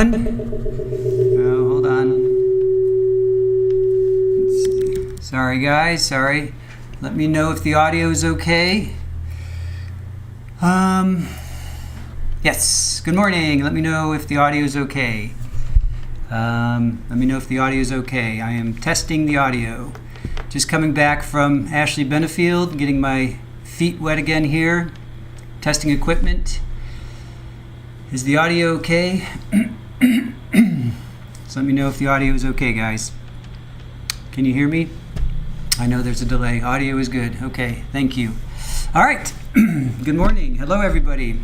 Oh, hold on. Let's see. Sorry, guys. Sorry. Let me know if the audio is okay. Yes. Good morning. Let me know if the audio is okay. Let me know if the audio is okay. I am testing the audio. Just coming back from Ashley Benefield, getting my feet wet again here. Testing equipment. Is the audio okay? So let me know if the audio is okay, guys. Can you hear me? I know there's a delay. Audio is good. Okay, thank you. All right. Good morning. Hello, everybody.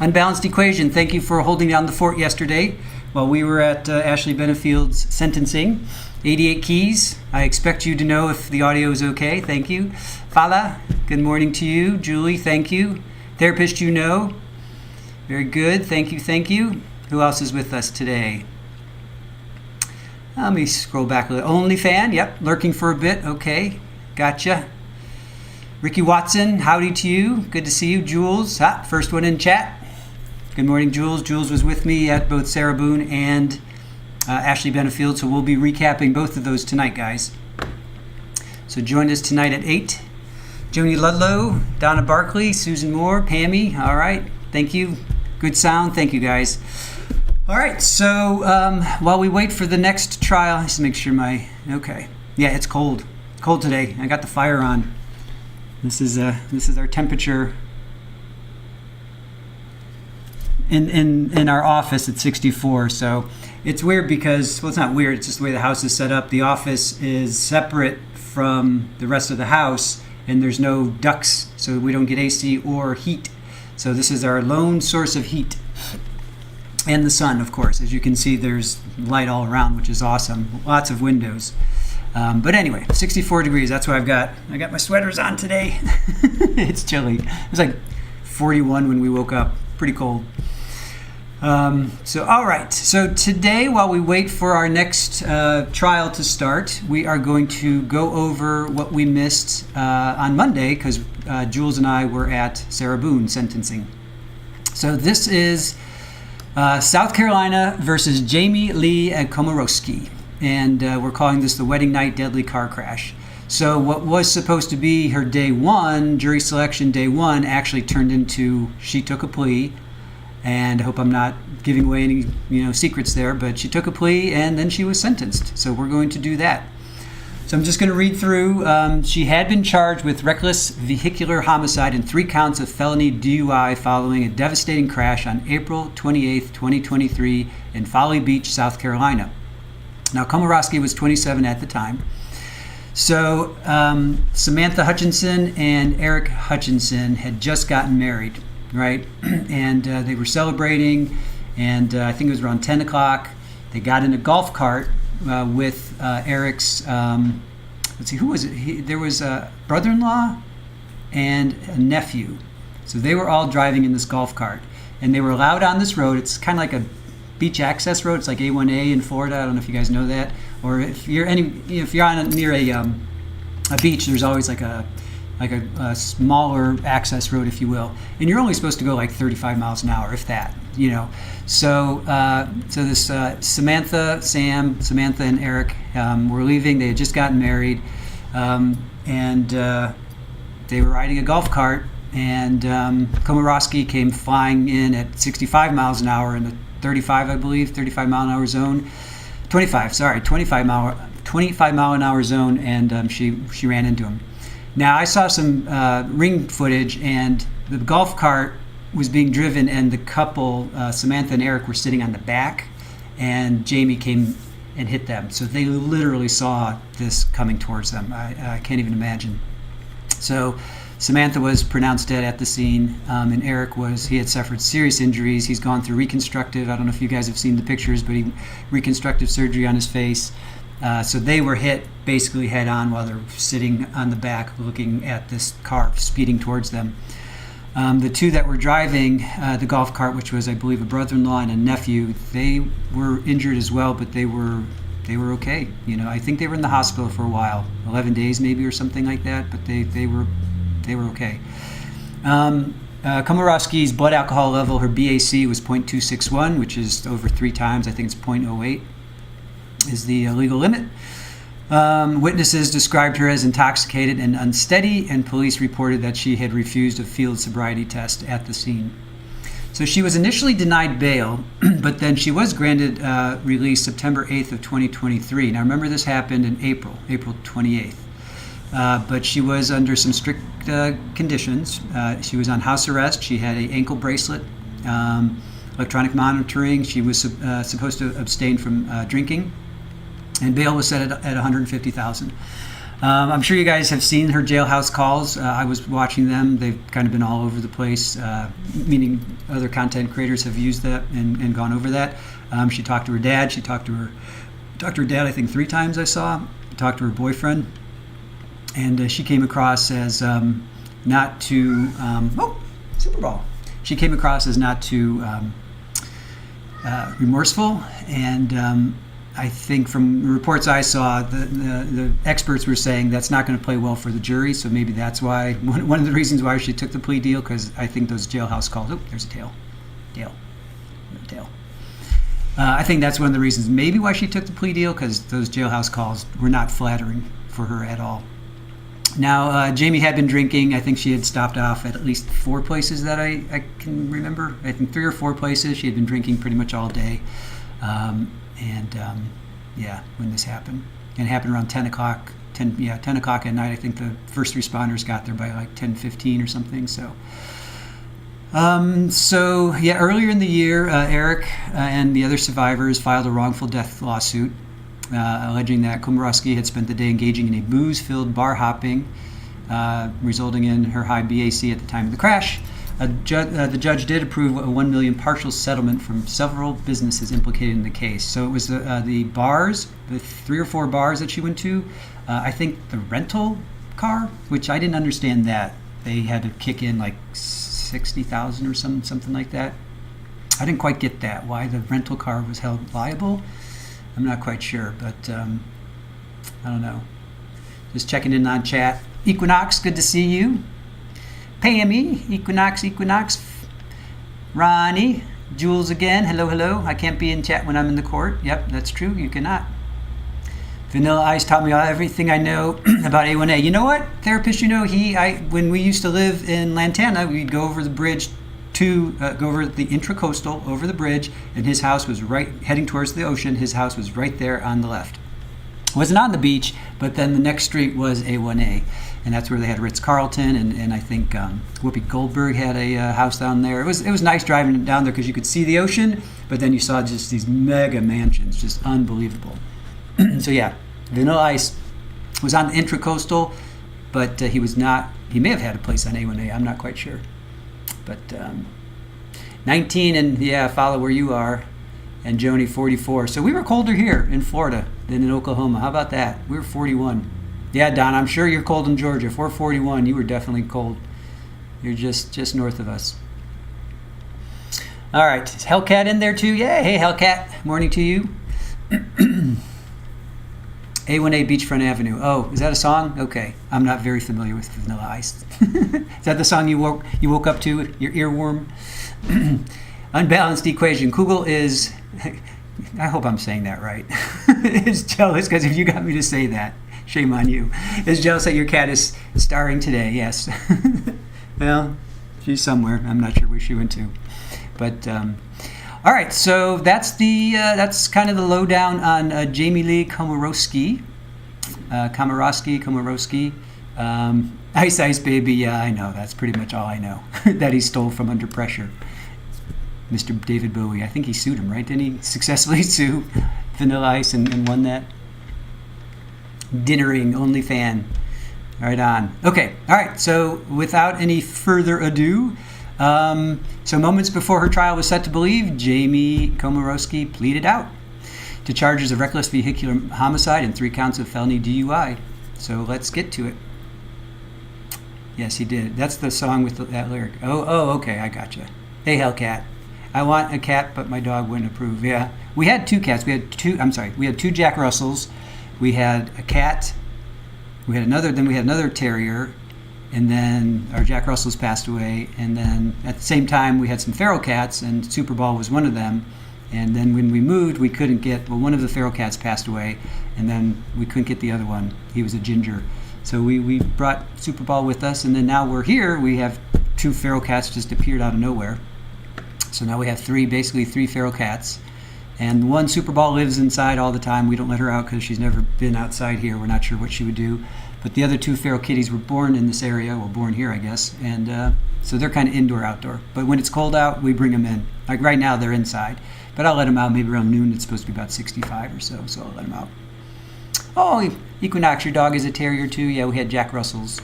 Unbalanced equation. Thank you for holding down the fort yesterday while we were at Ashley Benefield's sentencing. 88 keys. I expect you to know if the audio is okay. Thank you. Fala, good morning to you. Julie, thank you. Therapist, you know. Very good. Thank you. Thank you. Who else is with us today? Let me scroll back a little. OnlyFan, yep, lurking for a bit. Okay, gotcha. Ricky Watson, howdy to you. Good to see you. Jules, first one in chat. Good morning, Jules. Jules was with me at both Sarah Boone and Ashley Benefield, so we'll be recapping both of those tonight, guys. So join us tonight at 8. Joni Ludlow, Donna Barkley, Susan Moore, Pammy, all right. Thank you. Good sound. Thank you, guys. All right, so while we wait for the next trial, just make sure okay. Yeah, it's cold. Cold today. I got the fire on. This is our temperature in our office at 64. So it's weird because, well, it's not weird. It's just the way the house is set up. The office is separate from the rest of the house, and there's no ducts, so we don't get AC or heat. So this is our lone source of heat. And the sun, of course. As you can see, there's light all around, which is awesome. Lots of windows. But anyway, 64 degrees. That's what I got my sweaters on today. It's chilly. It was like 41 when we woke up. Pretty cold. So, all right. So today, while we wait for our next trial to start, we are going to go over what we missed on Monday, because Jules and I were at Sarah Boone sentencing. So this is South Carolina versus Jamie Lee Komoroski. And we're calling this the wedding night deadly car crash. So what was supposed to be her day one, jury selection day one, actually turned into she took a plea. And I hope I'm not giving away any secrets there, but she took a plea and then she was sentenced. So we're going to do that. So I'm just going to read through. She had been charged with reckless vehicular homicide and 3 counts of felony DUI following a devastating crash on April 28, 2023 in Folly Beach, South Carolina. Now, Komoroski was 27 at the time. So Samantha Hutchinson and Aric Hutchinson had just gotten married, right? And they were celebrating, and I think it was around 10 o'clock. They got in a golf cart with Eric's, let's see, who was it? There was a brother-in-law and a nephew. So they were all driving in this golf cart, and they were allowed on this road. It's kind of like a beach access road. It's like A1A in Florida. I don't know if you guys know that, or if you're near a beach, there's always like a smaller access road, if you will, and you're only supposed to go like 35 miles an hour, if that, So this Samantha and Aric were leaving. They had just gotten married, and they were riding a golf cart, and Komoroski came flying in at 65 miles an hour in the 35 mile an hour zone, 25 mile an hour zone, and she ran into him. Now, I saw some ring footage, and the golf cart was being driven, and the couple, Samantha and Aric, were sitting on the back, and Jamie came and hit them. So they literally saw this coming towards them. I can't even imagine. So Samantha was pronounced dead at the scene, and Aric he had suffered serious injuries. He's gone through reconstructive, I don't know if you guys have seen the pictures, but reconstructive surgery on his face. So they were hit basically head on while they're sitting on the back looking at this car speeding towards them. The two that were driving the golf cart, which was, I believe, a brother-in-law and a nephew, they were injured as well, but they were okay. I think they were in the hospital for a while, 11 days maybe or something like that, but they were okay. Komoroski's blood alcohol level, her BAC, was 0.261, which is over 3 times. I think it's 0.08 is the legal limit. Witnesses described her as intoxicated and unsteady, and police reported that she had refused a field sobriety test at the scene. So she was initially denied bail, but then she was granted release September 8th of 2023. Now remember, this happened in April 28th. But she was under some strict conditions. She was on house arrest. She had an ankle bracelet, electronic monitoring. She was supposed to abstain from drinking, and bail was set at $150,000. I'm sure you guys have seen her jailhouse calls. I was watching them. They've kind of been all over the place, meaning other content creators have used that and gone over that. She talked to her dad. She talked to her dad, I think 3 times I saw. Talked to her boyfriend. And she came across as not too, Super Bowl. She came across as not too remorseful, and I think from the reports I saw, the experts were saying that's not going to play well for the jury, so maybe that's why, one of the reasons why she took the plea deal, because I think those jailhouse calls, there's a tail. I think that's one of the reasons maybe why she took the plea deal, because those jailhouse calls were not flattering for her at all. Now, Jamie had been drinking. I think she had stopped off at least 4 places that I can remember. I think 3 or 4 places. She had been drinking pretty much all day. When this happened. And it happened around 10 o'clock at night. I think the first responders got there by like 10:15 or something. Earlier in the year, Aric and the other survivors filed a wrongful death lawsuit, alleging that Komoroski had spent the day engaging in a booze-filled bar hopping, resulting in her high BAC at the time of the crash. The judge did approve a $1 million partial settlement from several businesses implicated in the case. So it was the bars, the 3 or 4 bars that she went to. I think the rental car, which I didn't understand that. They had to kick in like $60,000 or something like that. I didn't quite get that, why the rental car was held liable. I'm not quite sure, but I don't know. Just checking in on chat. Equinox, good to see you. Pammy, Equinox. Ronnie, Jules again. Hello. I can't be in chat when I'm in the court. Yep, that's true. You cannot. Vanilla Ice taught me everything I know about A1A. You know what, therapist? When we used to live in Lantana, we'd go over the bridge to go over the intracoastal over the bridge, and his house was right heading towards the ocean. His house was right there on the left. Wasn't on the beach, but then the next street was A1A, and that's where they had Ritz-Carlton, and I think Whoopi Goldberg had a house down there. It was nice driving down there because you could see the ocean, but then you saw just these mega mansions, just unbelievable. So yeah, Vanilla Ice was on the intracoastal, but he was not. He may have had a place on A1A. I'm not quite sure. But 19 and follow where you are, and Joni 44. So we were colder here in Florida than in Oklahoma. How about that? We were 41. Yeah, Don, I'm sure you're cold in Georgia. If we're 41, you were definitely cold. You're just north of us. All right, is Hellcat in there too? Yeah, hey Hellcat, morning to you. A1A Beachfront Avenue. Oh, is that a song? Okay, I'm not very familiar with Vanilla Ice. Is that the song you woke up to? Your earworm? Unbalanced equation. Kugel is, I hope I'm saying that right, is jealous, because if you got me to say that, shame on you. Is jealous that your cat is starring today, yes. Well, she's somewhere. I'm not sure where she went to. But, all right, so that's kind of the lowdown on Jamie Lee Komoroski. Komoroski. Ice Ice Baby, yeah, I know. That's pretty much all I know. That he stole from Under Pressure. Mr. David Bowie. I think he sued him, right? Didn't he successfully sue Vanilla Ice and won that? Dinnering, only fan. Right on. Okay, all right. So without any further ado, so moments before her trial was set to believe, Jamie Komoroski pleaded out to charges of reckless vehicular homicide and 3 counts of felony DUI. So let's get to it. Yes, he did. That's the song with that lyric. Oh, okay, I gotcha. Hey, Hellcat. I want a cat, but my dog wouldn't approve. Yeah, we had 2 cats. We had 2 Jack Russells. We had a cat. We had another terrier, and then our Jack Russells passed away, and then at the same time we had some feral cats, and Super Ball was one of them. And then when we moved, we couldn't get, well, one of the feral cats passed away, and then we couldn't get the other one. He was a ginger. So we brought Super Ball with us, and then now we're here. We have 2 feral cats just appeared out of nowhere. So now we have basically three feral cats. And one Super Ball lives inside all the time. We don't let her out because she's never been outside here. We're not sure what she would do. But the other 2 feral kitties were born in this area, well, born here, I guess. And so they're kind of indoor-outdoor. But when it's cold out, we bring them in. Like right now, they're inside. But I'll let them out maybe around noon. It's supposed to be about 65 or so I'll let them out. Oh, Equinox, your dog is a terrier too? Yeah, we had Jack Russells.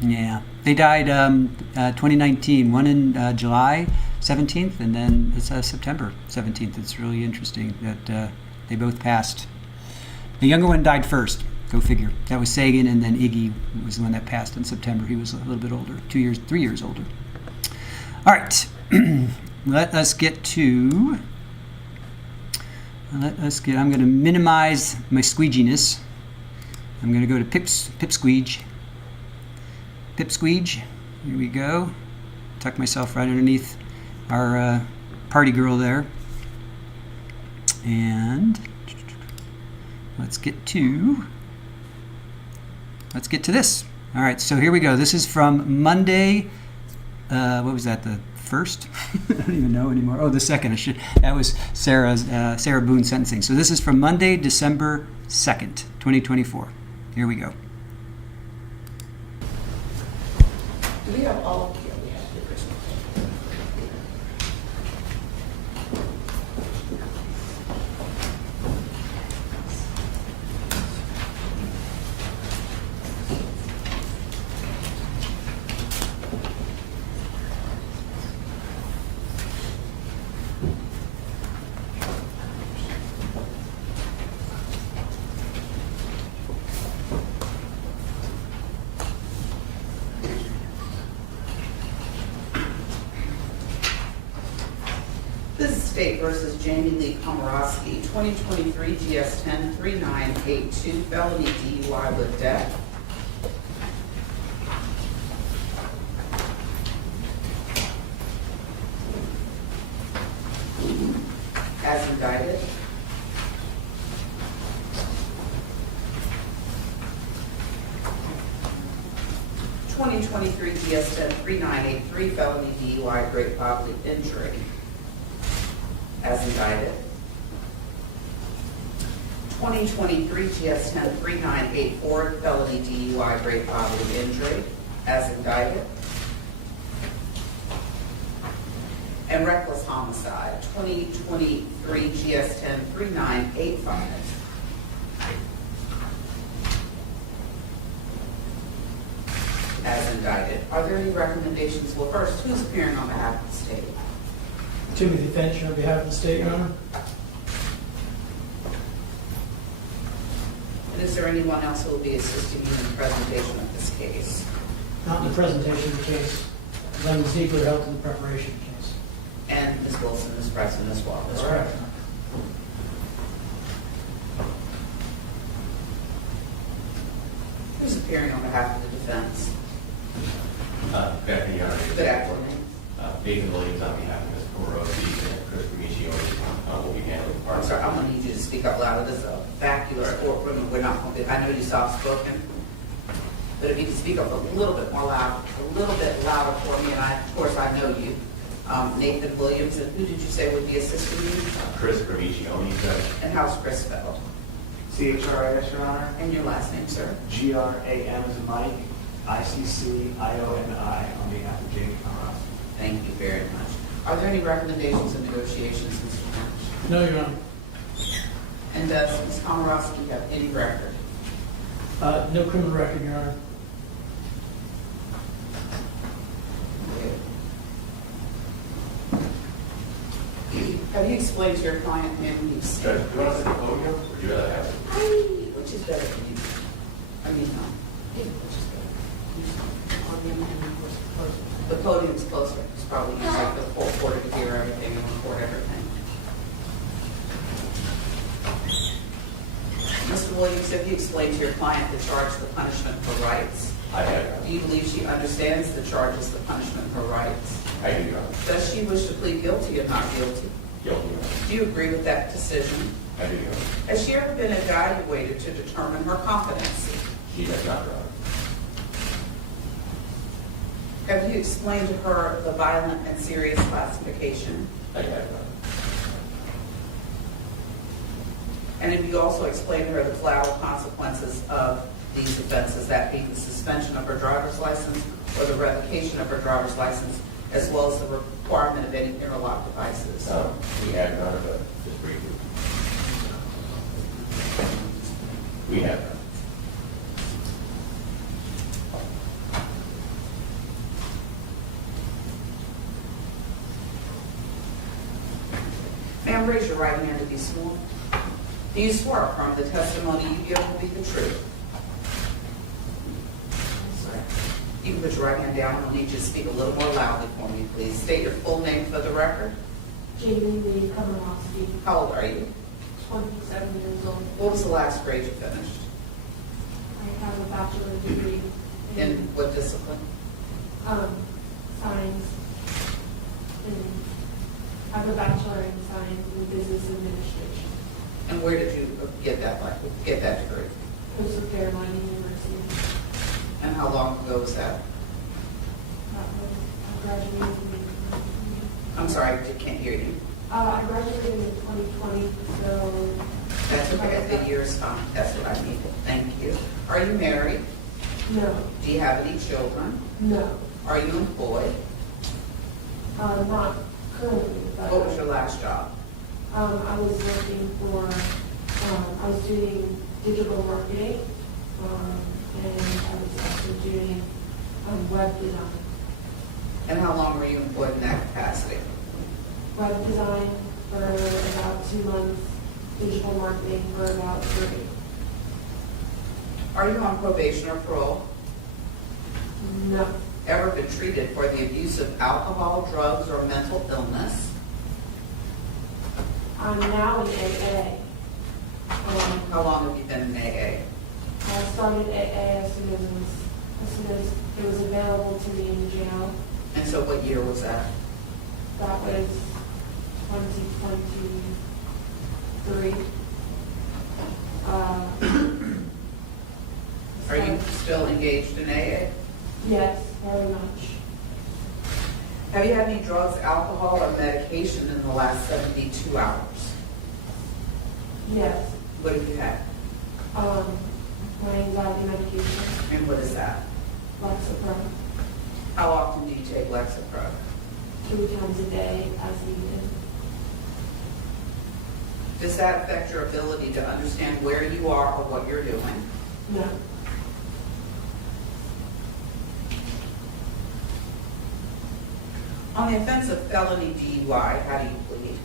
Yeah. They died 2019. One in July 17th, and then it's September 17th. It's really interesting that they both passed. The younger one died first. Go figure. That was Sagan, and then Iggy was the one that passed in September. He was a little bit older, 3 years older. All right. Let us get to... I'm going to minimize my squeeginess. I'm going to go to Pipsqueege. Pipsqueege. Here we go. Tuck myself right underneath our party girl there. And let's get to this. All right, so here we go. This is from Monday. What was that? The 1st? I don't even know anymore. Oh, the 2nd. That was Sarah Boone's sentencing. So this is from Monday, December 2nd, 2024. Here we go. Do we have all of here? We have the original. This is State versus Jamie Lee Komoroski, 2023 GS 103982, felony DUI with death. As indicted. (2023) GS 103983, felony DUI great bodily injury. As indicted. 2023 GS 103984, felony DUI great bodily injury. As indicted. And reckless homicide, 2023 GS 103985. As indicted. Are there any recommendations? Well, first, who's appearing on behalf of the state? Timothy Finch on behalf of the state, Your Honor. And is there anyone else who will be assisting you in the presentation of this case? Not in the presentation of the case. Lemon Ziegler helped in the preparation of the case. And Ms. Wilson is present as well. That's correct. Who's appearing on behalf of the defense? Good afternoon, Your Honor. Good afternoon. Nathan Williams on behalf of Ms. Komoroski and Chris Comiccione will be handling part. I'm sorry, I'm going to need you to speak up louder. This is a vacuous courtroom, and we're not going to, I know you're soft-spoken, but if you could speak up a little bit more loud, a little bit louder for me, and of course, I know you. Nathan Williams, and who did you say would be assisting you? Chris Comiccione, Judge. And how's Chris spelled? C-H-R-I-S, Your Honor. And your last name, sir? G-R-A-M as in Mike, I-C-C-I-O-N-I on behalf of Jamie Komoroski. Thank you very much. Are there any recommendations and negotiations, Mr. Finch? No, Your Honor. And does Ms. Komoroski have any record? No criminal record, Your Honor. Have you explained to your client, ma'am, he's... Judge, do you want to sit at the podium, or do you rather have it? Which is better for you? I mean, no. Which is better? The podium's closer. It's probably easier for the full court to hear everything and record everything. Mr. Williams, have you explained to your client the charge, the punishment for rights? I have, Your Honor. Do you believe she understands the charges, the punishment, her rights? I do, Your Honor. Does she wish to plead guilty or not guilty? Guilty, Your Honor. Do you agree with that decision? I do, Your Honor. Has she ever been evaluated to determine her competency? She has not, Your Honor. Have you explained to her the violent and serious classification? I have, Your Honor. And have you also explained to her the collateral consequences of these offenses, that being the suspension of her driver's license or the revocation of her driver's license, as well as the requirement of any interlock devices? We have, Your Honor, but just briefly. We have, Your Honor. Ma'am, raise your right hand to be sworn. Do you swear or affirm the testimony you give will be the truth? You can put your right hand down. I'll need you to speak a little more loudly for me, please. State your full name for the record. Jamie Lee Komoroski, How old are you? 27 years old. What was the last grade you finished? I have a bachelor's degree In what discipline? science. And I have a bachelor in science and business administration. And where did you get that degree? Coastal Carolina University. And how long ago was that? I graduated I'm sorry, I can't hear you. I graduated in 2020, so That's okay. The year is fine. That's what I need. Thank you. Are you married? no, Do you have any children? no, Are you employed? not currently, but What was your last job? I was working for, I was doing digital marketing, and I was also doing web design. And how long were you employed in that capacity? Web design for about 2 months, digital marketing for about 3. Are you on probation or parole? No, Ever been treated for the abuse of alcohol, drugs, or mental illness? I'm now in AA. How long have you been in AA? I started AA as soon as it was available to me in jail. And so what year was that? That was 2023. Are you still engaged in AA? Yes, very much. Have you had any drugs, alcohol, or medication in the last 72 hours? Yes. What have you had? My anxiety medication, And what is that? Lexapro, How often do you take Lexapro? 2 times a day as needed. Does that affect your ability to understand where you are or what you're doing? No, On the offense of felony DUI, how do you plead?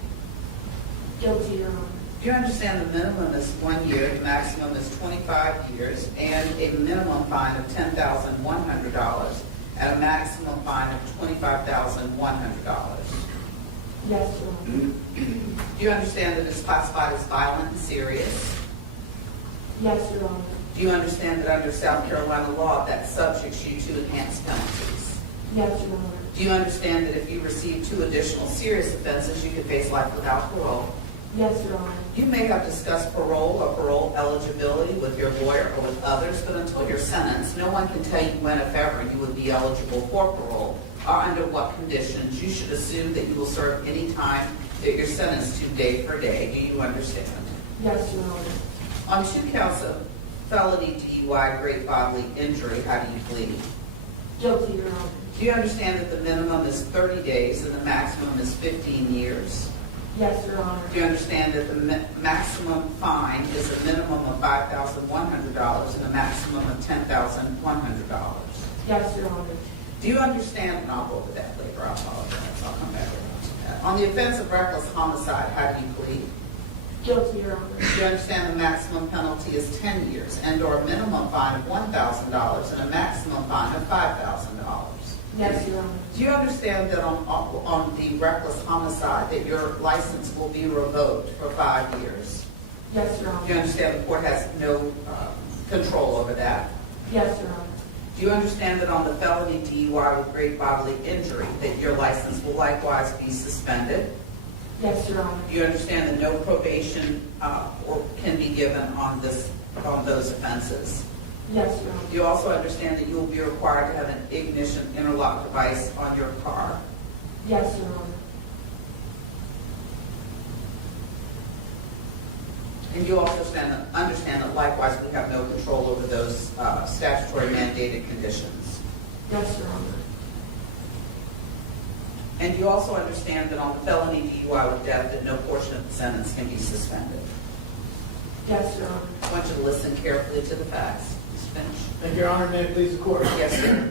guilty, Your Honor. Do you understand the minimum is 1 year, the maximum is 25 years, and a minimum fine of $10,100 and a maximum fine of $25,100? Yes, Your Honor. Do you understand that it's classified as violent and serious? Yes, Your Honor. Do you understand that under South Carolina law that subjects you to enhanced penalties? Yes, Your Honor. Do you understand that if you receive 2 additional serious offenses, you could face life without parole? Yes, Your Honor. You may have discussed parole or parole eligibility with your lawyer or with others, but until you're sentenced, no one can tell you when, if ever, you would be eligible for parole or under what conditions. You should assume that you will serve any time that you're sentenced to day for day. Do you understand? Yes, Your Honor. On 2 counts of felony DUI, great bodily injury, how do you plead? Guilty, Your Honor. Do you understand that the minimum is 30 days and the maximum is 15 years? Yes, Your Honor. Do you understand that the maximum fine is a minimum of $5,100 and a maximum of $10,100? Yes, Your Honor. Do you understand, and I'll go over that later, I apologize, I'll come back around to that. On the offense of reckless homicide, how do you plead? Guilty, Your Honor. Do you understand the maximum penalty is 10 years and/or a minimum fine of $1,000 and a maximum fine of $5,000? Yes, Your Honor. Do you understand that on the reckless homicide that your license will be revoked for 5 years? Yes, Your Do you Honor. understand the court has no control over that? Yes, Your Honor. Do Do you understand that on the felony DUI with great bodily injury, that your license will likewise be suspended? Yes, Your Honor. Do you understand that no probation or can be given on those offenses? Yes, Your Honor. Do you also understand that you will be required to have an ignition interlock device on your car? Yes, Your Honor. And you also understand that likewise we have no control over those statutory mandated conditions? Yes, Your Honor. And you also understand that on the felony DUI with death, that no portion of the sentence can be suspended? Yes, Your Honor. I want you to listen carefully to the facts. Just finish. Thank you, Your Honor. May it please the court. Yes, sir.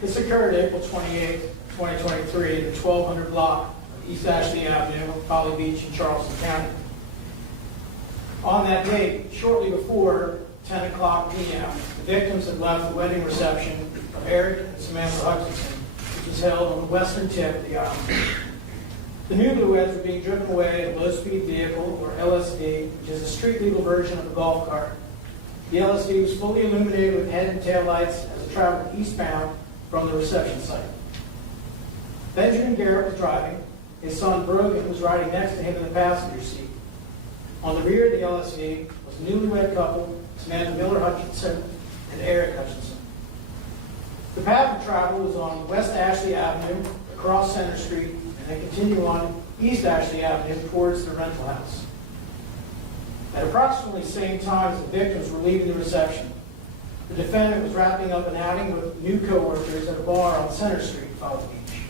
This occurred April 28, 2023, at the 1200 block of East Ashley Avenue, Folly Beach in Charleston County. On that date, shortly before 10 o'clock p.m., the victims had left the wedding reception of Aric and Samantha Hutchinson, which was held on the western tip of the island. The newlyweds were being driven away in a low-speed vehicle, or LSV, which is a street-legal version of a golf cart. The LSV was fully illuminated with head and tail lights as it traveled eastbound from the reception site. Benjamin Garrett was driving. His son Brogan was riding next to him in the passenger seat. On the rear of the LSV was a newlywed couple, Samantha Miller Hutchinson and Aric Hutchinson. The path of travel was on West Ashley Avenue, across Center Street, and then continue on East Ashley Avenue towards the rental house. At approximately the same time as the victims were leaving the reception, the defendant was wrapping up an outing with new coworkers at a bar on Center Street, Folly Beach.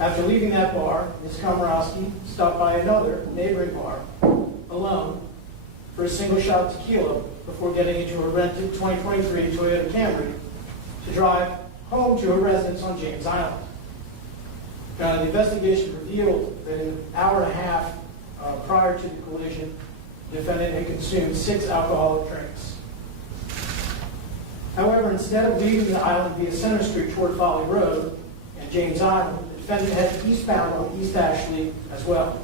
After leaving that bar, Ms. Komoroski stopped by another neighboring bar, alone, for a single shot of tequila before getting into a rented 2023 Toyota Camry to drive home to her residence on James Island. The investigation revealed that in an hour and a half prior to the collision, the defendant had consumed 6 alcoholic drinks. However, instead of leaving the island via Center Street toward Folly Road and James Island, the defendant headed eastbound on East Ashley as well,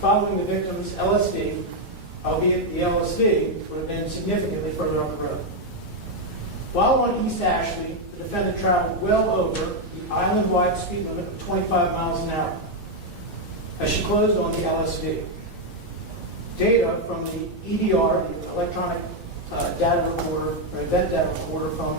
following the victim's LSD, albeit the LSD would have been significantly further up the road. While on East Ashley, the defendant traveled well over the island-wide speed limit of 25 miles an hour as she closed on the LSD. Data from the EDR, the electronic data recorder, or event data recorder from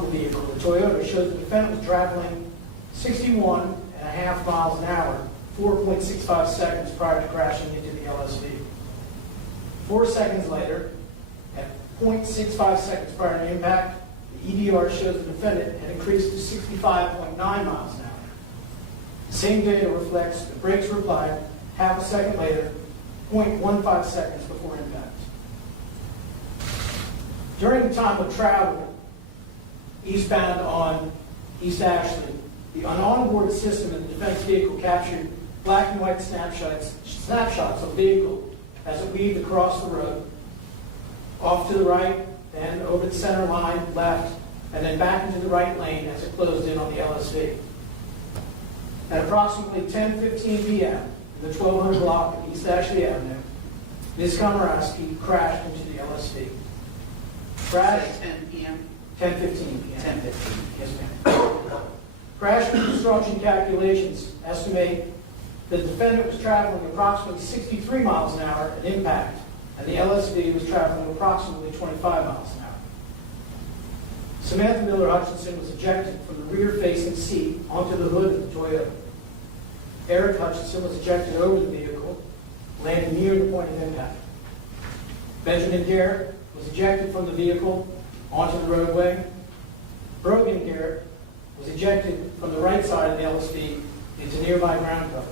the vehicle, the Toyota, shows the defendant was traveling 61.5 miles an hour, 4.65 seconds prior to crashing into the LSV. 4 seconds later, at 0.65 seconds prior to impact, the EDR shows the defendant had increased to 65.9 miles an hour. The same data reflects the brakes were applied half a second later, 0.15 seconds before impact. During the time of travel eastbound on East Ashley, the onboard system in the defense vehicle captured black and white snapshots of the vehicle as it weaved across the road, off to the right, then over the center line, left, and then back into the right lane as it closed in on the LSV. At approximately 10:15 p.m., in the 1200 block of East Ashley Avenue, Ms. Komoroski crashed into the LSV. Crashed 10 p.m.? 10:15 p.m. 10:15. Yes, ma'am. Crash reconstruction calculations estimate the defendant was traveling approximately 63 miles an hour at impact, and the LSV was traveling approximately 25 miles an hour. Samantha Miller Hutchinson was ejected from the rear-facing seat onto the hood of the Toyota. Aric Hutchinson was ejected over the vehicle, landing near the point of impact. Benjamin Garrett was ejected from the vehicle onto the roadway. Brogan Garrett was ejected from the right side of the LSV into nearby ground cover.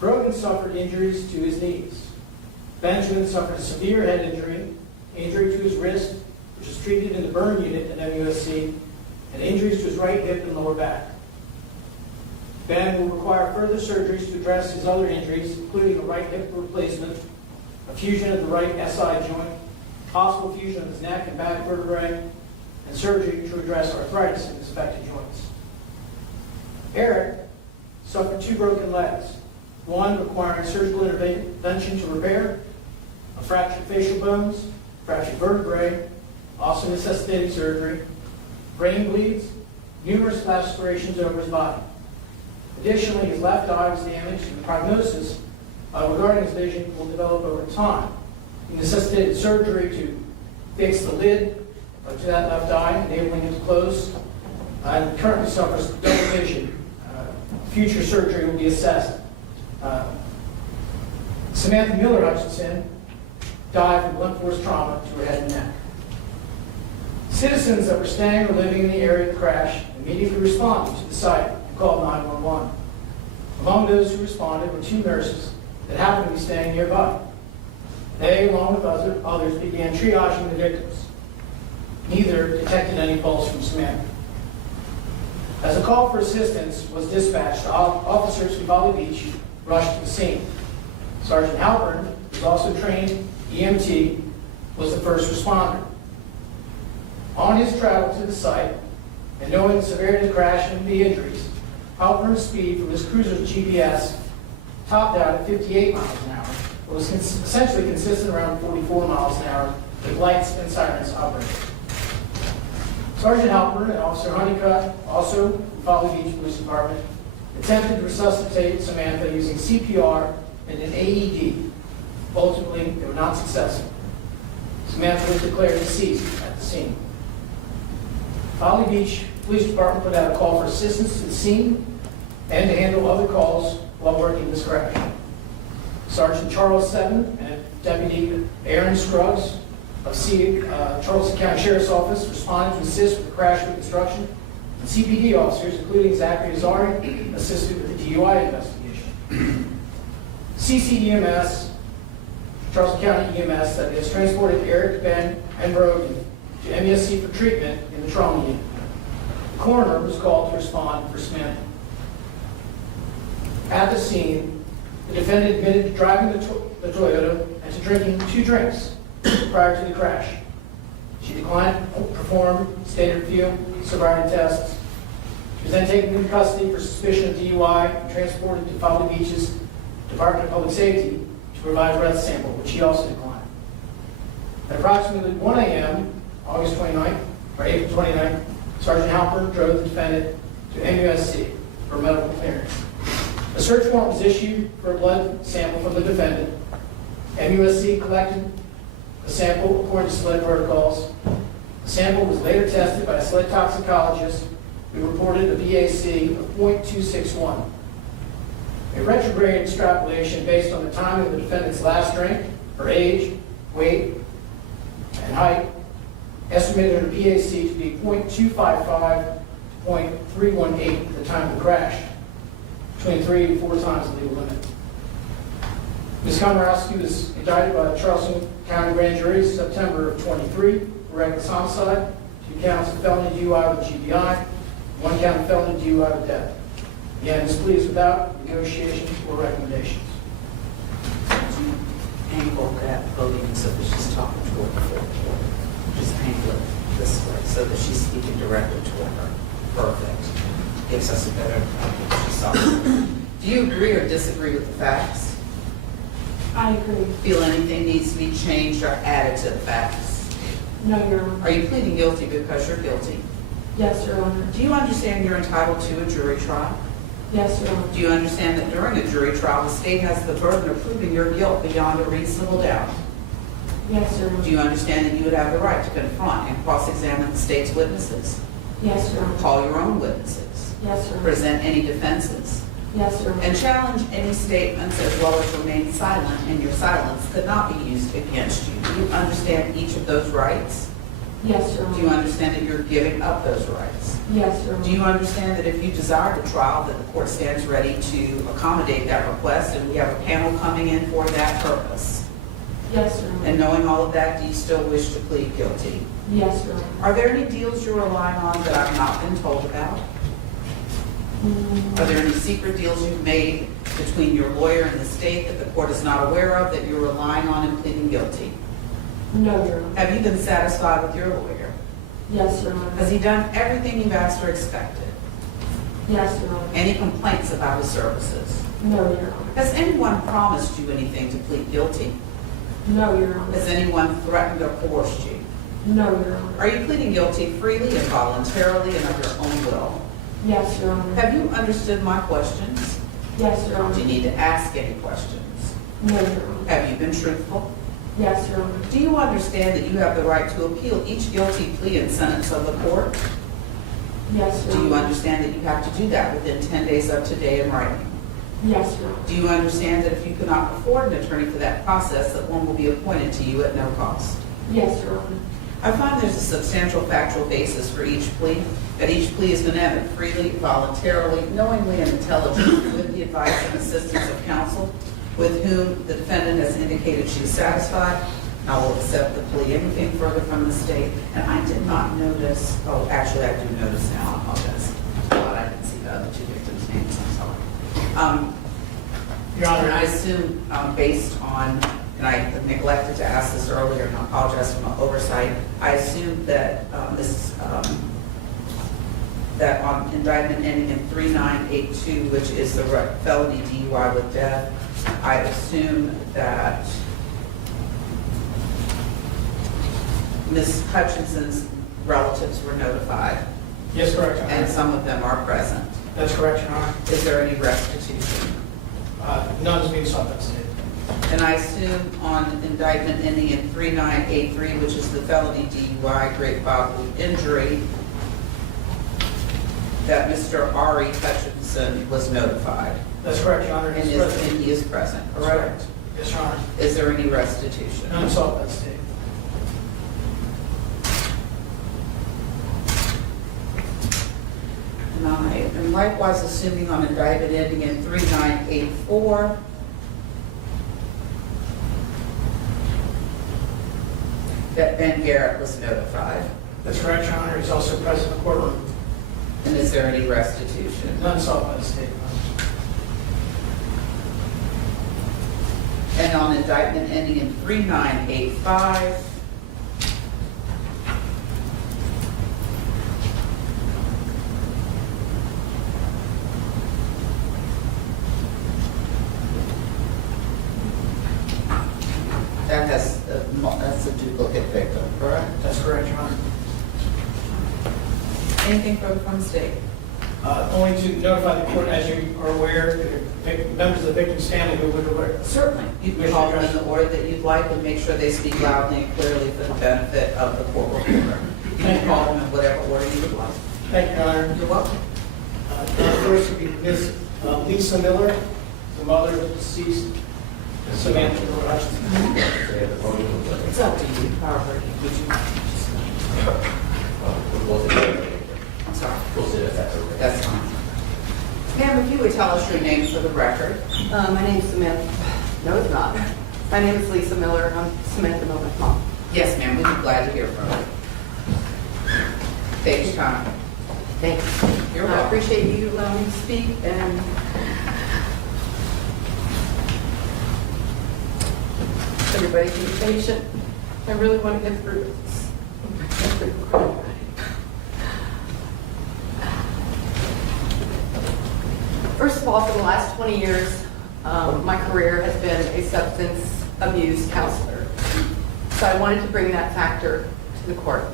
Brogan suffered injuries to his knees. Benjamin suffered a severe head injury, injury to his wrist, which was treated in the burn unit at MUSC, and injuries to his right hip and lower back. Ben will require further surgeries to address his other injuries, including a right hip replacement, a fusion of the right SI joint, possible fusion of his neck and back vertebrae, and surgery to address arthritis in his affected joints. Aric suffered 2 broken legs, one requiring surgical intervention to repair, a fractured facial bones, fractured vertebrae, also necessitating surgery, brain bleeds, numerous lacerations over his body. Additionally, his left eye was damaged, and the prognosis regarding his vision will develop over time. He necessitated surgery to fix the lid to that left eye, enabling it to close, and currently suffers double vision. Future surgery will be assessed. Samantha Miller Hutchinson died from blunt force trauma to her head and neck. Citizens that were staying or living in the area of the crash immediately responded to the site and called 911. Among those who responded were 2 nurses that happened to be staying nearby. They, along with others, began triaging the victims. Neither detected any pulse from Samantha. As a call for assistance was dispatched, officers from Folly Beach rushed to the scene. Sergeant Halpern, who was also trained EMT, was the first responder. On his travel to the site, and knowing the severity of the crash and the injuries, Halpern's speed from his cruiser's GPS topped out at 58 miles an hour, but was essentially consistent around 44 miles an hour with lights and sirens operating. Sergeant Halpern and Officer Honeycutt, also from Folly Beach Police Department, attempted to resuscitate Samantha using CPR and an AED. Ultimately, they were not successful. Samantha was declared deceased at the scene. Folly Beach Police Department put out a call for assistance to the scene and to handle other calls while working this crash. Sergeant Charles Seven and Deputy Aaron Scruggs of Charleston County Sheriff's Office responded to assist with the crash reconstruction. And CPD officers, including Zachary Azari, assisted with the DUI investigation. CCEMS, Charleston County EMS, that has transported Aric, Ben, and Brogan to MESC for treatment in the trauma unit. The coroner was called to respond for Samantha. At the scene, the defendant admitted to driving the Toyota and to drinking 2 drinks prior to the crash. She declined to perform standard field sobriety tests. She was then taken into custody for suspicion of DUI and transported to Folly Beach's Department of Public Safety to provide a breath sample, which she also declined. At approximately 1 a.m., August 29th, or April 29th, Sergeant Halpern drove the defendant to MUSC for medical clearance. A search warrant was issued for a blood sample from the defendant. MUSC collected a sample according to SLED protocols. The sample was later tested by a SLED toxicologist who reported a VAC of .261. A retrograde extrapolation based on the time of the defendant's last drink, her age, weight, and height, estimated her VAC to be .255 to .318 at the time of the crash, between 3 and 4 times the legal limit. Ms. Komoroski was indicted by the Charleston County Grand Jury September of 23 for reckless homicide, 2 counts of felony DUI with GBI, 1 count of felony DUI with death. Again, this plea is without negotiations or recommendations. Angle that podium so that she's talking toward the floor. Just angle it this way so that she's speaking directly toward her. Perfect. Gives us a better Do you agree or disagree with the facts? I agree. Feel anything needs to be changed or added to the facts? No, Your Honor. Are you pleading guilty because you're guilty? Yes, Your Honor. Do you understand you're entitled to a jury trial? Yes, Your Honor. Do you understand that during a jury trial, the state has the burden of proving your guilt beyond a reasonable doubt? Yes, Your Honor. Do you understand that you would have the right to confront and cross-examine the state's witnesses? Yes, Your Honor. Call your own witnesses? Yes, Your Honor. Present any defenses? Yes, Your Honor. And challenge any statements as well as remain silent, and your silence could not be used against you. Do you understand each of those rights? Yes, Your Honor. Do you understand that you're giving up those rights? Yes, Your Honor. Do you understand that if you desire the trial, that the court stands ready to accommodate that request, and we have a panel coming in for that purpose? Yes, Your Honor. And knowing all of that, do you still wish to plead guilty? Yes, Your Honor. Are there any deals you're relying on that I've not been told about? Are there any secret deals you've made between your lawyer and the state that the court is not aware of that you're relying on in pleading guilty? No, Your Honor. Have you been satisfied with your lawyer? Yes, Your Honor. Has he done everything you've asked or expected? Yes, Your Honor. Any complaints about his services? No, Your Honor. Has anyone promised you anything to plead guilty? No, Your Honor. Has anyone threatened or coerced you? No, Your Honor. Are you pleading guilty freely and voluntarily and of your own will? Yes, Your Honor. Have you understood my questions? Yes, Your Do Honor. you need to ask any questions? No, Your Honor. Have you been truthful? Yes, Your Honor. Do you understand that you have the right to appeal each guilty plea and sentence of the court? Yes, Your Do you Honor. understand that you have to do that within 10 days of today in writing? Yes, Your Honor. Do you understand that if you cannot afford an attorney for that process, that one will be appointed to you at no cost? Yes, Your Honor. I find there's a substantial factual basis for each plea, that each plea has been entered freely, voluntarily, knowingly, and intelligently with the advice and assistance of counsel with whom the defendant has indicated she is satisfied. I will accept the plea. Anything further from the state? And I did not notice, oh, actually, I do notice now, I apologize. But I didn't see the other two victims' names, I'm sorry. Your And I Honor, assume, based on, and I neglected to ask this earlier, and I apologize for my oversight, I assume that that on indictment ending in 3982, which is the felony DUI with death, I assume that Ms. Hutchinson's relatives were notified, yes, correct, Your and Honor. some of them are present. That's correct, Your Honor. Is there any restitution? None is being sought by the state. And I assume on indictment ending in 3983, which is the felony DUI, great bodily injury, that Mr. Aric Hutchinson was notified. That's correct, Your Honor. And He's present. he is present, That's correct? Yes, Your Honor. Is there any restitution? None sought by the state. And I am likewise assuming on indictment ending in 3984, that Ben Garrett was notified. That's correct, Your Honor. He's also present in the courtroom. And is there any restitution? None sought by the state. And on indictment ending in 3985, that's a duplicate victim, correct? That's correct, Your Honor. Anything further from the state? Only to notify the court, as you are aware, members of the victim's family who would aware. Certainly. You can call them in the order that you'd like and make sure they speak loudly and clearly for the benefit of the court reporter. You can call them in whatever order you would like. Thank you, Your Honor. You're welcome. First would be Ms. Lisa Miller, the mother of the deceased Samantha Miller Hutchinson. It's up to you, however, would you? I'm sorry. We'll sit at that. That's fine. Ma'am, if you would tell us your name for the record. My name's Samantha. No, it's not. My name is Lisa Miller. I'm Samantha Miller's mom. Yes, ma'am, we'd be glad to hear from you. Take your time. Thank you. You're I welcome. appreciate you allowing me to speak, and everybody be patient. I really want to get through this. First of all, for the last 20 years, my career has been a substance abuse counselor. So I wanted to bring that factor to the court.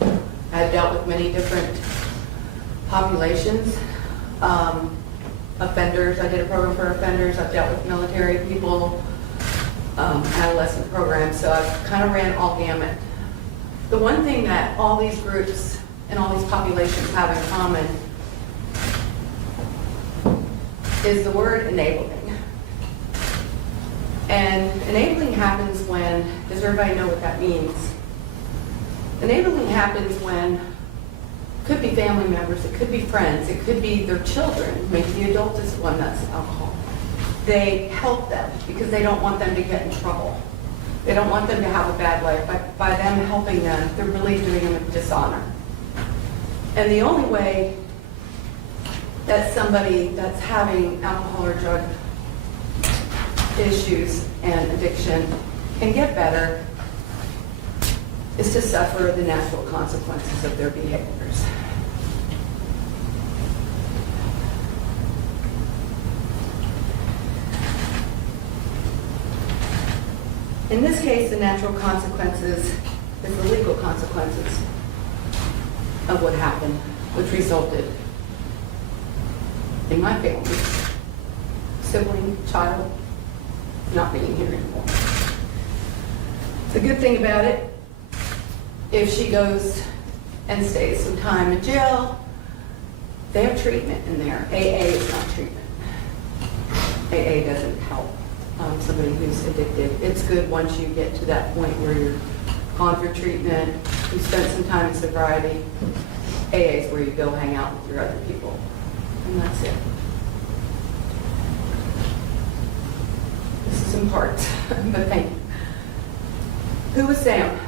I have dealt with many different populations, offenders. I did a program for offenders. I've dealt with military people, adolescent programs, so I've kind of ran all gamut. The one thing that all these groups and all these populations have in common is the word enabling. And enabling happens when, does everybody know what that means? Enabling happens when, it could be family members, it could be friends, it could be their children, maybe the adult is the one that's alcohol. They help them because they don't want them to get in trouble. They don't want them to have a bad life. By them helping them, they're really doing them a dishonor. And the only way that somebody that's having alcohol or drug issues and addiction can get better is to suffer the natural consequences of their behaviors. In this case, the natural consequences is the legal consequences of what happened, which resulted in my family, sibling, child, not being here anymore. The good thing about it, if she goes and stays some time in jail, they have treatment in there. AA is not treatment. AA doesn't help somebody who's addicted. It's good once you get to that point where you're gone for treatment, you spent some time in sobriety. AA is where you go hang out with your other people. And that's it. This is in parts, but thank you. Who was Sam?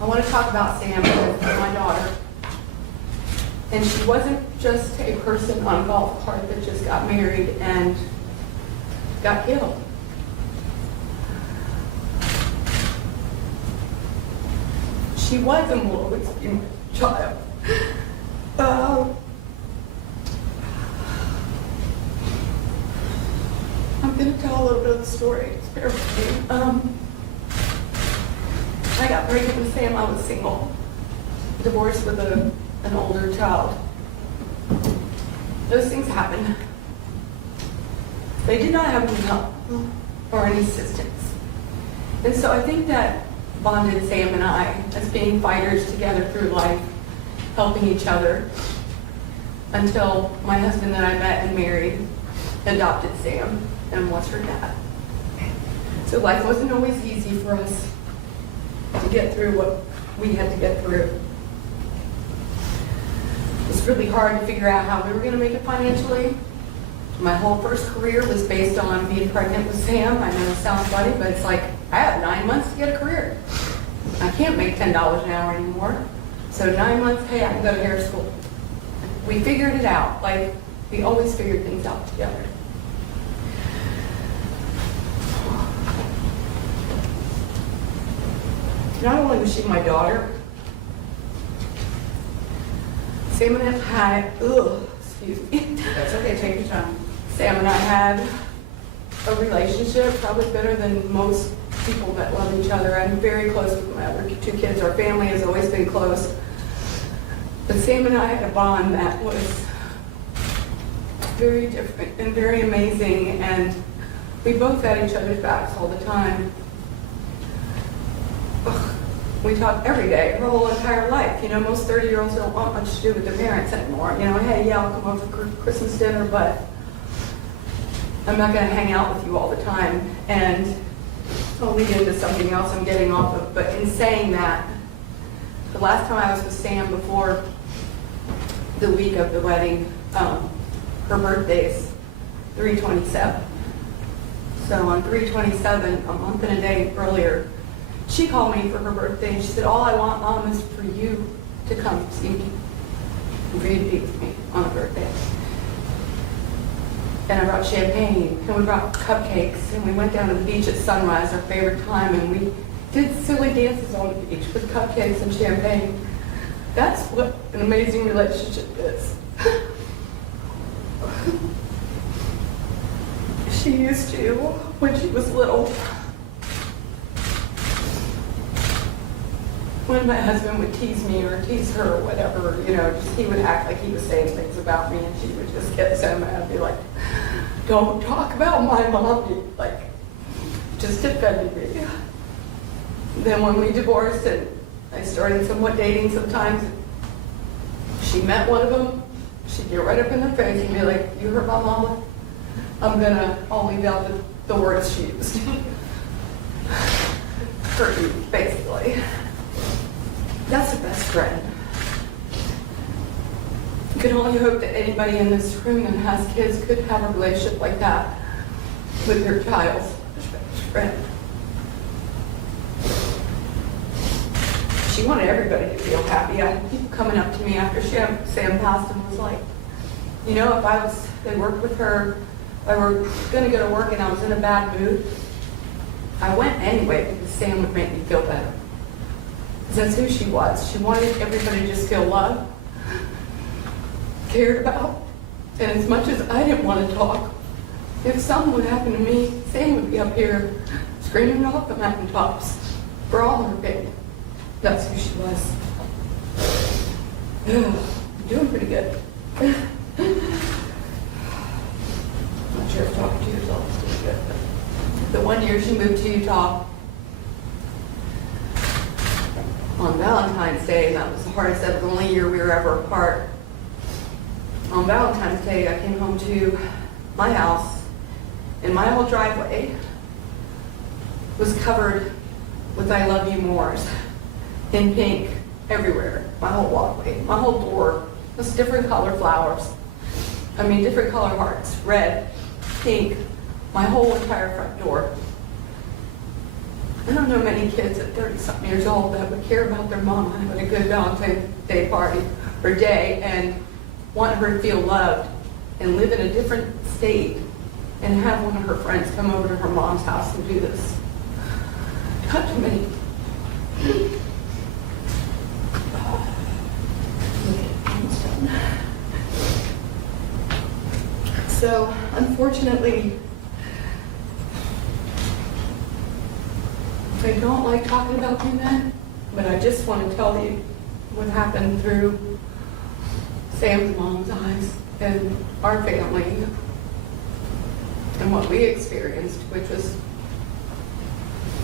I want to talk about Sam because my daughter. And she wasn't just a person on a golf cart that just got married and got killed. She was and will always be my child. I'm going to tell a little bit of the story. Just bear with me. I got pregnant with Sam. I was single, divorced with an older child. Those things happen. They did not have any help or any assistance. And so I think that bonded Sam and I as being fighters together through life, helping each other, until my husband that I met and married adopted Sam and was her dad. So life wasn't always easy for us to get through what we had to get through. It was really hard to figure out how we were going to make it financially. My whole first career was based on being pregnant with Sam. I know it sounds funny, but it's like, I have 9 months to get a career. I can't make $10 an hour anymore. So 9 months, hey, I can go to hair school. We figured it out. Like, we always figured things out together. Not only was she my daughter, Sam and I had, excuse me. That's okay, take your time. Sam and I had a relationship probably better than most people that love each other. I'm very close with my other 2 kids. Our family has always been close. But Sam and I had a bond that was very different and very amazing, and we both had each other's backs all the time. We talk every day, our whole entire life. You know, most 30-year-olds don't want much to do with their parents anymore. You know, hey, yeah, I'll come over for Christmas dinner, but I'm not going to hang out with you all the time. And I'll lead into something else I'm getting off of. But in saying that, the last time I was with Sam before the week of the wedding, her birthday's 3/27. So on 3/27, a month and a day earlier, she called me for her birthday and she said, all I want, Mom, is for you to come see me and for you to be with me on a birthday. And I brought champagne and we brought cupcakes and we went down to the beach at sunrise, our favorite time, and we did silly dances on the beach with cupcakes and champagne. That's what an amazing relationship is. She used to, when she was little, when my husband would tease me or tease her or whatever, you know, just, he would act like he was saying things about me, and she would just get so mad and be like, don't talk about my mommy, like, just defending me. Then when we divorced and I started somewhat dating sometimes, she met one of them, she'd get right up in their face and be like, you hurt my mama? I'll leave out the words she used. Hurt you, basically. That's a best friend. You can only hope that anybody in this room that has kids could have a relationship like that with their child's best friend. She wanted everybody to feel happy. I had people coming up to me after Sam passed and was like, you know, they worked with her, if I were going to go to work and I was in a bad mood, I went anyway because Sam would make me feel better. That's who she was. She wanted everybody to just feel loved, cared about. And as much as I didn't want to talk, if something would happen to me, Sam would be up here screaming off the mountaintops for all her pain. That's who she was. Doing pretty good. Not sure if talking to yourself is pretty good. But the 1 year she moved to Utah on Valentine's Day, and that was the hardest. That was the only year we were ever apart. On Valentine's Day, I came home to my house, and my whole driveway was covered with I love you mores in pink everywhere. My whole walkway, my whole door was different color flowers. I mean, different color hearts, red, pink, my whole entire front door. I don't know many kids at 30-something years old that would care about their mom having a good Valentine's Day party or day and want her to feel loved and live in a different state and have one of her friends come over to her mom's house and do this. Not too many. So, unfortunately, I don't like talking about the event, but I just want to tell you what happened through Sam's mom's eyes and our family and what we experienced, which was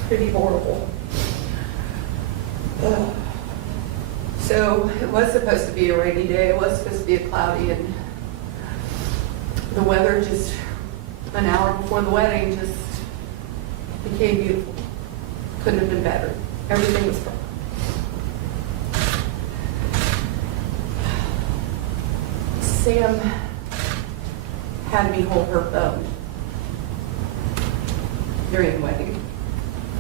pretty horrible. So it was supposed to be a rainy day. It was supposed to be a cloudy, and the weather just an hour before the wedding just became beautiful. Couldn't have been better. Everything was perfect. Sam had me hold her phone during the wedding.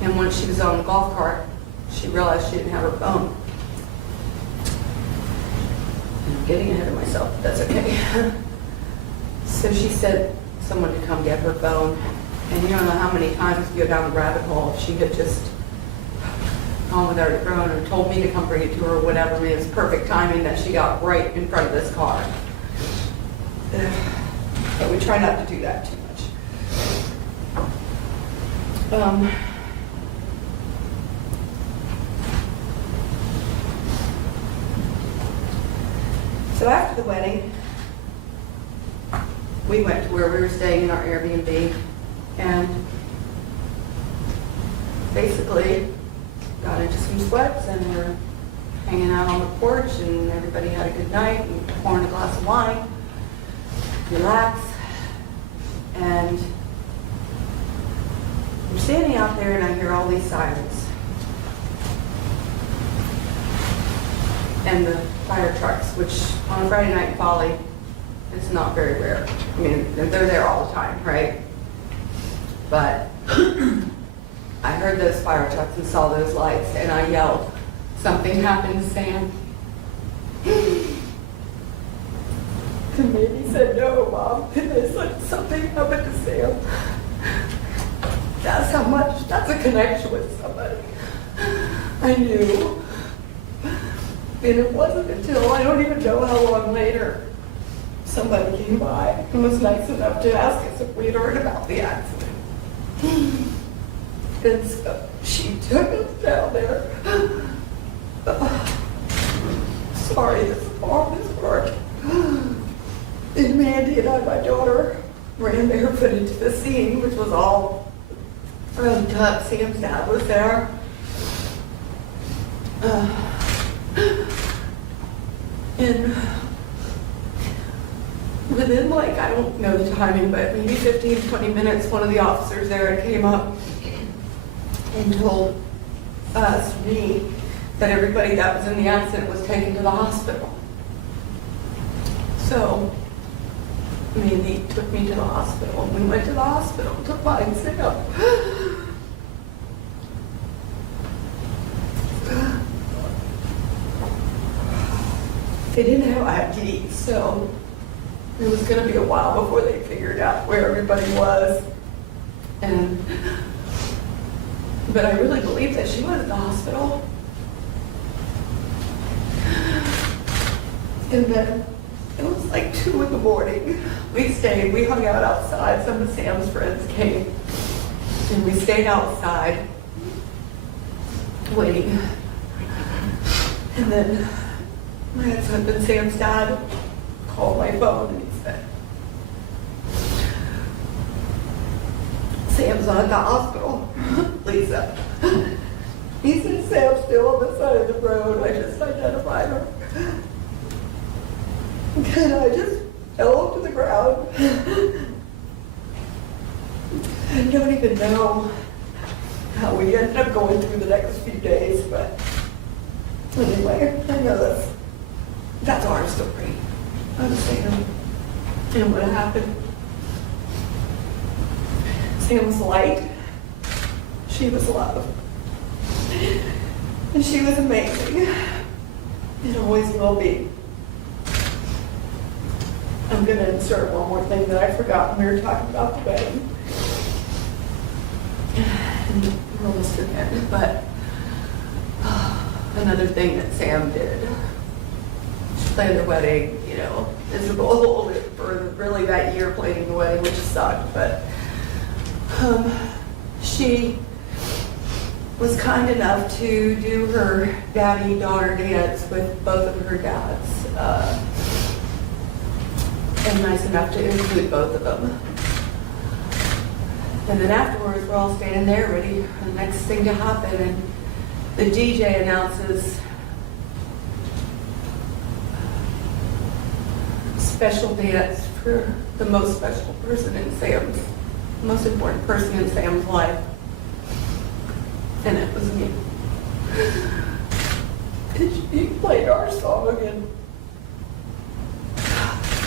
And once she was on the golf cart, she realized she didn't have her phone. I'm getting ahead of myself, but that's okay. So she said someone to come get her phone. And you don't know how many times you go down the rabbit hole. If she had just gone without her phone or told me to come bring it to her or whatever. I mean, it was perfect timing that she got right in front of this car. But we try not to do that too much. So after the wedding, we went to where we were staying in our Airbnb and basically got into some sweats and we're hanging out on the porch and everybody had a good night and pouring a glass of wine, relax, and I'm standing out there and I hear all these sirens. And the fire trucks, which on a Friday night in Folly, it's not very rare. I mean, they're there all the time, right? But I heard those fire trucks and saw those lights, and I yelled, "Something happened to Sam." And maybe said, "No, Mom." And they said, "Something happened to Sam." That's how much, that's a connection with somebody. I knew. And it wasn't until, I don't even know how long later, somebody came by and was nice enough to ask us if we had heard about the accident. And so she took us down there. Sorry, this part. And Mandy and I, my daughter, ran barefoot into the scene, which was all rubbed up. Sam's dad was there. And within, like, I don't know the timing, but maybe 15, 20 minutes, one of the officers there came up and told us, me, that everybody that was in the accident was taken to the hospital. So, Mandy took me to the hospital. We went to the hospital to find Sam. They didn't have ID, so it was going to be a while before they figured out where everybody was. But I really believe that she was at the hospital. And then it was like 2 in the morning. We stayed, we hung out outside. Some of Sam's friends came, and we stayed outside waiting And then my ex-husband Sam's dad called my phone and he said, Sam's at the hospital, Lisa. He said, Sam's still on the side of the road. I just identified her. And I just fell to the ground. I don't even know how we ended up going through the next few days, but anyway, I know that's our story. I'm Sam. And what happened? Sam was light. She was love. And she was amazing. And always will be. I'm going to insert one more thing that I forgot when we were talking about the wedding. And we're almost to the end, but another thing that Sam did. She planned the wedding, you know, miserable for really that year planning the wedding, which sucked, but she was kind enough to do her daddy-daughter dance with both of her dads, and nice enough to include both of them. And then afterwards, we're all standing there ready for the next thing to happen, and the DJ announces special dance for the most special person in Sam's, most important person in Sam's life. And it was me. And she played our song, and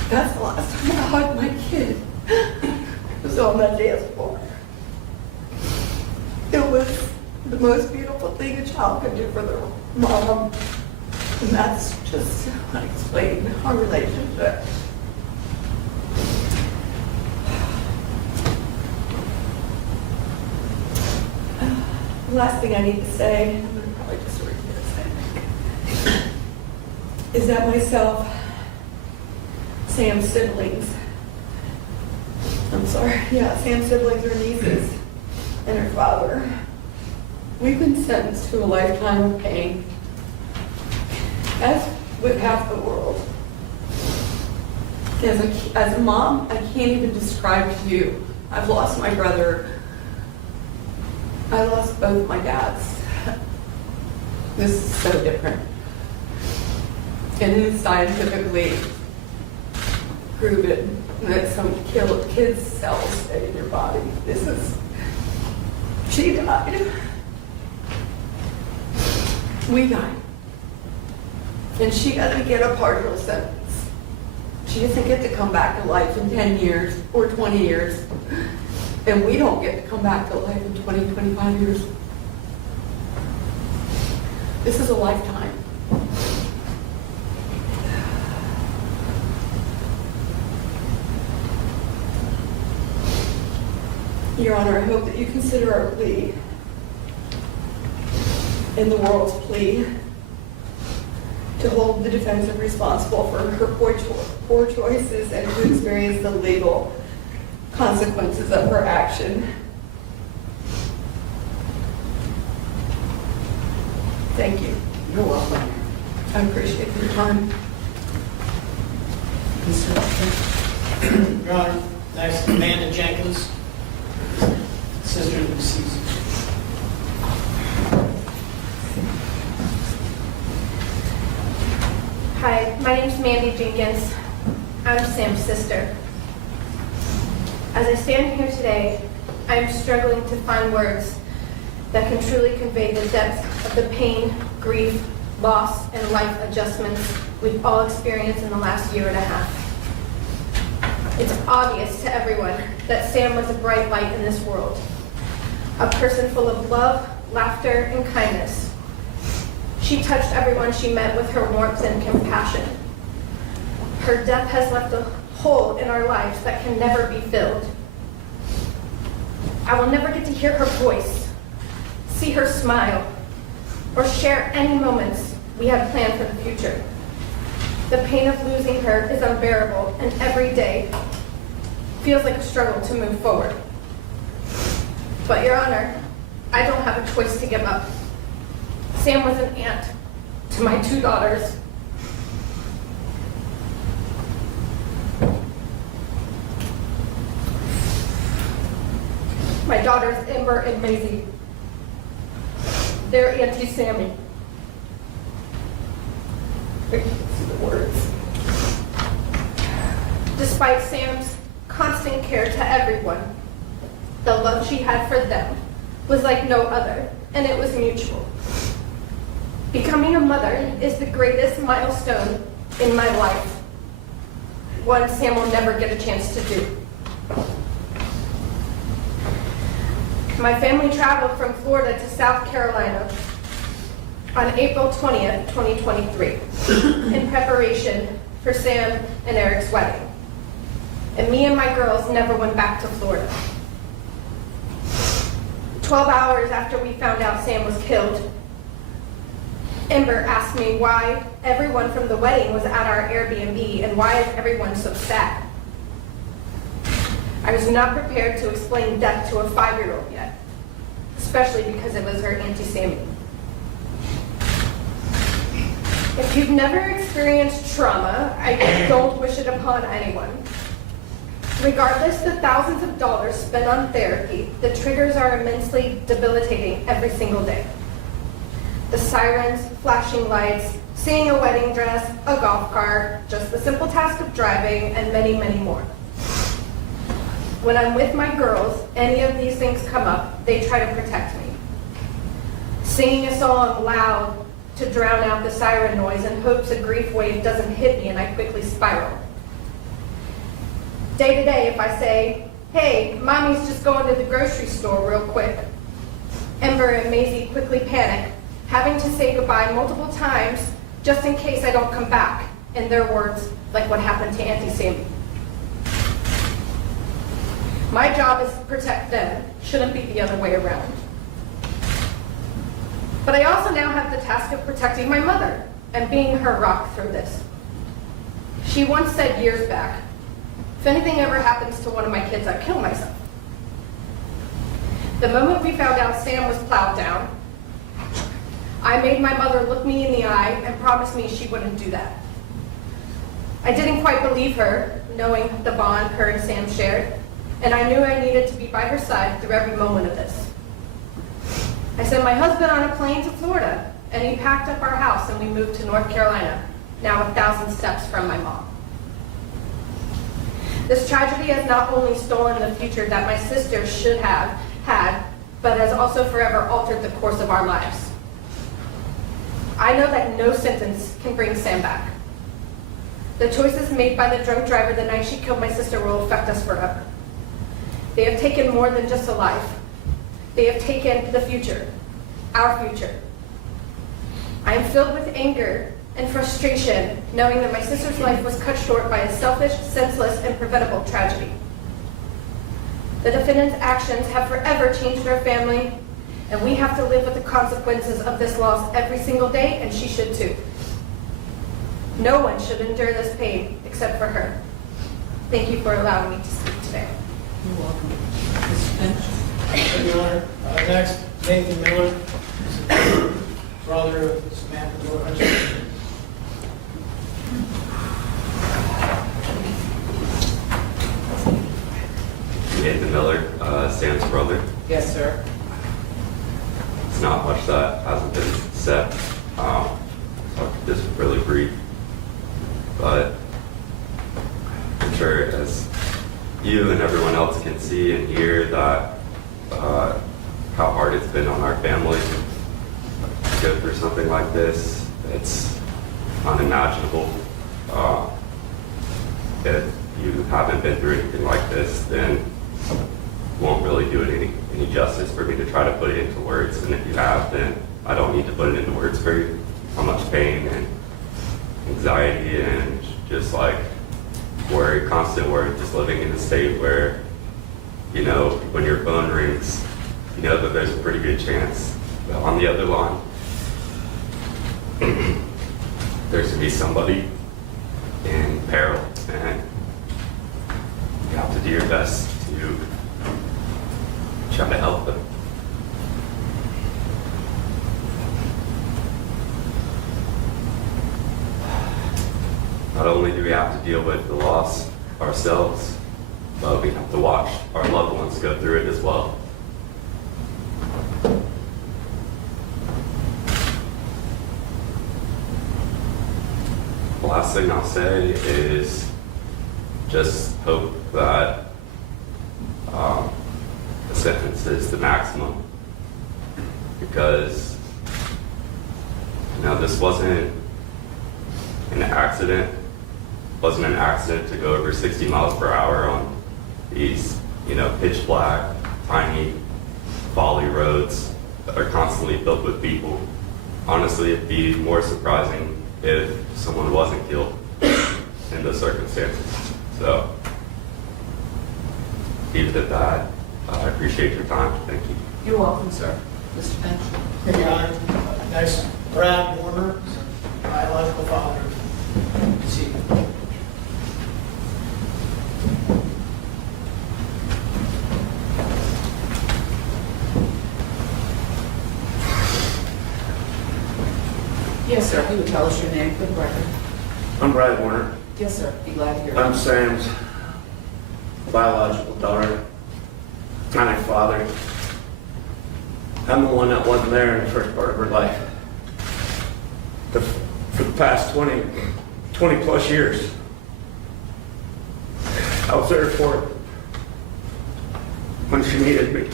that's the last time I hugged my kid. It was on that dance floor. It was the most beautiful thing a child could do for their mom. And that's just how I explain our relationship. The last thing I need to say, I'm going to probably just read this, I think, is that myself, Sam's siblings, Sam's siblings are nieces, and her father, we've been sentenced to a lifetime of pain. As with half the world. As a mom, I can't even describe to you. I've lost my brother. I lost both my dads. This is so different. And it is scientifically proven that some kids' cells stay in your body. She died. We died. And she doesn't get a partial sentence. She doesn't get to come back to life in 10 years or 20 years. And we don't get to come back to life in 20, 25 years. This is a lifetime. Your Honor, I hope that you consider our plea in the world's plea to hold the defendant responsible for her poor choices and to experience the legal consequences of her action. Thank you. You're welcome. I appreciate your time. Your Honor, next, Amanda Jenkins, sister of the deceased. Hi, my name's Mandy Jenkins. I'm Sam's sister. As I stand here today, I am struggling to find words that can truly convey the depth of the pain, grief, loss, and life adjustments we've all experienced in the last year and a half. It's obvious to everyone that Sam was a bright light in this world, a person full of love, laughter, and kindness. She touched everyone she met with her warmth and compassion. Her death has left a hole in our lives that can never be filled. I will never get to hear her voice, see her smile, or share any moments we have planned for the future. The pain of losing her is unbearable, and every day feels like a struggle to move forward. But Your Honor, I don't have a choice to give up. Sam was an aunt to my 2 daughters. My daughters, Amber and Maisie. Their Auntie Sammy. I can't see the words. Despite Sam's constant care to everyone, the love she had for them was like no other, and it was mutual. Becoming a mother is the greatest milestone in my life, one Sam will never get a chance to do. My family traveled from Florida to South Carolina on April 20th, 2023, in preparation for Sam and Aric's wedding. And me and my girls never went back to Florida. 12 hours after we found out Sam was killed, Amber asked me why everyone from the wedding was at our Airbnb and why is everyone so sad. I was not prepared to explain death to a 5-year-old yet, especially because it was her Auntie Sammy. If you've never experienced trauma, I don't wish it upon anyone. Regardless the thousands of dollars spent on therapy, the triggers are immensely debilitating every single day. The sirens, flashing lights, seeing a wedding dress, a golf cart, just the simple task of driving, and many, many more. When I'm with my girls, any of these things come up, they try to protect me. Singing a song loud to drown out the siren noise in hopes a grief wave doesn't hit me and I quickly spiral. Day to day, if I say, hey, mommy's just going to the grocery store real quick, Amber and Maisie quickly panic, having to say goodbye multiple times just in case I don't come back, in their words, like what happened to Auntie Sammy. My job is to protect them, shouldn't be the other way around. But I also now have the task of protecting my mother and being her rock through this. She once said years back, if anything ever happens to one of my kids, I'd kill myself. The moment we found out Sam was plowed down, I made my mother look me in the eye and promise me she wouldn't do that. I didn't quite believe her, knowing the bond her and Sam shared, and I knew I needed to be by her side through every moment of this. I sent my husband on a plane to Florida, and he packed up our house and we moved to North Carolina, now 1,000 steps from my mom. This tragedy has not only stolen the future that my sister should have had, but has also forever altered the course of our lives. I know that no sentence can bring Sam back. The choices made by the drunk driver the night she killed my sister will affect us forever. They have taken more than just a life. They have taken the future, our future. I am filled with anger and frustration knowing that my sister's life was cut short by a selfish, senseless, and preventable tragedy. The defendant's actions have forever changed our family, and we have to live with the consequences of this loss every single day, and she should too. No one should endure this pain except for her. Thank you for allowing me to speak today. You're welcome. Ms. Finch? Thank you, Your Honor. Next, Nathan Miller, brother of Samantha Miller Hutchinson. Nathan Miller, Sam's brother. Yes, sir. It's not much that hasn't been said. So this is really brief, but I'm sure as you and everyone else can see and hear that how hard it's been on our family to go through something like this. It's unimaginable. If you haven't been through anything like this, then won't really do it any justice for me to try to put it into words. And if you have, then I don't need to put it into words for you. How much pain and anxiety and just like worry, constant worry, just living in a state where, you know, when your phone rings, you know that there's a pretty good chance that on the other line, there's gonna be somebody in peril, and you have to do your best to try to help them. not only do we have to deal with the loss ourselves, but we have to watch our loved ones go through it as well. The last thing I'll say is just hope that the sentence is the maximum, because this wasn't an accident. It wasn't an accident to go over 60 miles per hour on these, pitch black, tiny, folly roads that are constantly filled with people. Honestly, it'd be more surprising if someone wasn't killed in those circumstances. So, leave it at that. I appreciate your time. Thank you. You're welcome, sir. Mr. Finch? Thank you, Your Honor. Nice Brad Warner, biological father. Good to see you. Yes, sir. If you would tell us your name for the record. I'm Brad Warner. Yes, sir. Be glad to hear I'm it. Sam's biological daughter, my father. I'm the one that wasn't there in the first part of her life. For the past 20 plus years, I was there for her when she needed me.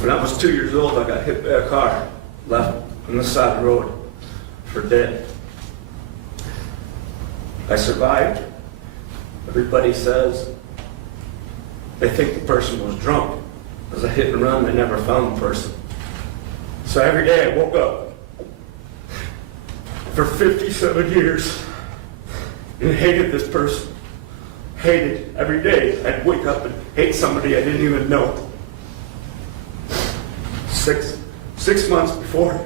When I was 2 years old, I got hit by a car, left on the side of the road for dead. I survived. Everybody says they think the person was drunk. It was a hit and run, they never found the person. So every day I woke up for 57 years and hated this person. Hated every day. I'd wake up and hate somebody I didn't even know. Six months before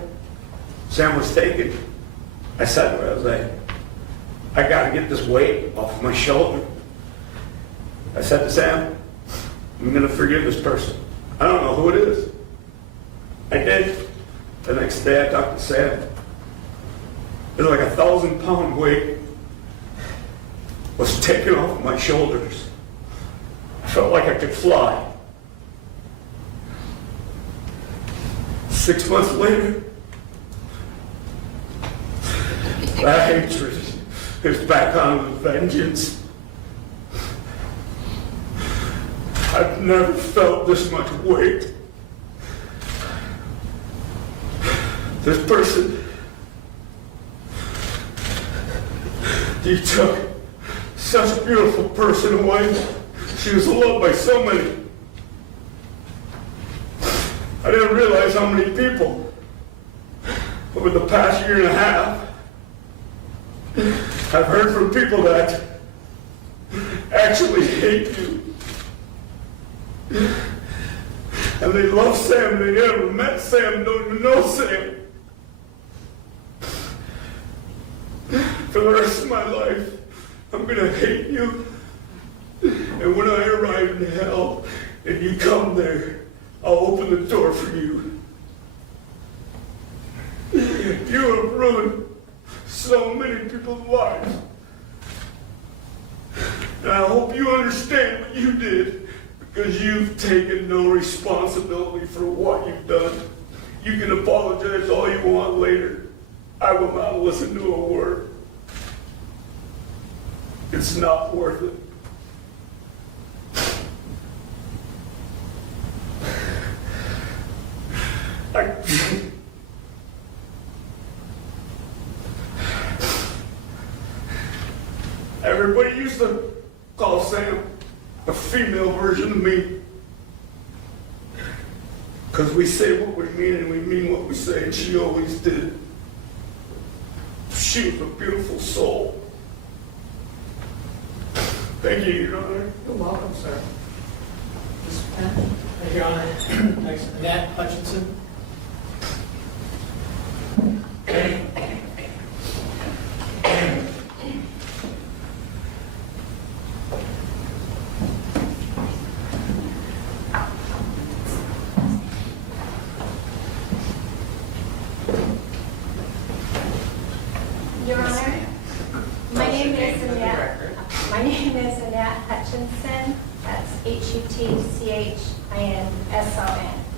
Sam was taken, I sat there, I was like, I gotta get this weight off my shoulder. I said to Sam, I'm gonna forgive this person. I don't know who it is. I did. The next day I talked to Sam. It was like 1,000-pound weight was taken off my shoulders. I felt like I could fly. 6 months later, that hatred is back on with vengeance. I've never felt this much weight. This person, you took such a beautiful person away. She was loved by so many. I didn't realize how many people over the past year and a half I've heard from people that actually hate you. And they love Sam, they never met Sam, don't even know Sam. For the rest of my life, I'm gonna hate you. And when I arrive in hell and you come there, I'll open the door for you. You have ruined so many people's lives. And I hope you understand what you did, because you've taken no responsibility for what you've done. You can apologize all you want later. I will not listen to a word. It's not worth it. Everybody used to call Sam a female version of me. Because we say what we mean and we mean what we say, and she always did. She was a beautiful soul. Thank you, Your Honor. You're welcome, sir. Mr. Finch? Thank you, Your Honor. Next, Aric Hutchinson. Your Yes, Honor, ma'am. my What's your name is for the Annette. record? My name is Annette Hutchinson. That's Hutchinson.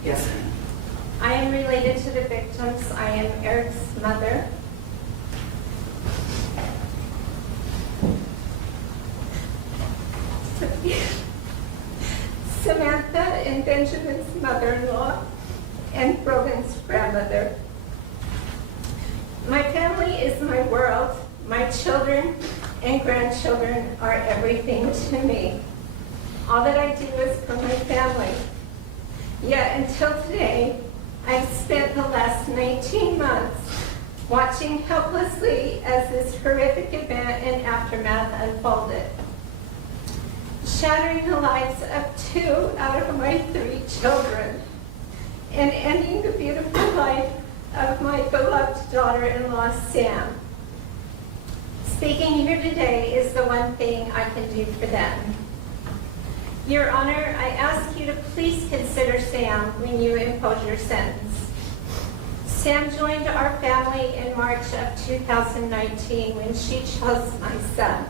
Yes, ma'am. I am related to the victims. I am Eric's mother. Samantha and Benjamin's mother-in-law and Brogan's grandmother. My family is my world. My children and grandchildren are everything to me. All that I do is for my family. Yet until today, I've spent the last 19 months watching helplessly as this horrific event and aftermath unfolded, shattering the lives of 2 out of my 3 children, and ending the beautiful life of my beloved daughter-in-law, Sam. Speaking here today is the one thing I can do for them. Your Honor, I ask you to please consider Sam when you impose your sentence. Sam joined our family in March of 2019 when she chose my son.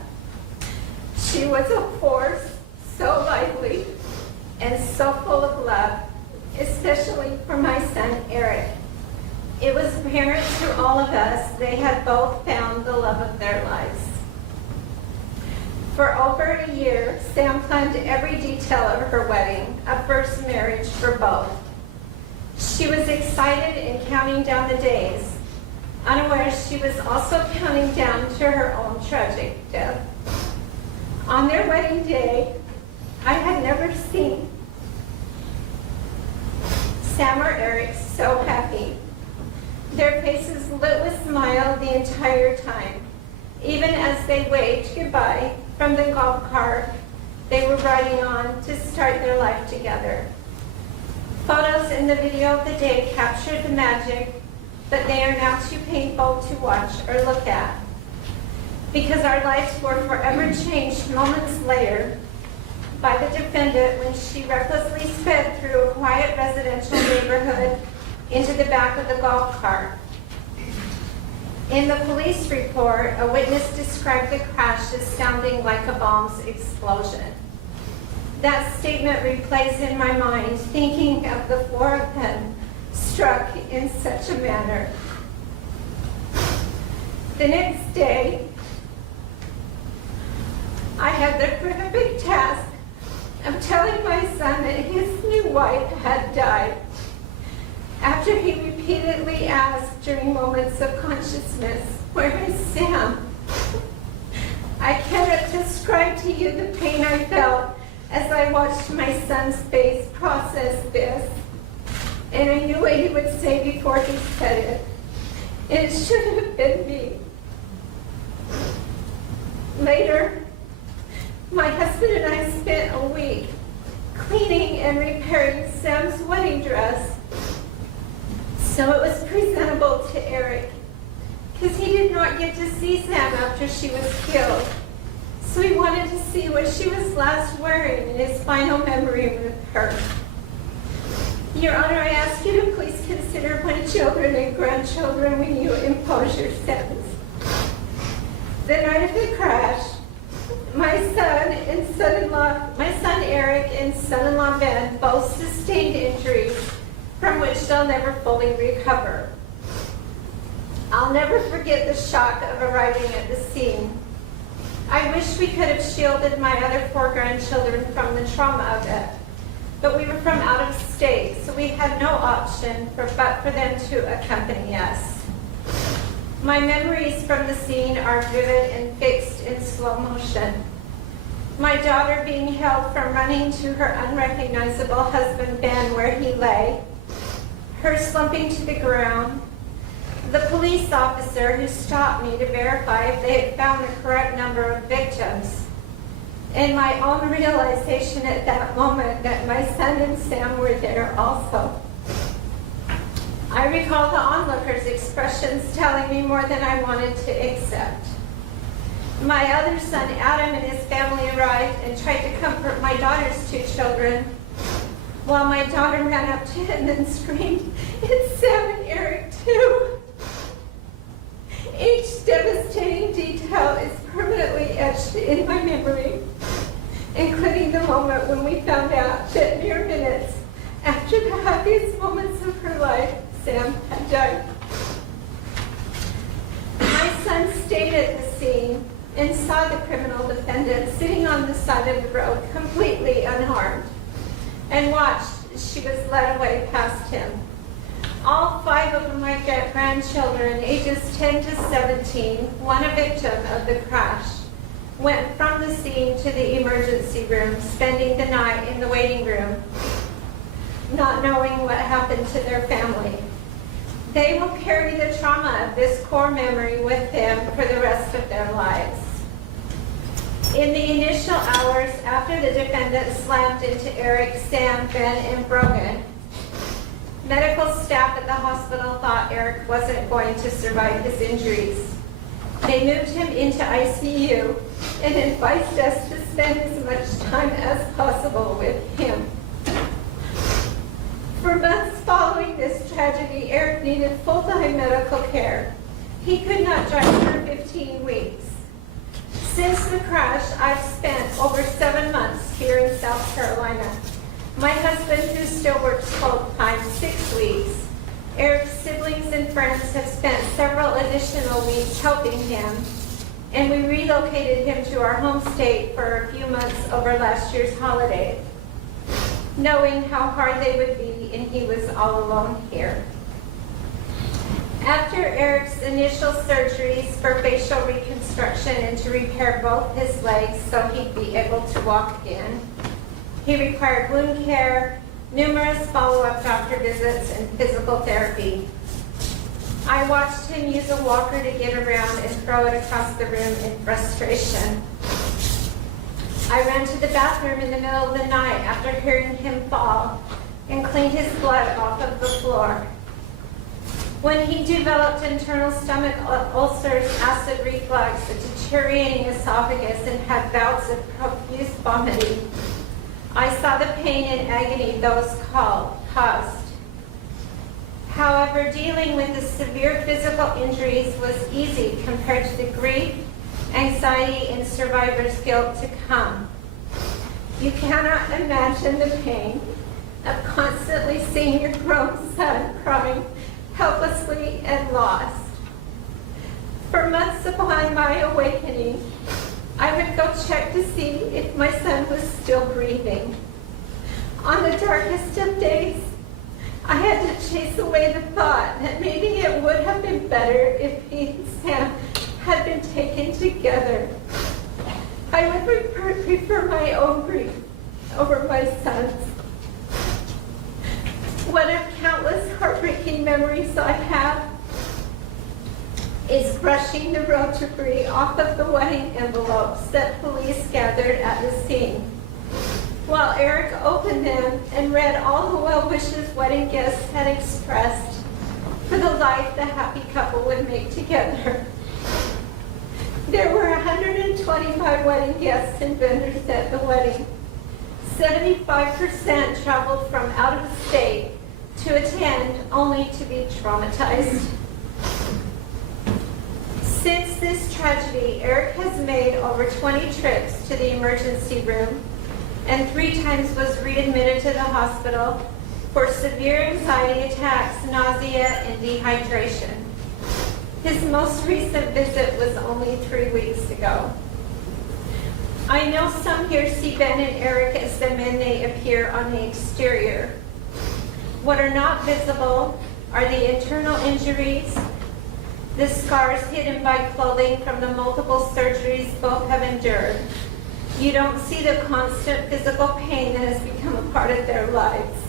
She was a force so lively and so full of love, especially for my son, Aric. It was apparent to all of us they had both found the love of their lives. For over a year, Sam planned every detail of her wedding, a first marriage for both. She was excited and counting down the days, unaware she was also counting down to her own tragic death. On their wedding day, I had never seen Sam or Aric so happy. Their faces lit with smile the entire time, even as they waved goodbye from the golf cart they were riding on to start their life together. Photos in the video of the day captured the magic, but they are now too painful to watch or look at. Because our lives were forever changed moments later by the defendant when she recklessly sped through a quiet residential neighborhood into the back of the golf cart. In the police report, a witness described the crash as sounding like a bomb's explosion. That statement replays in my mind, thinking of the 4 of them struck in such a manner. The next day, I had the horrific task of telling my son that his new wife had died, after he repeatedly asked during moments of consciousness, "Where is Sam?" I cannot describe to you the pain I felt as I watched my son's face process this, and I knew what he would say before he said it. It should have been me. Later, my husband and I spent a week cleaning and repairing Sam's wedding dress so it was presentable to Aric, because he did not get to see Sam after she was killed. So he wanted to see what she was last wearing in his final memory with her. Your Honor, I ask you to please consider my children and grandchildren when you impose your sentence. The night of the crash, my son Aric and son-in-law Ben both sustained injuries from which they'll never fully recover. I'll never forget the shock of arriving at the scene. I wish we could have shielded my other 4 grandchildren from the trauma of it, but we were from out of state, so we had no option but for them to accompany us. My memories from the scene are vivid and fixed in slow motion. My daughter being held from running to her unrecognizable husband Ben where he lay, her slumping to the ground, the police officer who stopped me to verify if they had found the correct number of victims, and my own realization at that moment that my son and Sam were there also. I recall the onlookers' expressions telling me more than I wanted to accept. My other son, Adam, and his family arrived and tried to comfort my daughter's 2 children, while my daughter ran up to him and screamed, "It's Sam and Aric too!" Each devastated etched in my memory, including the moment when we found out that mere minutes after the happiest moments of her life, Sam had died. My son stayed at the scene and saw the criminal defendant sitting on the side of the road completely unharmed, and watched as she was led away past him. All 5 of my grandchildren, ages 10 to 17, one a victim of the crash, went from the scene to the emergency room, spending the night in the waiting room, not knowing what happened to their family. They will carry the trauma of this core memory with them for the rest of their lives. In the initial hours after the defendant slammed into Aric, Sam, Ben, and Brogan, medical staff at the hospital thought Aric wasn't going to survive his injuries. They moved him into ICU and advised us to spend as much time as possible with him. For months following this tragedy, Aric needed full-time medical care. He could not drive for 15 weeks. Since the crash, I've spent over 7 months here in South Carolina. My husband, who still works full-time, 6 weeks. Aric's siblings and friends have spent several additional weeks helping him, and we relocated him to our home state for a few months over last year's holiday, knowing how hard they would be, and he was all alone here. After Aric's initial surgeries for facial reconstruction and to repair both his legs so he'd be able to walk again, he required wound care, numerous follow-up doctor visits, and physical therapy. I watched him use a walker to get around and throw it across the room in frustration. I ran to the bathroom in the middle of the night after hearing him fall and cleaned his blood off of the floor. When he developed internal stomach ulcers, acid reflux, a deteriorating esophagus, and had bouts of profuse vomiting, I saw the pain and agony those caused. However, dealing with the severe physical injuries was easy compared to the grief, anxiety, and survivor's guilt to come. You cannot imagine the pain of constantly seeing your grown son crying helplessly and lost. For months upon my awakening, I would go check to see if my son was still breathing. On the darkest of days, I had to chase away the thought that maybe it would have been better if he and Sam had been taken together. I would prefer my own grief over my son's. One of countless heartbreaking memories I have is brushing the road debris off of the wedding envelopes that police gathered at the scene, while Aric opened them and read all the well wishes wedding guests had expressed for the life the happy couple would make together. There were 125 wedding guests and vendors at the wedding. 75% traveled from out of state to attend, only to be traumatized. Since this tragedy, Aric has made over 20 trips to the emergency room and 3 times was readmitted to the hospital for severe anxiety attacks, nausea, and dehydration. His most recent visit was only 3 weeks ago. I know some here see Ben and Aric as the men they appear on the exterior. What are not visible are the internal injuries, the scars hidden by clothing from the multiple surgeries both have endured. You don't see the constant physical pain that has become a part of their lives.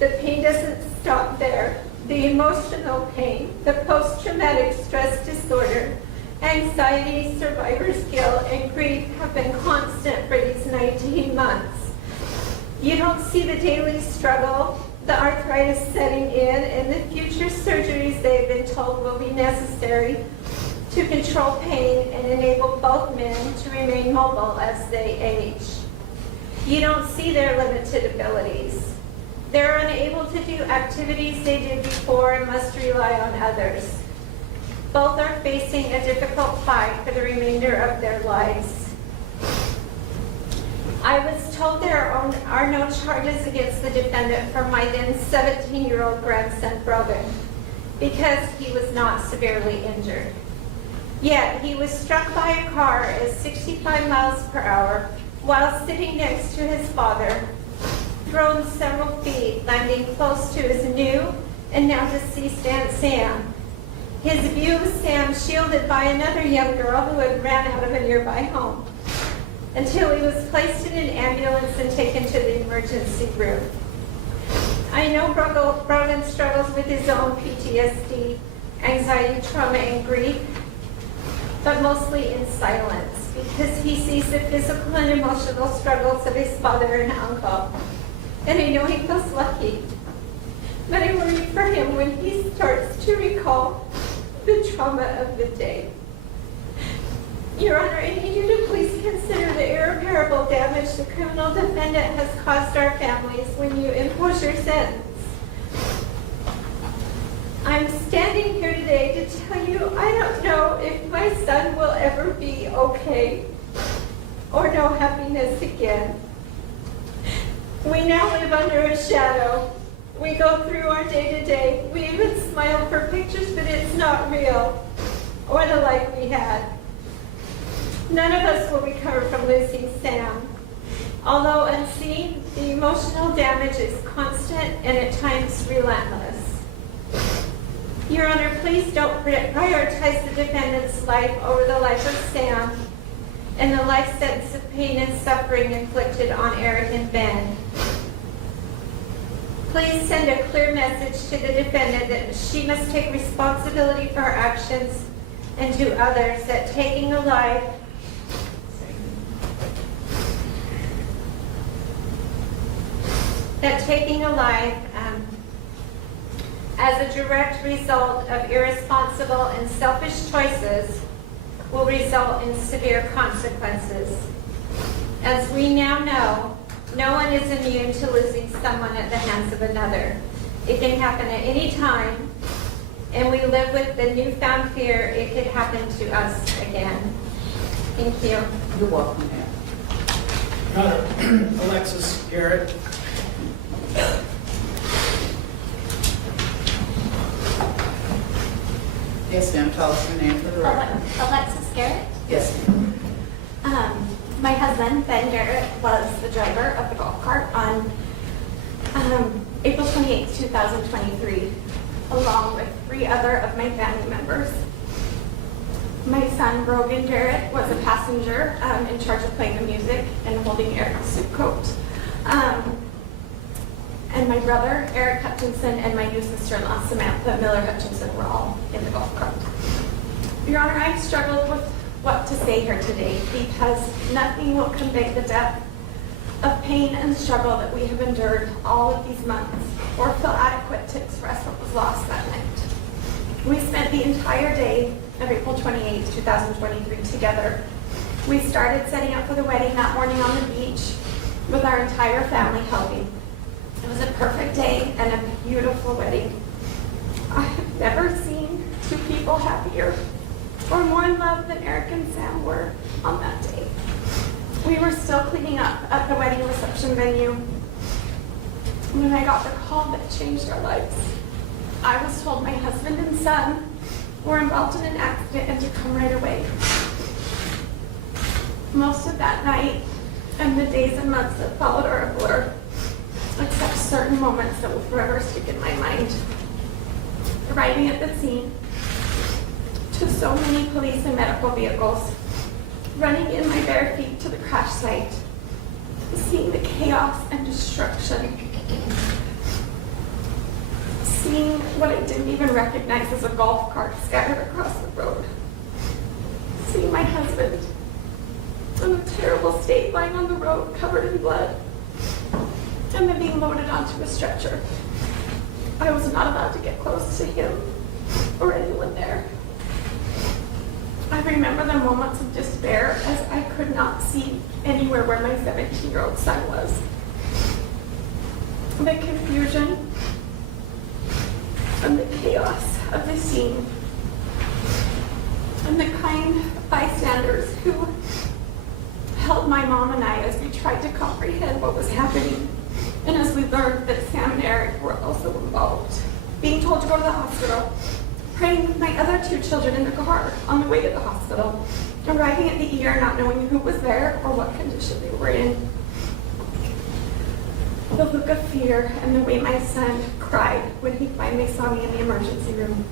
The pain doesn't stop there. The emotional pain, the post-traumatic stress disorder, anxiety, survivor's guilt, and grief have been constant for these 19 months. You don't see the daily struggle, the arthritis setting in, and the future surgeries they've been told will be necessary to control pain and enable both men to remain mobile as they age. You don't see their limited abilities. They're unable to do activities they did before and must rely on others. Both are facing a difficult fight for the remainder of their lives. I was told there are no charges against the defendant for my then 17-year-old grandson, Brogan, because he was not severely injured. Yet he was struck by a car at 65 miles per hour while sitting next to his father, thrown several feet, landing close to his new and now deceased Aunt Sam. His view of Sam shielded by another young girl who had ran out of a nearby home, until he was placed in an ambulance and taken to the emergency room. I know Brogan struggles with his own PTSD, anxiety, trauma, and grief, but mostly in silence, because he sees the physical and emotional struggles of his father and uncle. And I know he feels lucky, but I worry for him when he starts to recall the trauma of the day. Your Honor, I need you to please consider the irreparable damage the criminal defendant has caused our families when you impose your sentence. I'm standing here today to tell you I don't know if my son will ever be okay or know happiness again. We now live under a shadow. We go through our day-to-day. We even smile for pictures, but it's not real or the life we had. None of us will recover from losing Sam. Although unseen, the emotional damage is constant and at times relentless. Your Honor, please don't prioritize the defendant's life over the life of Sam and the life sentence of pain and suffering inflicted on Aric and Ben. Please send a clear message to the defendant that she must take responsibility for her actions, and to others that taking a life as a direct result of irresponsible and selfish choices will result in severe consequences. As we now know, no one is immune to losing someone at the hands of another. It can happen at any time, and we live with the newfound fear it could happen to us again. Thank you. You're welcome, ma'am. Your Honor, Alexis Garrett. Yes, ma'am, tell us your name for the record. Alexis Garrett. Yes, My husband, Ben Garrett, was the driver of the golf cart on April 28, 2023, along with 3 other of my family members. My son, Brogan Garrett, was a passenger in charge of playing the music and holding Aric's suit coat. And my brother, Aric Hutchinson, and my new sister-in-law, Samantha Miller Hutchinson, were all in the golf cart. Your Honor, I've struggled with what to say here today because nothing will convey the depth of pain and struggle that we have endured all of these months or feel adequate to express what was lost that night. We spent the entire day of April 28, 2023 together. We started setting up for the wedding that morning on the beach with our entire family helping. It was a perfect day and a beautiful wedding. I have never seen 2 people happier or more in love than Aric and Sam were on that day. We were still cleaning up at the wedding reception venue when I got the call that changed our lives. I was told my husband and son were involved in an accident and to come right away. Most of that night and the days and months that followed are a blur, except certain moments that will forever stick in my mind. Arriving at the scene, to so many police and medical vehicles, running in my bare feet to the crash site, seeing the chaos and destruction, seeing what I didn't even recognize as a golf cart scattered across the road, seeing my husband in a terrible state lying on the road covered in blood, and then being loaded onto a stretcher. I was not allowed to get close to him or anyone there. I remember the moments of despair as I could not see anywhere where my 17-year-old son was. The confusion and the chaos of the scene defenders who held my mom and I as we tried to comprehend what was happening. And as we learned that Sam and Aric were also involved, being told to go to the hospital, praying with my other 2 children in the car on the way to the hospital, arriving at the ER not knowing who was there or what condition they were in. The look of fear and the way my son cried when he finally saw me in the emergency room,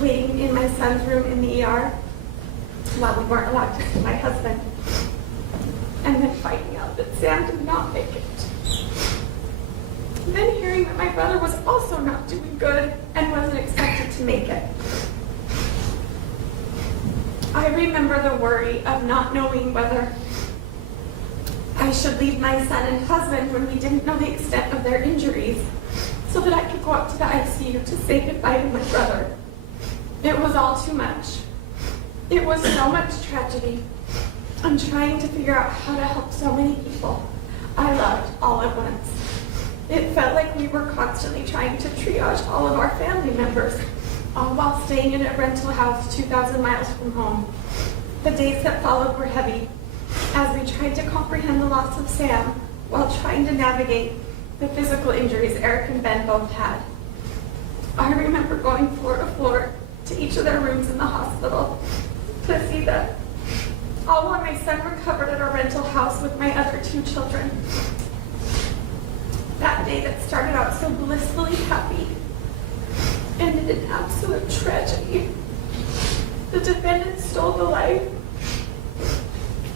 waiting in my son's room in the ER while we weren't allowed to see my husband, and then finding out that Sam did not make it. Then hearing that my brother was also not doing good and wasn't expected to make it. I remember the worry of not knowing whether I should leave my son and husband when we didn't know the extent of their injuries so that I could go up to the ICU to say goodbye to my brother. It was all too much. It was so much tragedy. I'm trying to figure out how to help so many people I loved all at once. It felt like we were constantly trying to triage all of our family members, all while staying in a rental house 2,000 miles from home. The days that followed were heavy as we tried to comprehend the loss of Sam while trying to navigate the physical injuries Aric and Ben both had. I remember going floor to floor to each of their rooms in the hospital to see them, all while my son recovered at our rental house with my other 2 children. That day that started out so blissfully happy ended in absolute tragedy. The defendant stole the life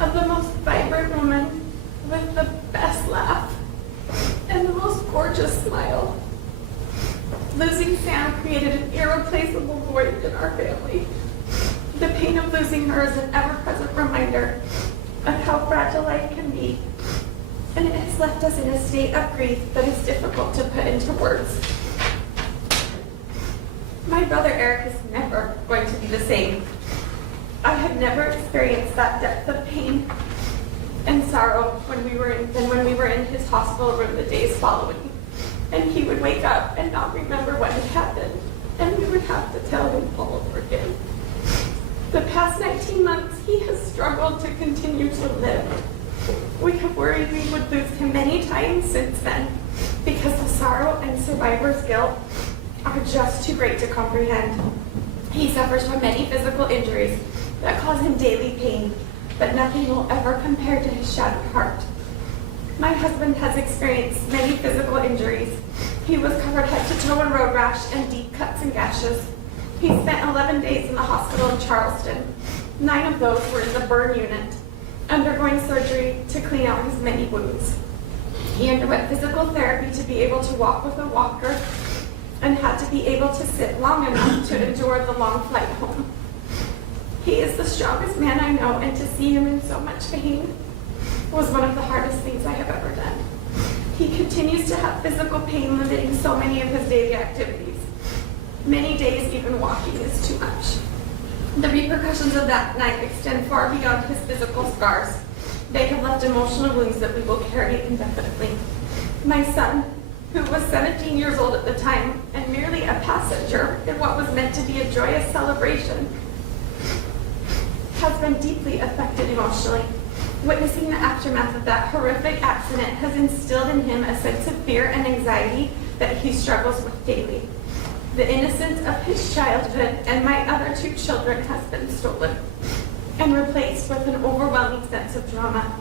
of the most vibrant woman with the best laugh and the most gorgeous smile. Losing Sam created an irreplaceable void in our family. The pain of losing her is an ever-present reminder of how fragile life can be, and it has left us in a state of grief that is difficult to put into words. My brother Aric is never going to be the same. I have never experienced that depth of pain and sorrow when we were in his hospital room the days following. And he would wake up and not remember what had happened, and we would have to tell him all over again. The past 19 months, he has struggled to continue to live. We have worried we would lose him many times since then because the sorrow and survivor's guilt are just too great to comprehend. He suffers from many physical injuries that cause him daily pain, but nothing will ever compare to his shattered heart. My husband has experienced many physical injuries. He was covered head to toe in road rash and deep cuts and gashes. He spent 11 days in the hospital in Charleston. 9 of those were in the burn unit, undergoing surgery to clean out his many wounds. He underwent physical therapy to be able to walk with a walker and had to be able to sit long enough to endure the long flight home. He is the strongest man I know, and to see him in so much pain was one of the hardest things I have ever done. He continues to have physical pain limiting so many of his daily activities. Many days even walking is too much. The repercussions of that night extend far beyond his physical scars. They have left emotional wounds that we will carry indefinitely. My son, who was 17 years old at the time and merely a passenger in what was meant to be a joyous celebration, has been deeply affected emotionally. Witnessing the aftermath of that horrific accident has instilled in him a sense of fear and anxiety that he struggles with daily. The innocence of his childhood and my other 2 children has been stolen and replaced with an overwhelming sense of drama.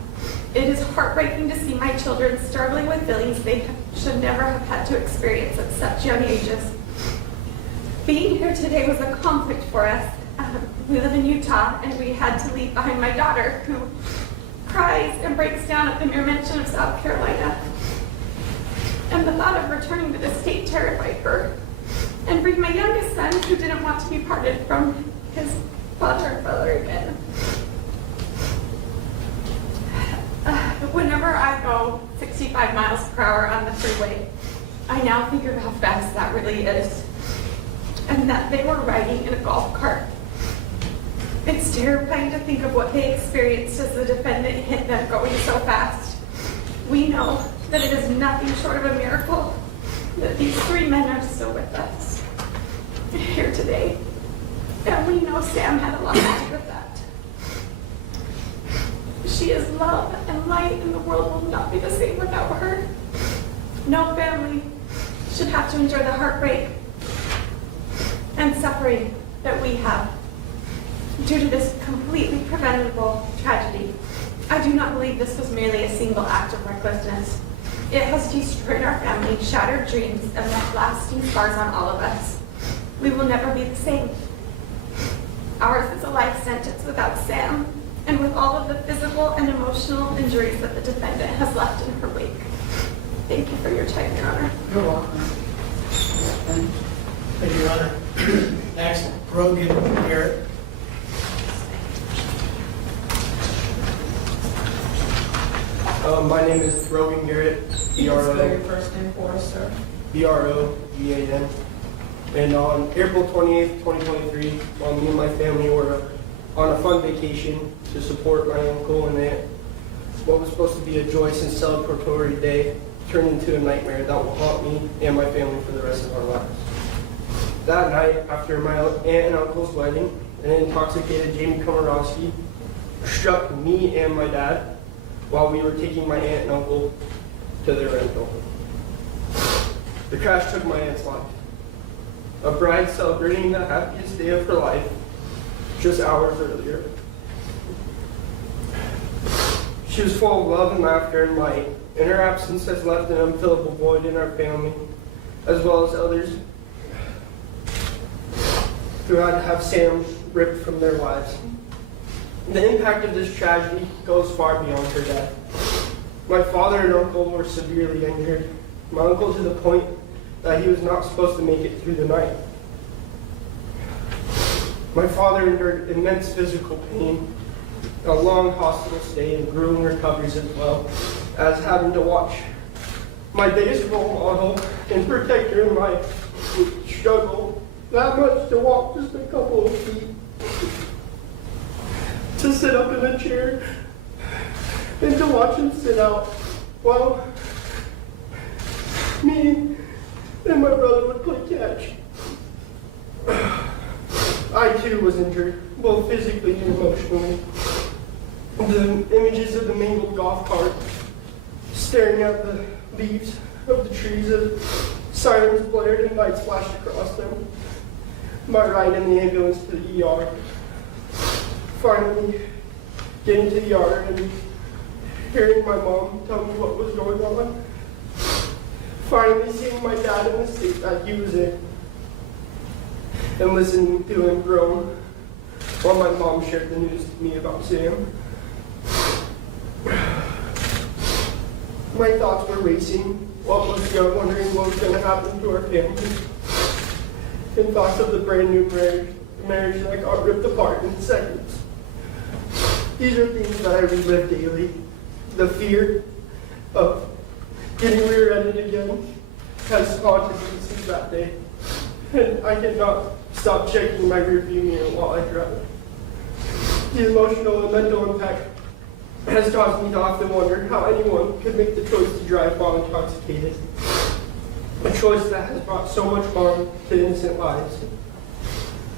It is heartbreaking to see my children struggling with feelings they should never have had to experience at such young ages. Being here today was a conflict for us. We live in Utah, and we had to leave behind my daughter, who cries and breaks down at the mere mention of South Carolina. And the thought of returning to the state terrified her. And bring my youngest son, who didn't want to be parted from his father and brother again. Whenever I go 65 miles per hour on the freeway, I now think of how fast that really is. And that they were riding in a golf cart. It's terrifying to think of what they experienced as the defendant hit them going so fast. We know that it is nothing short of a miracle that these 3 men are still with us here today. And we know Sam had a lot to do with that. love and light, and the world will not be the same without her. No family should have to endure the heartbreak and suffering that we have due to this completely preventable tragedy. I do not believe this was merely a single act of recklessness. It has destroyed our family, shattered dreams, and left lasting scars on all of us. We will never be the same. Ours is a life sentence without Sam, and with all of the physical and emotional injuries that the defendant has left in her wake. Thank you for your time, Your Honor. You're welcome. Thank you, Your Honor. Next, Brogan Garrett. My name is Brogan Garrett, Spell your first name for us, sir. B-R-O-G-A-N. And on April 28th, 2023, while me and my family were on a fun vacation to support my uncle and aunt, what was supposed to be a joyous and celebratory day turned into a nightmare that will haunt me and my family for the rest of our lives. That night, after my aunt and uncle's wedding, an intoxicated Lee Komoroski struck me and my dad while we were taking my aunt and uncle to their rental. The crash took my aunt's life. A bride celebrating the happiest day of her life just hours earlier. She was full of love and laughter and light, and her absence has left an unfillable void in our family, as well as others who had to have Sam ripped from their lives. The impact of this tragedy goes far beyond her death. My father and uncle were severely injured. My uncle to the point that he was not supposed to make it through the night. My father endured immense physical pain, a long hospital stay, and grueling recoveries as well as having to watch my biggest role model and protector in life struggle that much to walk just a couple of feet, to sit up in a chair, and to watch him sit out while me and my brother would play catch. I too was injured, both physically and emotionally. The images of the mangled golf cart, staring at the leaves of the trees as sirens blared and lights flashed across them. My ride in the ambulance to the ER. Finally getting to the ER and hearing my mom tell me what was going on. Finally seeing my dad in the state that he was in, and listening to him groan while my mom shared the news to me about Sam. My thoughts were racing while I was young, wondering what was going to happen to our family, and thoughts of the brand new marriage that got ripped apart in seconds. These are things that I relive daily. The fear of getting rear-ended again has haunted me since that day, and I cannot stop checking my rearview mirror while I drive. The emotional and mental impact has caused me to often wonder how anyone could make the choice to drive while intoxicated, a choice that has brought so much harm to innocent lives.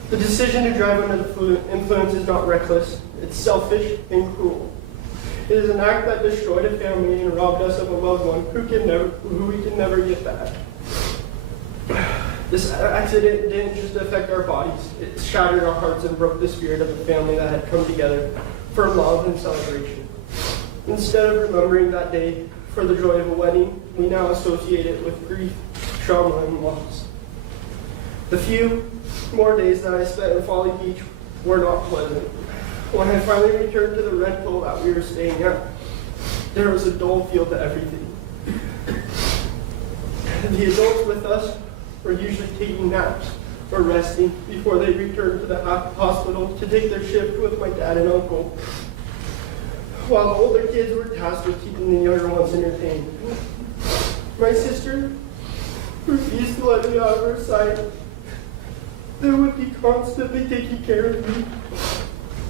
The decision to drive under the influence is not reckless, it's selfish and cruel. It is an act that destroyed a family and robbed us of a loved one who we can never get back. This accident didn't just affect our bodies, it shattered our hearts and broke the spirit of the family that had come together for love and celebration. Instead of remembering that day for the joy of a wedding, we now associate it with grief, trauma, and loss. The few more days that I spent in Folly Beach were not pleasant. When I finally returned to the rental that we were staying at, there was a dull feel to everything. The adults with us were usually taking naps or resting before they returned to the hospital to take their shift with my dad and uncle, while the older kids were tasked with keeping the younger ones entertained. My sister refused to let me out of her sight. They would be constantly taking care of me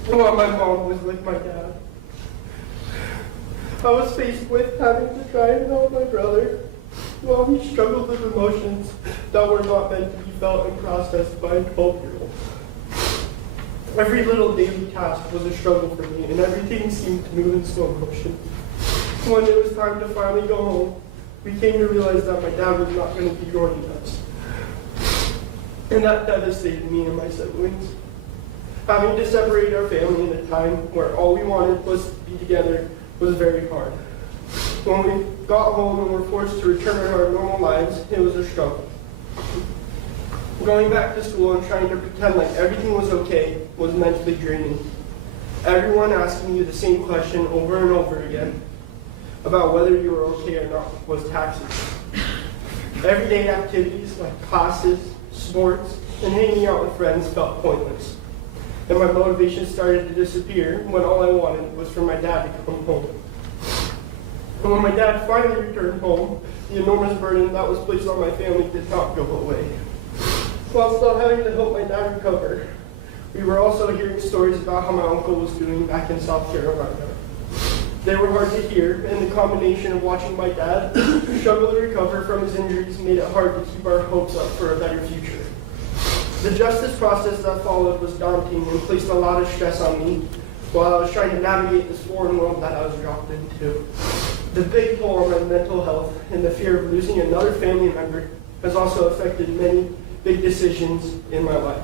while my mom was with my dad. I was faced with having to try and help my brother while he struggled with emotions that were not meant to be felt and processed by a 12-year-old. Every little daily task was a struggle for me, and everything seemed to move in slow motion. When it was time to finally go home, we came to realize that my dad was not going to be joining us. And that devastated me and my siblings. Having to separate our family in a time where all we wanted was to be together was very hard. When we got home and were forced to return to our normal lives, it was a struggle. Going back to school and trying to pretend like everything was okay was mentally draining. Everyone asking you the same question over and over again about whether you were okay or not was taxing. Everyday activities like classes, sports, and hanging out with friends felt pointless. And my motivation started to disappear when all I wanted was for my dad to come home. And when my dad finally returned home, the enormous burden that was placed on my family did not go away. While still having to help my dad recover, we were also hearing stories about how my uncle was doing back in South Carolina. They were hard to hear, and the combination of watching my dad struggle to recover from his injuries made it hard to keep our hopes up for a better future. The justice process that followed was daunting and placed a lot of stress on me while I was trying to navigate this foreign world that I was dropped into. The big toll on my mental health and the fear of losing another family member has also affected many big decisions in my life.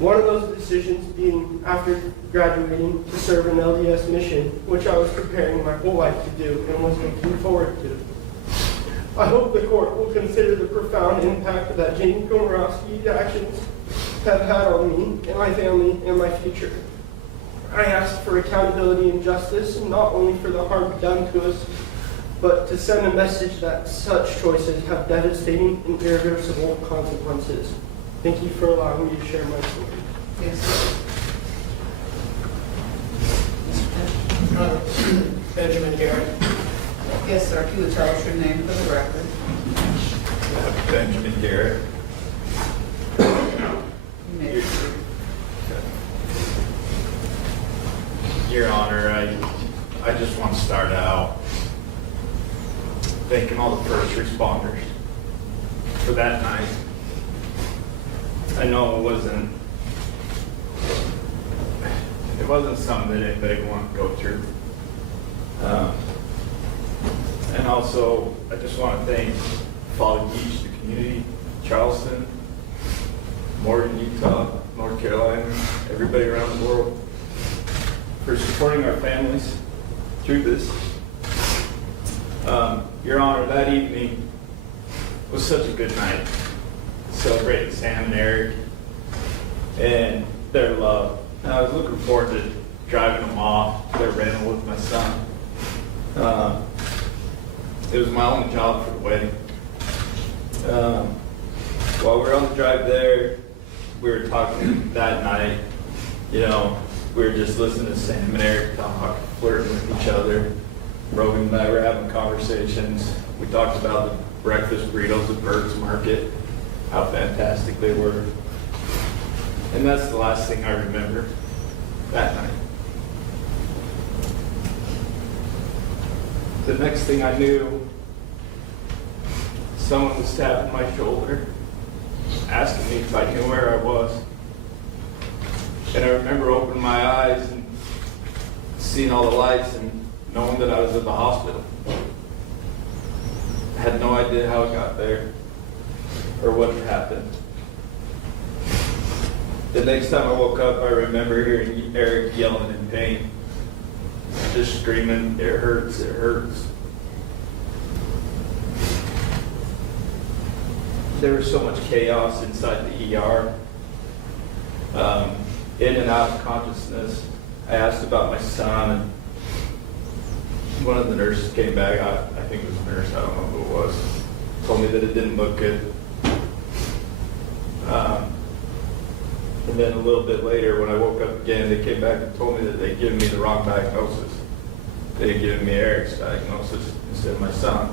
One of those decisions being after graduating to serve an LDS mission, which I was preparing my whole life to do and was looking forward to. I hope the court will consider the profound impact that Lee Komoroski's actions have had on me and my family and my future. I ask for accountability and justice, not only for the harm done to us, but to send a message that such choices have devastating and irreversible consequences. Thank you for allowing me to share my story. Yes, sir. Benjamin Garrett. Yes, sir. If you would tell us your name for the record. Benjamin Garrett. You may proceed. Your Honor, I just want to start out thanking all the first responders for that night. I know it wasn't something that anybody wanted to go through. And also, I just want to thank Folly Beach, the community, Charleston, Morgan, Utah, North Carolina, everybody around the world for supporting our families through this. Your Honor, that evening was such a good night, celebrating Sam and Aric and their love. And I was looking forward to driving them off their rental with my son. It was my only job for the wedding. While we were on the drive there, we were talking that night. You know, we were just listening to Sam and Aric talk, flirting with each other. Rogan and I were having conversations. We talked about the breakfast burritos at Bert's Market, how fantastic they were. And that's the last thing I remember that night. The next thing I knew, someone was tapping my shoulder, asking me if I knew where I was. And I remember opening my eyes and seeing all the lights and knowing that I was at the hospital. I had no idea how it got there or what had happened. The next time I woke up, I remember hearing Aric yelling in pain, just screaming, "It hurts, it hurts." There was so much chaos inside the ER, in and out of consciousness. I asked about my son, and one of the nurses came back, I think it was a nurse, I don't know who it was, told me that it didn't look good. And then a little bit later, when I woke up again, they came back and told me that they'd given me the wrong diagnosis. They had given me Eric's diagnosis instead of my son.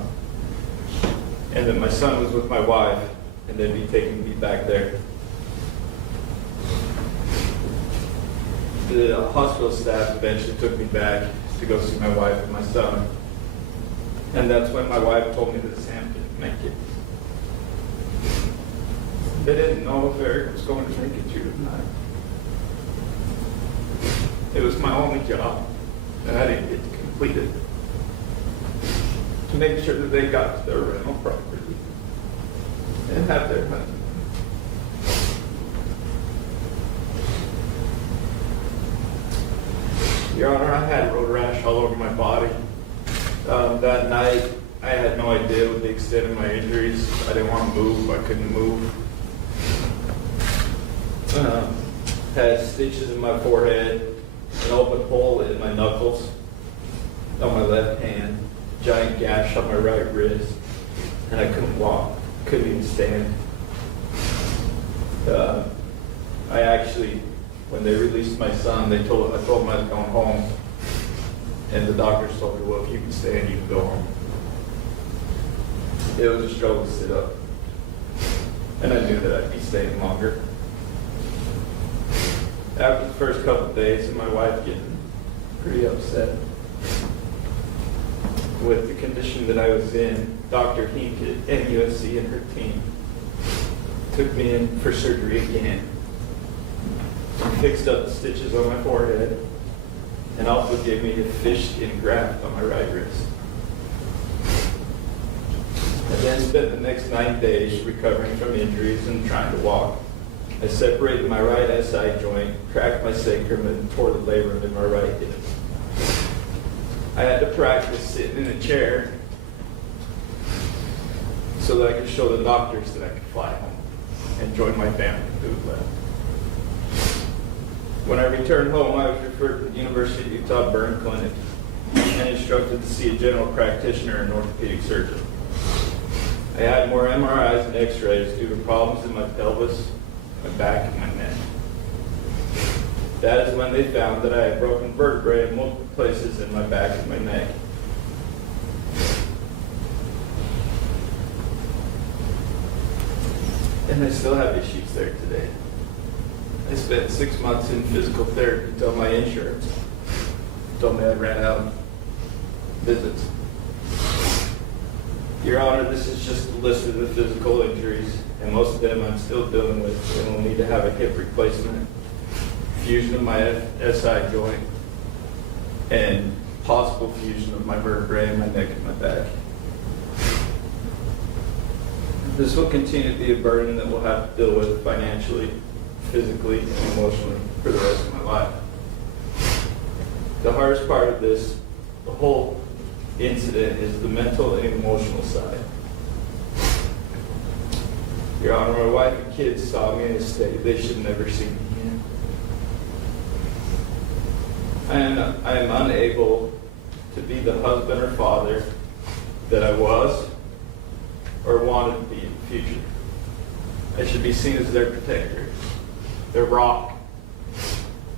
And that my son was with my wife, and they'd be taking me back there. The hospital staff eventually took me back to go see my wife and my son. And that's when my wife told me that Sam didn't make it. They didn't know if Aric was going to make it through the night. It was my only job, and I didn't get to complete it. To make sure that they got to their rental property and have their money. Your Honor, I had road rash all over my body. That night, I had no idea what the extent of my injuries. I didn't want to move. I couldn't move. Had stitches in my forehead, an open hole in my knuckles on my left hand, giant gash on my right wrist, and I couldn't walk, couldn't even stand. I actually, when they released my son, I told him I was going home, and the doctors told me, well, if you can stand, you can go home. It was a struggle to sit up, and I knew that I'd be staying longer. After the first couple of days, and my wife getting pretty upset with the condition that I was in, Dr. Hink at NUSC and her team took me in for surgery again. Fixed up the stitches on my forehead and also gave me a fish skin graft on my right wrist. I then spent the next 9 days recovering from injuries and trying to walk. I separated my right SI joint, cracked my sacrum, and tore the labrum in my right hip. I had to practice sitting in a chair so that I could show the doctors that I could fly home and join my family who had left. When I returned home, I was referred to the University of Utah Burn Clinic and instructed to see a general practitioner and orthopedic surgeon. I had more MRIs and x-rays due to problems in my pelvis, my back, and my neck. That is when they found that I had broken vertebrae in multiple places in my back and my neck. And I still have issues there today. I spent 6 months in physical therapy until my insurance told me I ran out of visits. Your Honor, this is just a list of the physical injuries, and most of them I'm still dealing with, and will need to have a hip replacement, fusion of my SI joint, and possible fusion of my vertebrae in my neck and my back. This will continue to be a burden that we'll have to deal with financially, physically, and emotionally for the rest of my life. The hardest part of this, the whole incident, is the mental and emotional side. Your Honor, my wife and kids saw me in a state they should never see me in. I am unable to be the husband or father that I was or wanted to be in the future. I should be seen as their protector, their rock.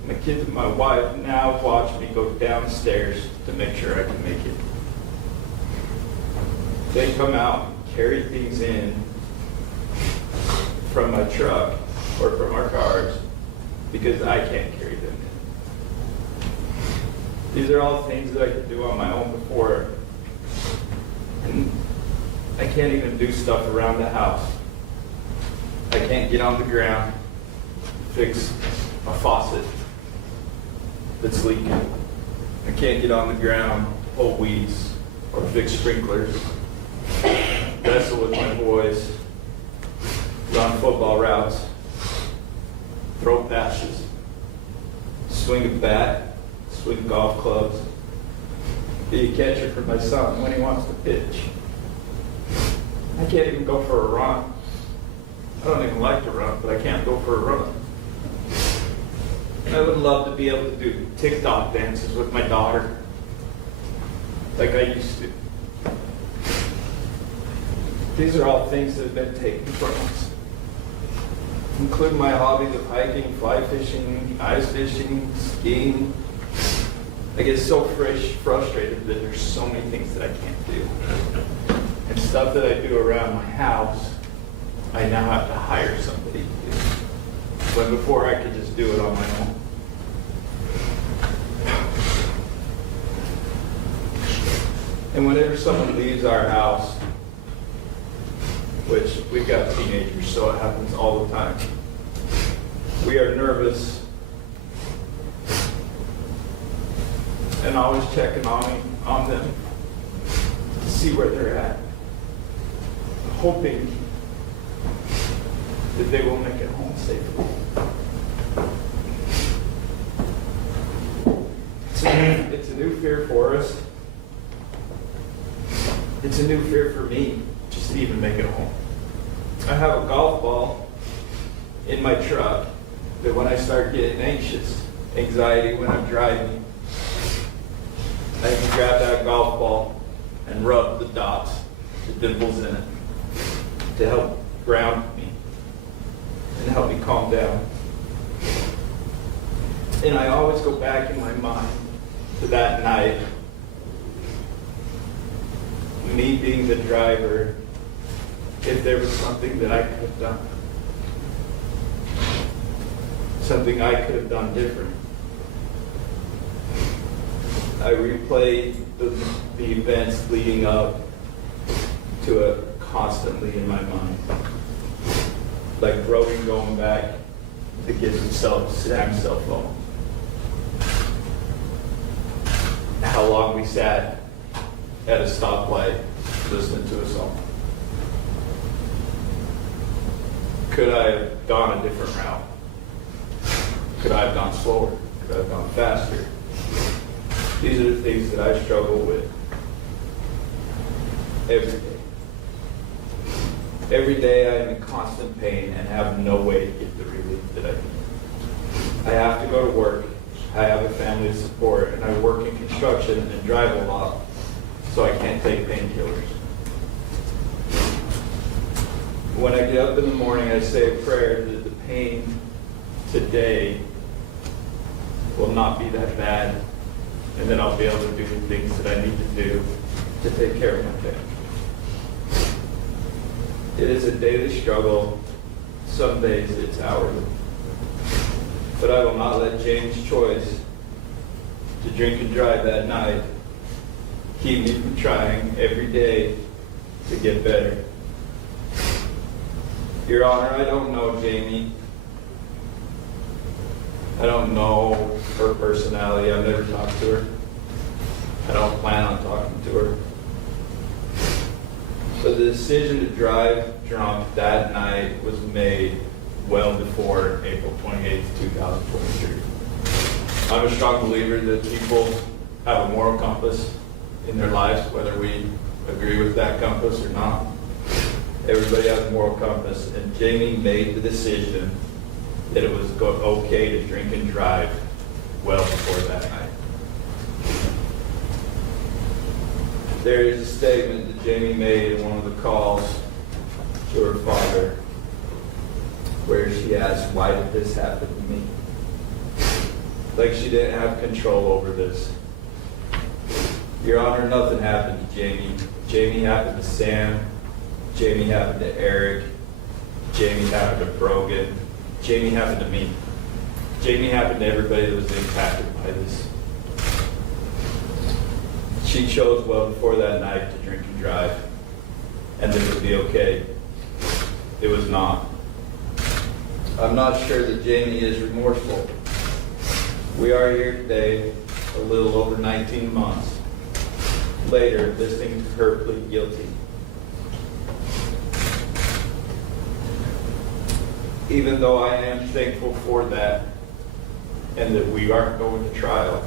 My kids and my wife now watch me go downstairs to make sure I can make it. They come out and carry things in from my truck or from our cars because I can't carry them in. These are all things that I could do on my own before. And I can't even do stuff around the house. I can't get on the ground, fix a faucet that's leaking. I can't get on the ground, pull weeds, or fix sprinklers, wrestle with my boys, run football routes, throw passes, swing a bat, swing golf clubs, be a catcher for my son when he wants to pitch. I can't even go for a run. I don't even like to run, but I can't go for a run. I would love to be able to do TikTok dances with my daughter, like I used to. These are all things that have been taken from us, including my hobbies of hiking, fly fishing, ice fishing, skiing. I get so frustrated that there's so many things that I can't do. And stuff that I do around my house, I now have to hire somebody to do. When before I could just do it on my own. And whenever someone leaves our house, which we've got teenagers, so it happens all the time, we are nervous and always checking on them to see where they're at, hoping that they will make it home safely. It's a new fear for us. It's a new fear for me, just to even make it home. I have a golf ball in my truck that when I start getting anxiety when I'm driving, I can grab that golf ball and rub the dots, the dimples in it, to help ground me and help me calm down. And I always go back in my mind to that night, me being the driver, if there was something that I could have done. Something I could have done different. I replayed the events leading up to it constantly in my mind. Like Rogan going back to get Sam's cell phone. How long we sat at a stoplight listening to a song. Could I have gone a different route? Could I have gone slower? Could I have gone faster? These are the things that I struggle with every day. Every day I am in constant pain and have no way to get the relief that I need. I have to go to work. I have a family to support, and I work in construction and drive a lot, so I can't take painkillers. When I get up in the morning, I say a prayer that the pain today will not be that bad, and then I'll be able to do the things that I need to do to take care of my family. It is a daily struggle. Some days it's hourly. But I will not let James' choice to drink and drive that night keep me from trying every day to get better. Your Honor, I don't know Jamie. I don't know her personality. I've never talked to her. I don't plan on talking to her. But the decision to drive drunk that night was made well before April 28th, 2023. I'm a strong believer that people have a moral compass in their lives, whether we agree with that compass or not. Everybody has a moral compass, and Jamie made the decision that it was okay to drink and drive well before that night. There is a statement that Jamie made in one of the calls to her father where she asked, "Why did this happen to me?" Like she didn't have control over this. Your Honor, nothing happened to Jamie. Jamie happened to Sam. Jamie happened to Aric. Jamie happened to Brogan. Jamie happened to me. Jamie happened to everybody that was impacted by this. She chose well before that night to drink and drive, and that it would be okay. It was not. I'm not sure that Jamie is remorseful. We are here today, a little over 19 months later, listening to her plead guilty. Even though I am thankful for that, and that we aren't going to trial,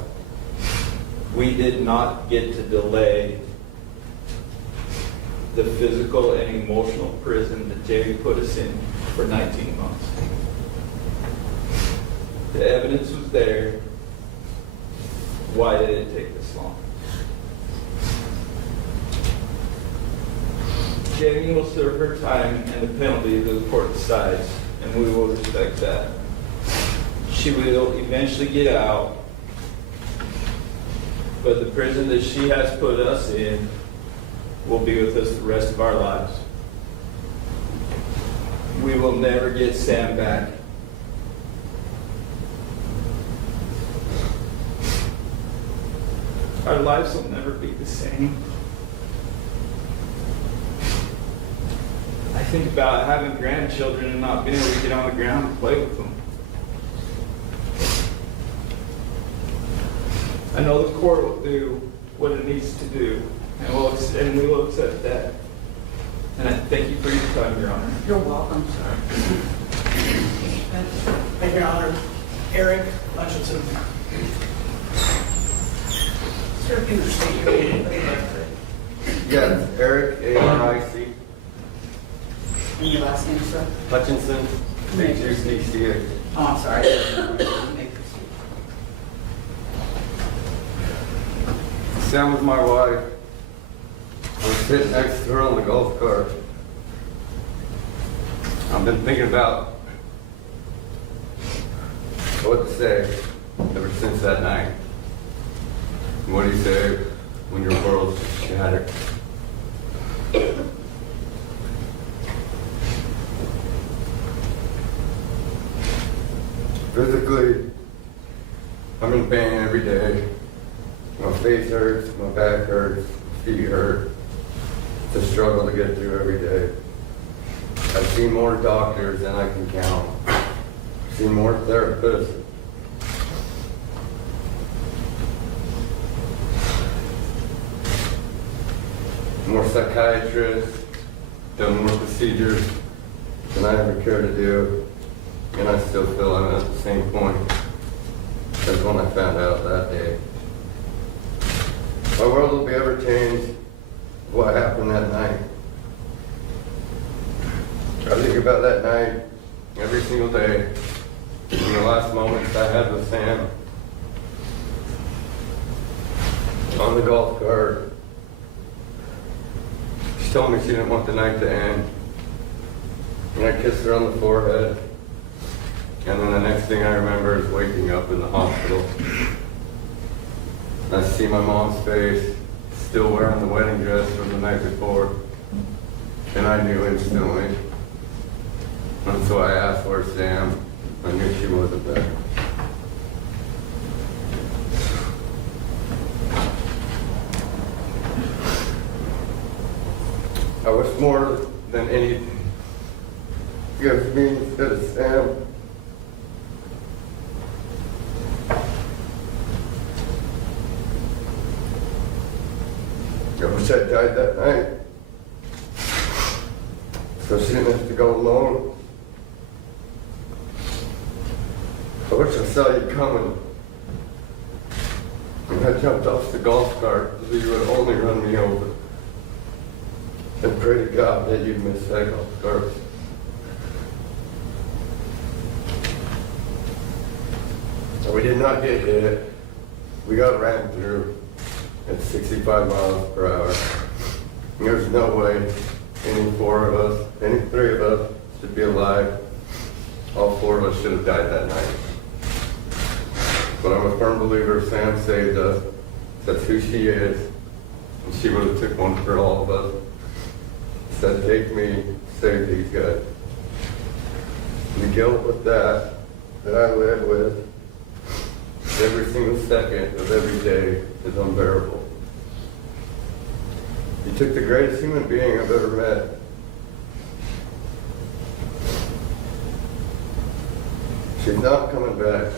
we did not get to delay the physical and emotional prison that Jamie put us in for 19 months. The evidence was there. Why did it take this long? Jamie will serve her time and the penalty that the court decides, and we will respect that. She will eventually get out, but the prison that she has put us in will be with us the rest of our lives. We will never get Sam back. Our lives will never be the same. I think about having grandchildren and not being able to get on the ground and play with them. I know the court will do what it needs to do, and we will accept that. And I thank you for your time, Your Honor. You're welcome, sir. Thank you, Your Honor. Aric Hutchinson. Sir, can you state your name for the record? Yes, Aric, A-R-I-C, And your last name, sir? Hutchinson, H-U-C-C-H. Oh, I'm sorry. You may proceed. Sam was my wife. I was sitting next to her on the golf cart. I've been thinking about what to say ever since that night. What do you say when your world's shattered? Physically, I'm in pain every day. My face hurts, my back hurts, my feet hurt. It's a struggle to get through every day. I've seen more doctors than I can count. I've seen more therapists. More psychiatrists, done more procedures than I ever care to do. And I still feel I'm at the same point as when I found out that day. My world will be ever changed what happened that night. I think about that night every single day. In the last moments I had with Sam on the golf cart. She told me she didn't want the night to end. And I kissed her on the forehead. And then the next thing I remember is waking up in the hospital. I see my mom's face, still wearing the wedding dress from the night before. And I knew instantly. And so I asked for Sam. I knew she wasn't there. I wish more than anything gives me instead of Sam. I wish I died that night, so she didn't have to go alone. I wish I saw you coming, and I jumped off the golf cart so you would only run me over, and pray to God that you'd miss that golf cart. So we did not get hit. We got ran through at 65 miles per hour. There's no way any four of us, any three of us should be alive. All four of us should have died that night. But I'm a firm believer Sam saved us. That's who she is. And she would have took one for all of us. Said, take me, save these guys. The guilt with that I live with every single second of every day is unbearable. You took the greatest human being I've ever met. She's not coming back.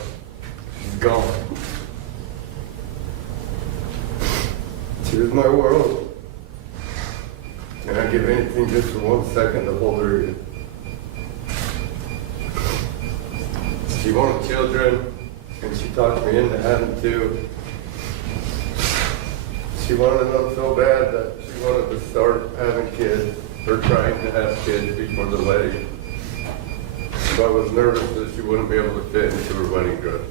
She's gone. She was my world. And I'd give anything just for 1 second to hold her again. She wanted children, and she talked me into having two. She wanted them so bad that she wanted to start having kids, or trying to have kids before the wedding. So I was nervous that she wouldn't be able to fit into her wedding dress.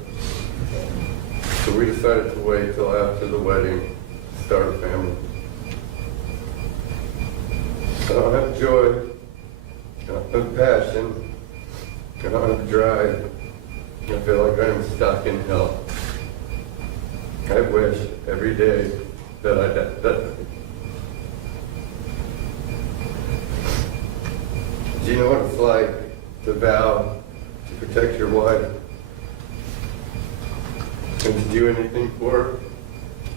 So we decided to wait till after the wedding to start a family. I don't have joy, I don't have passion, I don't have drive. I feel like I'm stuck in hell. I wish every day that I died. Do you know what it's like to vow to protect your wife and to do anything for her,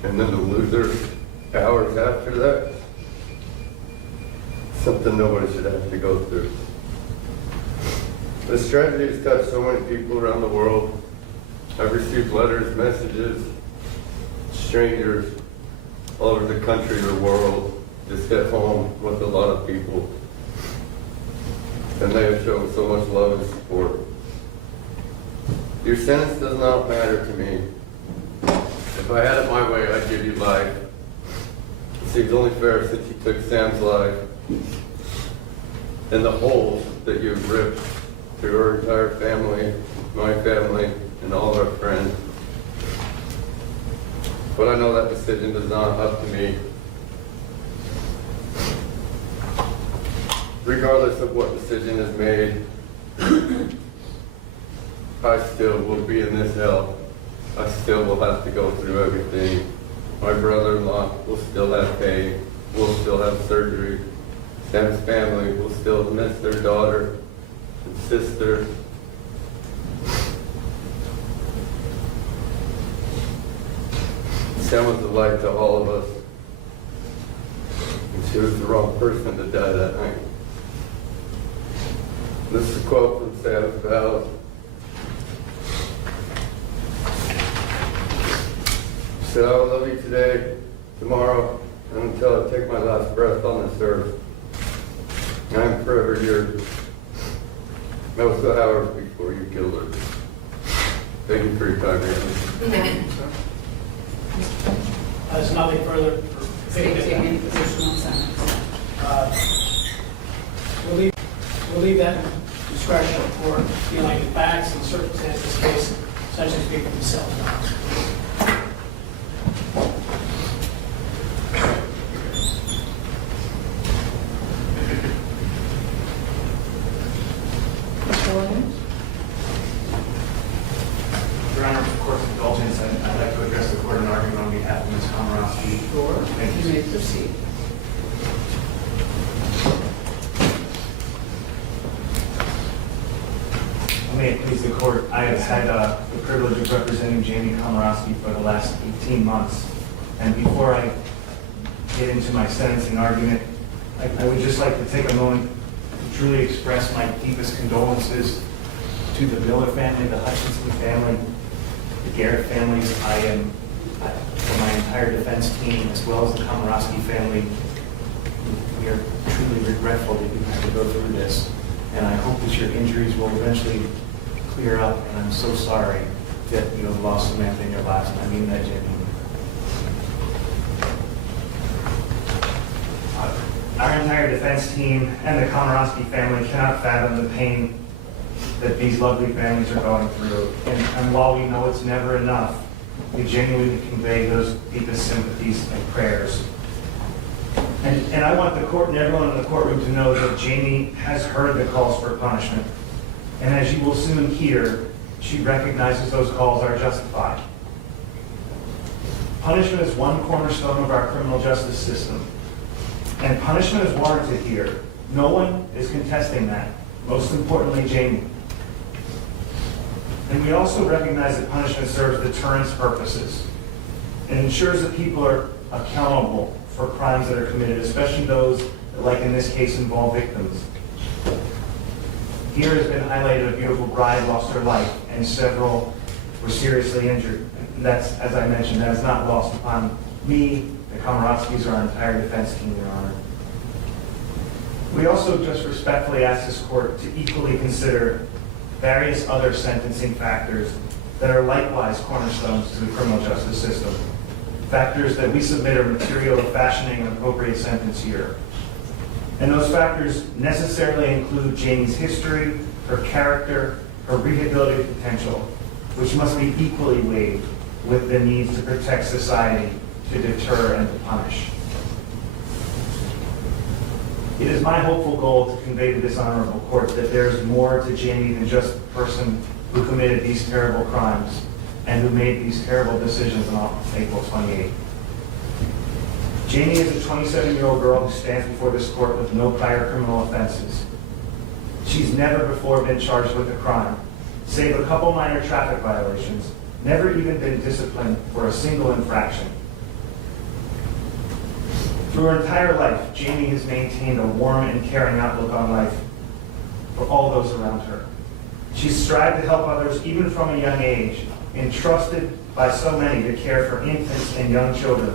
and then to lose her hours after that? Something nobody should have to go through. This tragedy has touched so many people around the world. I've received letters, messages, strangers all over the country or world, just at home with a lot of people. And they have shown so much love and support. Your sentence does not matter to me. If I had it my way, I'd give you life. It seems only fair since you took Sam's life and the holes that you've ripped through our entire family, my family, and all our friends. But I know that decision is not up to me. Regardless of what decision is made, I still will be in this hell. I still will have to go through everything. My brother-in-law will still have pain, will still have surgery. Sam's family will still miss their daughter and sister. Sam was a light to all of us. And she was the wrong person to die that night. This is a quote from Sam's vows. She said, I will love you today, tomorrow, and until I take my last breath on this earth. I am forever yours. That was the hours before you killed her. Thank you for your time, Andy. There's nothing further. Take any position on sentence. We'll leave that discretion for dealing with facts and circumstances of this case, such as speak for themselves. Your Honor, with the court's indulgence, I'd like to address the court in argument on behalf of Ms. Komoroski. Sure. You may proceed. May it please the court, I have had the privilege of representing Jamie Komoroski for the last 18 months. And before I get into my sentencing argument, I would just like to take a moment to truly express my deepest condolences to the Miller family, the Hutchinson family, the Garrett families. For my entire defense team, as well as the Komoroski family, we are truly regretful that you had to go through this. And I hope that your injuries will eventually clear up, and I'm so sorry that you have lost Samantha in your lives, and I mean that genuinely. Our entire defense team and the Komoroski family cannot fathom the pain that these lovely families are going through. And while we know it's never enough, we genuinely convey those deepest sympathies and prayers. And I want the court and everyone in the courtroom to know that Jamie has heard the calls for punishment. And as you will soon hear, she recognizes those calls are justified. Punishment is one cornerstone of our criminal justice system. And punishment is warranted here. No one is contesting that. Most importantly, Jamie. And we also recognize that punishment serves deterrence purposes. It ensures that people are accountable for crimes that are committed, especially those that, like in this case, involve victims. Here has been highlighted a beautiful bride lost her life, and several were seriously injured. And that's, as I mentioned, that is not lost upon me, the Komoroskis, or our entire defense team, Your Honor. We also just respectfully ask this court to equally consider various other sentencing factors that are likewise cornerstones to the criminal justice system. Factors that we submit are material to fashioning an appropriate sentence here. And those factors necessarily include Jamie's history, her character, her rehabilitative potential, which must be equally weighed with the needs to protect society, to deter, and to punish. It is my hopeful goal to convey to this honorable court that there is more to Jamie than just the person who committed these terrible crimes and who made these terrible decisions on April 28th. Jamie is a 27-year-old girl who stands before this court with no prior criminal offenses. She's never before been charged with a crime, save a couple minor traffic violations, never even been disciplined for a single infraction. Through her entire life, Jamie has maintained a warm and caring outlook on life for all those around her. She's strived to help others even from a young age, entrusted by so many to care for infants and young children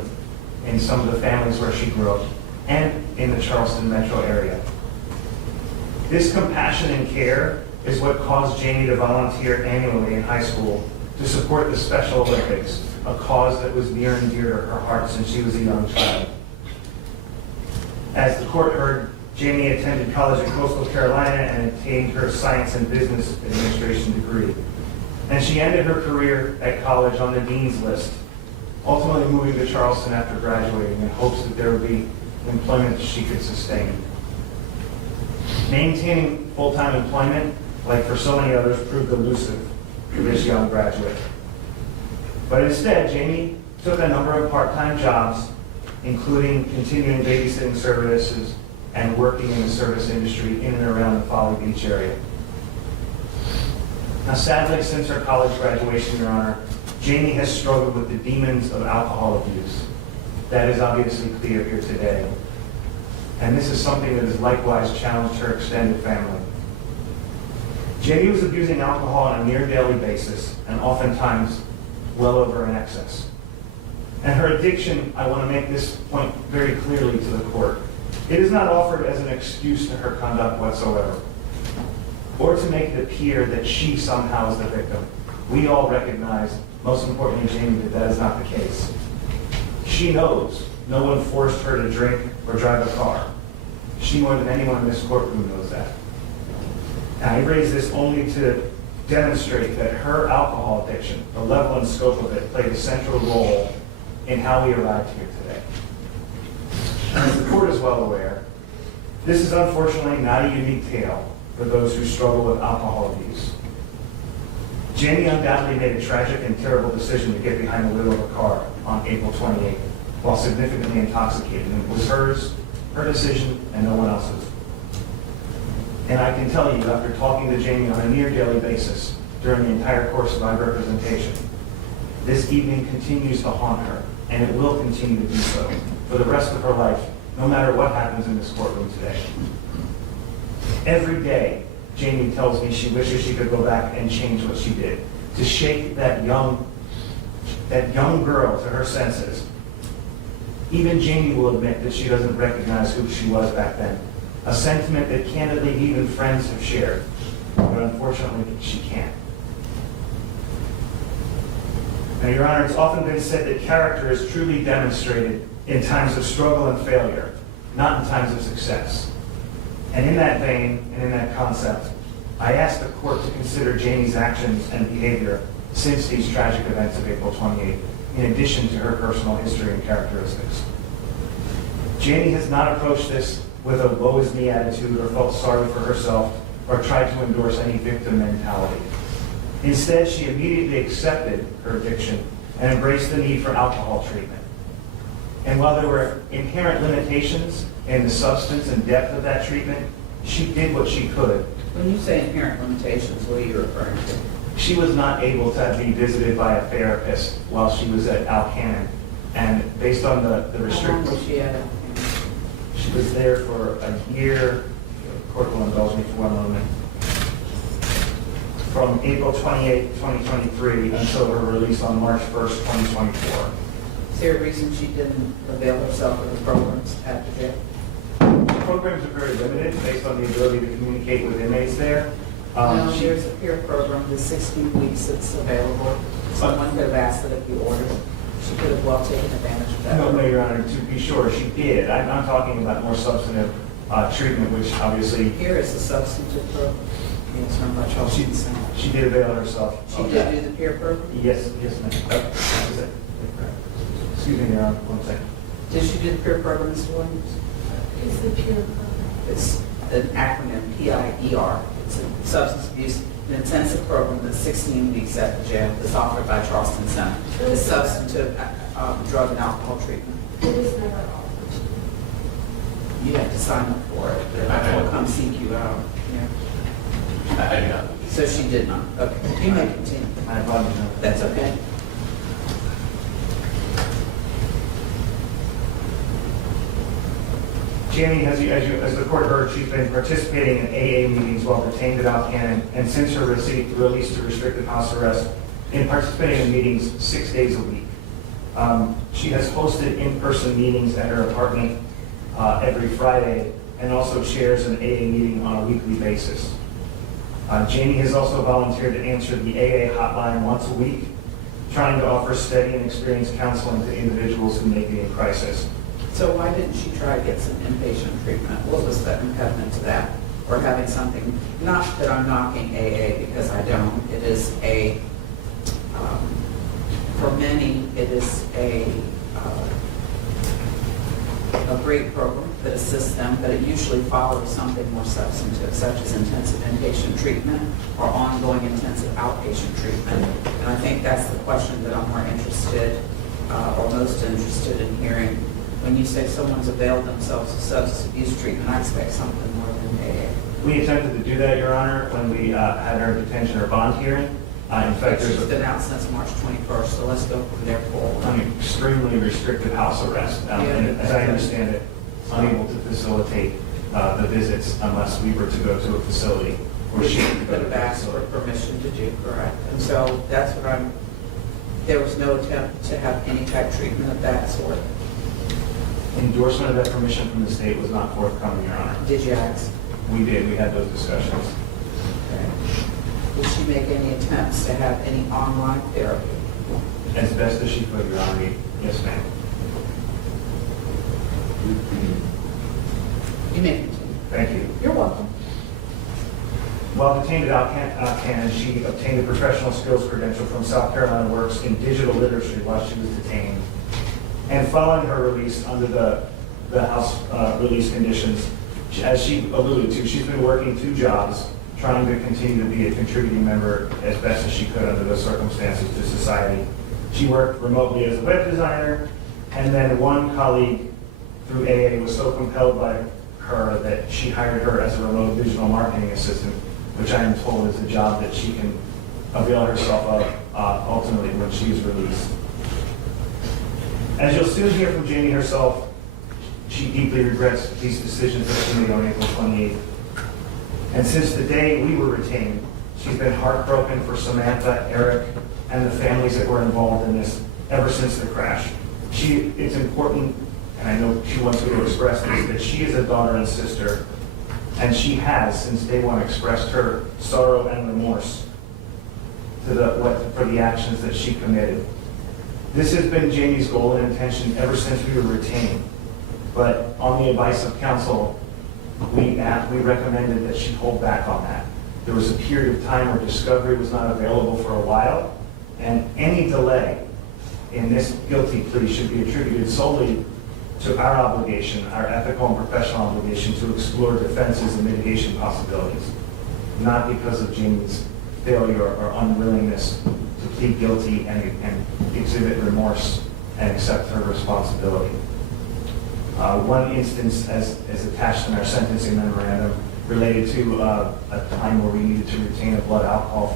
in some of the families where she grew up and in the Charleston metro area. This compassion and care is what caused Jamie to volunteer annually in high school to support the Special Olympics, a cause that was near and dear to her heart since she was a young child. As the court heard, Jamie attended college in Coastal Carolina and obtained her Science and Business Administration degree. And she ended her career at college on the dean's list, ultimately moving to Charleston after graduating in hopes that there would be employment she could sustain. Maintaining full-time employment, like for so many others, proved elusive for this young graduate. But instead, Jamie took a number of part-time jobs, including continuing babysitting services and working in the service industry in and around the Folly Beach area. Now, sadly, since her college graduation, Your Honor, Jamie has struggled with the demons of alcohol abuse. That is obviously clear here today. And this is something that has likewise challenged her extended family. Jamie was abusing alcohol on a near daily basis, and oftentimes well over in excess. And her addiction, I want to make this point very clearly to the court. It is not offered as an excuse to her conduct whatsoever, or to make it appear that she somehow is the victim. We all recognize, most importantly Jamie, that that is not the case. She knows no one forced her to drink or drive a car. She, more than anyone in this courtroom, knows that. And I raise this only to demonstrate that her alcohol addiction, the level and scope of it, played a central role in how we arrived here today. And as the court is well aware, this is unfortunately not a unique tale for those who struggle with alcohol abuse. Jamie undoubtedly made a tragic and terrible decision to get behind the wheel of a car on April 28th while significantly intoxicated. And it was hers, her decision, and no one else's. And I can tell you, after talking to Jamie on a near daily basis during the entire course of my representation, this evening continues to haunt her, and it will continue to do so for the rest of her life, no matter what happens in this courtroom today. Every day, Jamie tells me she wishes she could go back and change what she did, to shake that young girl to her senses. Even Jamie will admit that she doesn't recognize who she was back then, a sentiment that candidly even friends have shared, but unfortunately she can't. Now, Your Honor, it's often been said that character is truly demonstrated in times of struggle and failure, not in times of success. And in that vein, and in that concept, I ask the court to consider Jamie's actions and behavior since these tragic events of April 28th, in addition to her personal history and characteristics. Jamie has not approached this with a woe is me attitude or felt sorry for herself or tried to endorse any victim mentality. Instead, she immediately accepted her addiction and embraced the need for alcohol treatment. And while there were inherent limitations in the substance and depth of that treatment, she did what she could. When you say inherent limitations, what are you referring to? She was not able to be visited by a therapist while she was at Alcannon. And based on the How long restrictions, was she at? she was there for a year. The court will indulge me for one moment. From April 28, 2023 until her release on March 1st, 2024. Is there a reason she didn't avail herself of the programs at the jail? The programs are very limited based on the ability to communicate with inmates there. No, there's a peer program, the 16 weeks that's available. Someone could have asked it if you ordered. She could have well taken advantage of that. No, Your Honor, to be sure, she did. I'm talking about more substantive treatment, which obviously... Here is the substantive program. It's run by Charleston. She did avail herself. She did do the peer program? Yes, ma'am. Excuse me, Your Honor, 1 second. Did she do the peer program, Mr. Williams? It's the peer program. It's an acronym, PIER. It's a substance abuse intensive program that's 16 weeks at the jail. It's offered by Charleston Center. It's substantive drug and alcohol treatment. It was never offered. You have to sign up for it. They'll come seek you out. Yeah. I do not. So she did not. Okay. You may continue. I apologize. That's okay. Jamie, as the court heard, she's been participating in AA meetings while detained at Alcannon, and since her release to restricted house arrest, in participating in meetings 6 days a week. She has hosted in-person meetings at her apartment every Friday and also chairs an AA meeting on a weekly basis. Jamie has also volunteered to answer the AA hotline once a week, trying to offer steady and experienced counseling to individuals who may be in crisis. So why didn't she try to get some inpatient treatment? What was the impediment to that? Or having something, not that I'm knocking AA because I don't, it is for many, it is a great program that assists them, but it usually follows something more substantive, such as intensive inpatient treatment or ongoing intensive outpatient treatment. And I think that's the question that I'm more interested or most interested in hearing. When you say someone's availed themselves of substance abuse treatment, I expect something more than AA. We attempted to do that, Your Honor, when we had our detention or bond hearing. In fact, She's been out since March 21st, so let's go from there forward. an extremely restricted house arrest. And as I understand it, unable to facilitate the visits unless we were to go to a facility where she could go Could to have the asked for facility. permission to do, correct? And so that's what there was no attempt to have any type of treatment of that sort. Endorsement of that permission from the state was not forthcoming, Your Honor. Did you ask? We did, we had those discussions. Okay. Did she make any attempts to have any online therapy? As best as she could, Your Honor. Yes, ma'am. You may continue. Thank you. You're welcome. While detained at Alcan, she obtained a professional skills credential from South Carolina Works in digital literacy while she was detained. And following her release under the House release conditions, as she alluded to, she's been working 2 jobs, trying to continue to be a contributing member as best as she could under those circumstances to society. She worked remotely as a web designer, and then one colleague through AA was so compelled by her that she hired her as a remote digital marketing assistant, which I am told is a job that she can avail herself of ultimately when she is released. As you'll soon hear from Jamie herself, she deeply regrets these decisions that she made on April 28th. And since the day we were retained, she's been heartbroken for Samantha, Aric, and the families that were involved in this ever since the crash. It's important, and I know she wants me to express this, that she is a daughter and sister, and she has, since day one, expressed her sorrow and remorse for the actions that she committed. This has been Jamie's goal and intention ever since we were retained. But on the advice of counsel, we recommended that she hold back on that. There was a period of time where discovery was not available for a while, and any delay in this guilty plea should be attributed solely to our obligation, our ethical and professional obligation to explore defenses and mitigation possibilities, not because of Jamie's failure or unwillingness to plead guilty and exhibit remorse and accept her responsibility. One instance, as attached in our sentencing memorandum, related to a time where we needed to retain a blood alcohol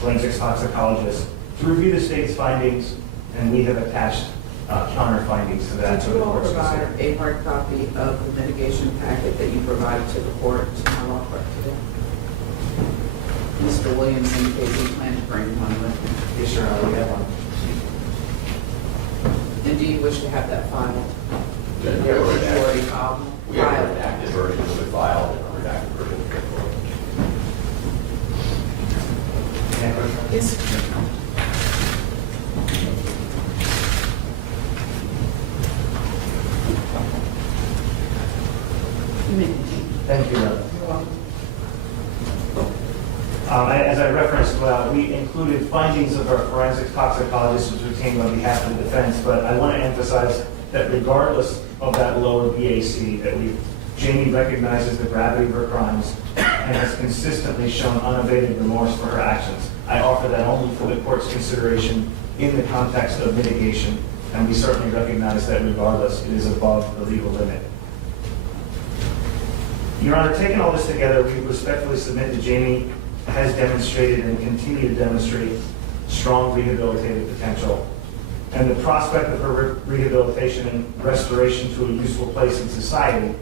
forensics toxicologist to review the state's findings, and we have attached counter findings to that. Did you all provide a hard copy of the mitigation packet that you provided to the court, to my law clerk today? Mr. Williams indicated he planned to bring one with him. Yes, Your Honor, we have one. And do you wish to have that filed? Yeah, Have we you already already filed them? We have a redacted version of the file and a redacted version of the report. Yes. You may continue. Thank you, Your Honor. You're welcome. As I referenced, we included findings of our forensic toxicologist who was retained on behalf of the defense, but I want to emphasize that regardless of that lower BAC, that Jamie recognizes the gravity of her crimes and has consistently shown unabated remorse for her actions. I offer that only for the court's consideration in the context of mitigation, and we certainly recognize that regardless, it is above the legal limit. Your Honor, taking all this together, we respectfully submit that Jamie has demonstrated and continue to demonstrate strong rehabilitative potential. And the prospect of her rehabilitation and restoration to a useful place in society,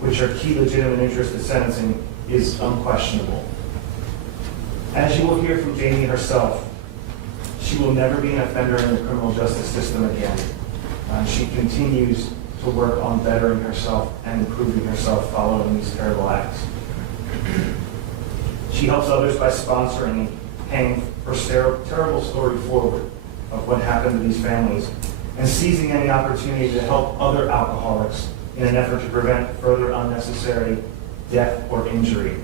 which are key legitimate interests in sentencing, is unquestionable. As you will hear from Jamie herself, She will never be an offender in the criminal justice system again. She continues to work on bettering herself and improving herself following these terrible acts. She helps others by sponsoring and paying for terrible story forward of what happened to these families and seizing any opportunity to help other alcoholics in an effort to prevent further unnecessary death or injury.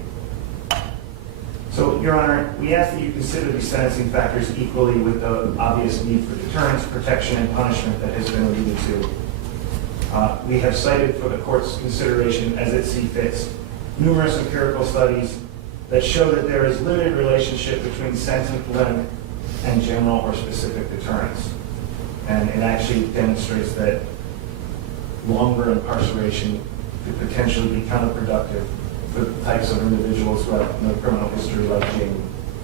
So, Your Honor, we ask that you consider these sentencing factors equally with the obvious need for deterrence, protection, and punishment that has been alluded to. We have cited for the court's consideration as it sees fits numerous empirical studies that show that there is limited relationship between sentence length and general or specific deterrence. And it actually demonstrates that longer incarceration could potentially be counterproductive for the types of individuals who have no criminal history like Jamie.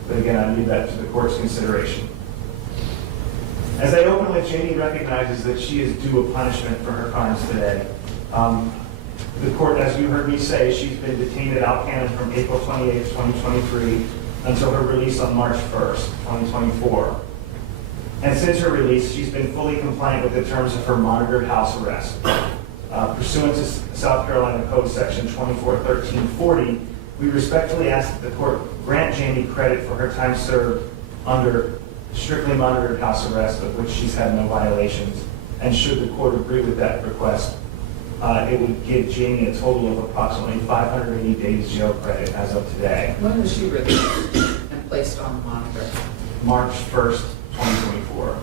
But again, I leave that to the court's consideration. As I open with, Jamie recognizes that she is due a punishment for her crimes today. The court, as you heard me say, she's been detained at Alcannon from April 28, 2023 until her release on March 1st, 2024. And since her release, she's been fully compliant with the terms of her monitored house arrest. Pursuant to South Carolina Code Section 241340, we respectfully ask that the court grant Jamie credit for her time served under strictly monitored house arrest, of which she's had no violations. And should the court agree with that request, it would give Jamie a total of approximately 580 days jail credit as of today. When was she released and placed on monitor? March 1st, 2024.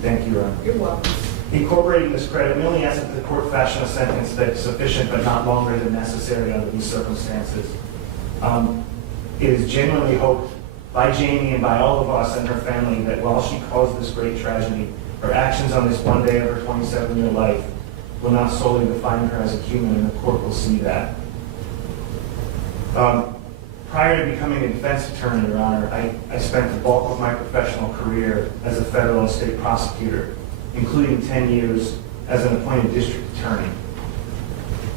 Thank you, Your Honor. You're welcome. Incorporating this credit, we only ask that the court fashion a sentence that's sufficient but not longer than necessary under these circumstances. It is genuinely hoped by Jamie and by all of us and her family that while she caused this great tragedy, her actions on this one day of her 27-year life will not solely define her as a human, and the court will see that. Prior to becoming a defense attorney, Your Honor, I spent the bulk of my professional career as a federal and state prosecutor, including 10 years as an appointed district attorney.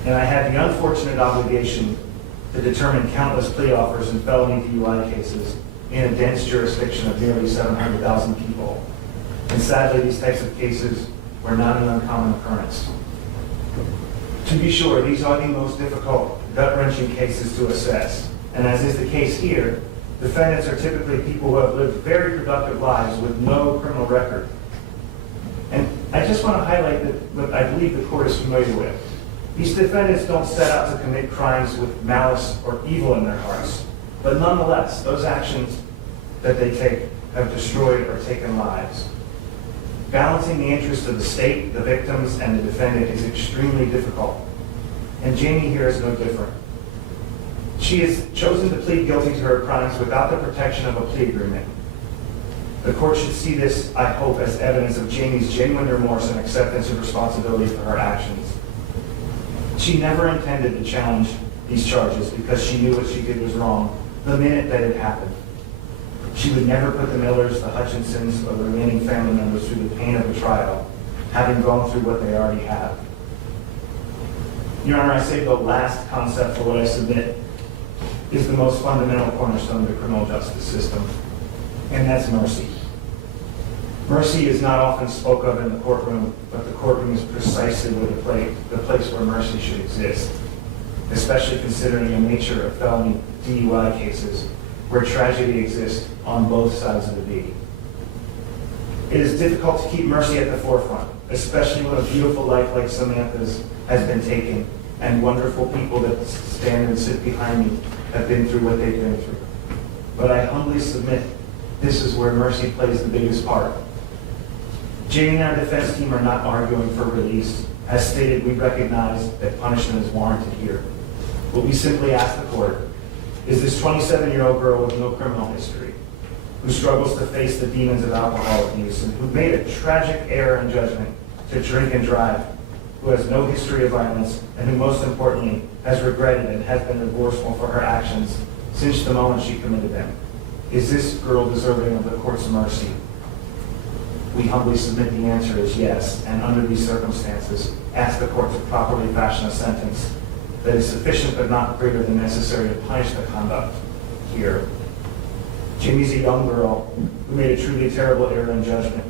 And I had the unfortunate obligation to determine countless plea offers in felony DUI cases in a dense jurisdiction of nearly 700,000 people. And sadly, these types of cases were not an uncommon occurrence. To be sure, these are the most difficult, gut-wrenching cases to assess. And as is the case here, defendants are typically people who have lived very productive lives with no criminal record. And I just want to highlight that what I believe the court is familiar with. These defendants don't set out to commit crimes with malice or evil in their hearts. But nonetheless, those actions that they take have destroyed or taken lives. Balancing the interests of the state, the victims, and the defendant is extremely difficult. And Jamie here is no different. She has chosen to plead guilty to her crimes without the protection of a plea agreement. The court should see this, I hope, as evidence of Jamie's genuine remorse and acceptance of responsibility for her actions. She never intended to challenge these charges because she knew what she did was wrong the minute that it happened. She would never put the Millers, the Hutchinsons, or the remaining family members through the pain of a trial, having gone through what they already have. Your Honor, I say the last concept for what I submit is the most fundamental cornerstone of the criminal justice system, and that's mercy. Mercy is not often spoke of in the courtroom, but the courtroom is precisely where the place where mercy should exist, especially considering the nature of felony DUI cases where tragedy exists on both sides of the V. It is difficult to keep mercy at the forefront, especially when a beautiful life like Samantha's has been taken and wonderful people that stand and sit behind me have been through what they've been through. But I humbly submit this is where mercy plays the biggest part. Jamie and our defense team are not arguing for release. As stated, we recognize that punishment is warranted here. What we simply ask the court is this 27-year-old girl with no criminal history, who struggles to face the demons of alcohol abuse and who made a tragic error in judgment to drink and drive, who has no history of violence, and who most importantly has regretted and has been remorseful for her actions since the moment she committed them. Is this girl deserving of the court's mercy? We humbly submit the answer is yes, and under these circumstances, ask the court to properly fashion a sentence that is sufficient but not greater than necessary to punish the conduct here. Jamie's a young girl who made a truly terrible error in judgment,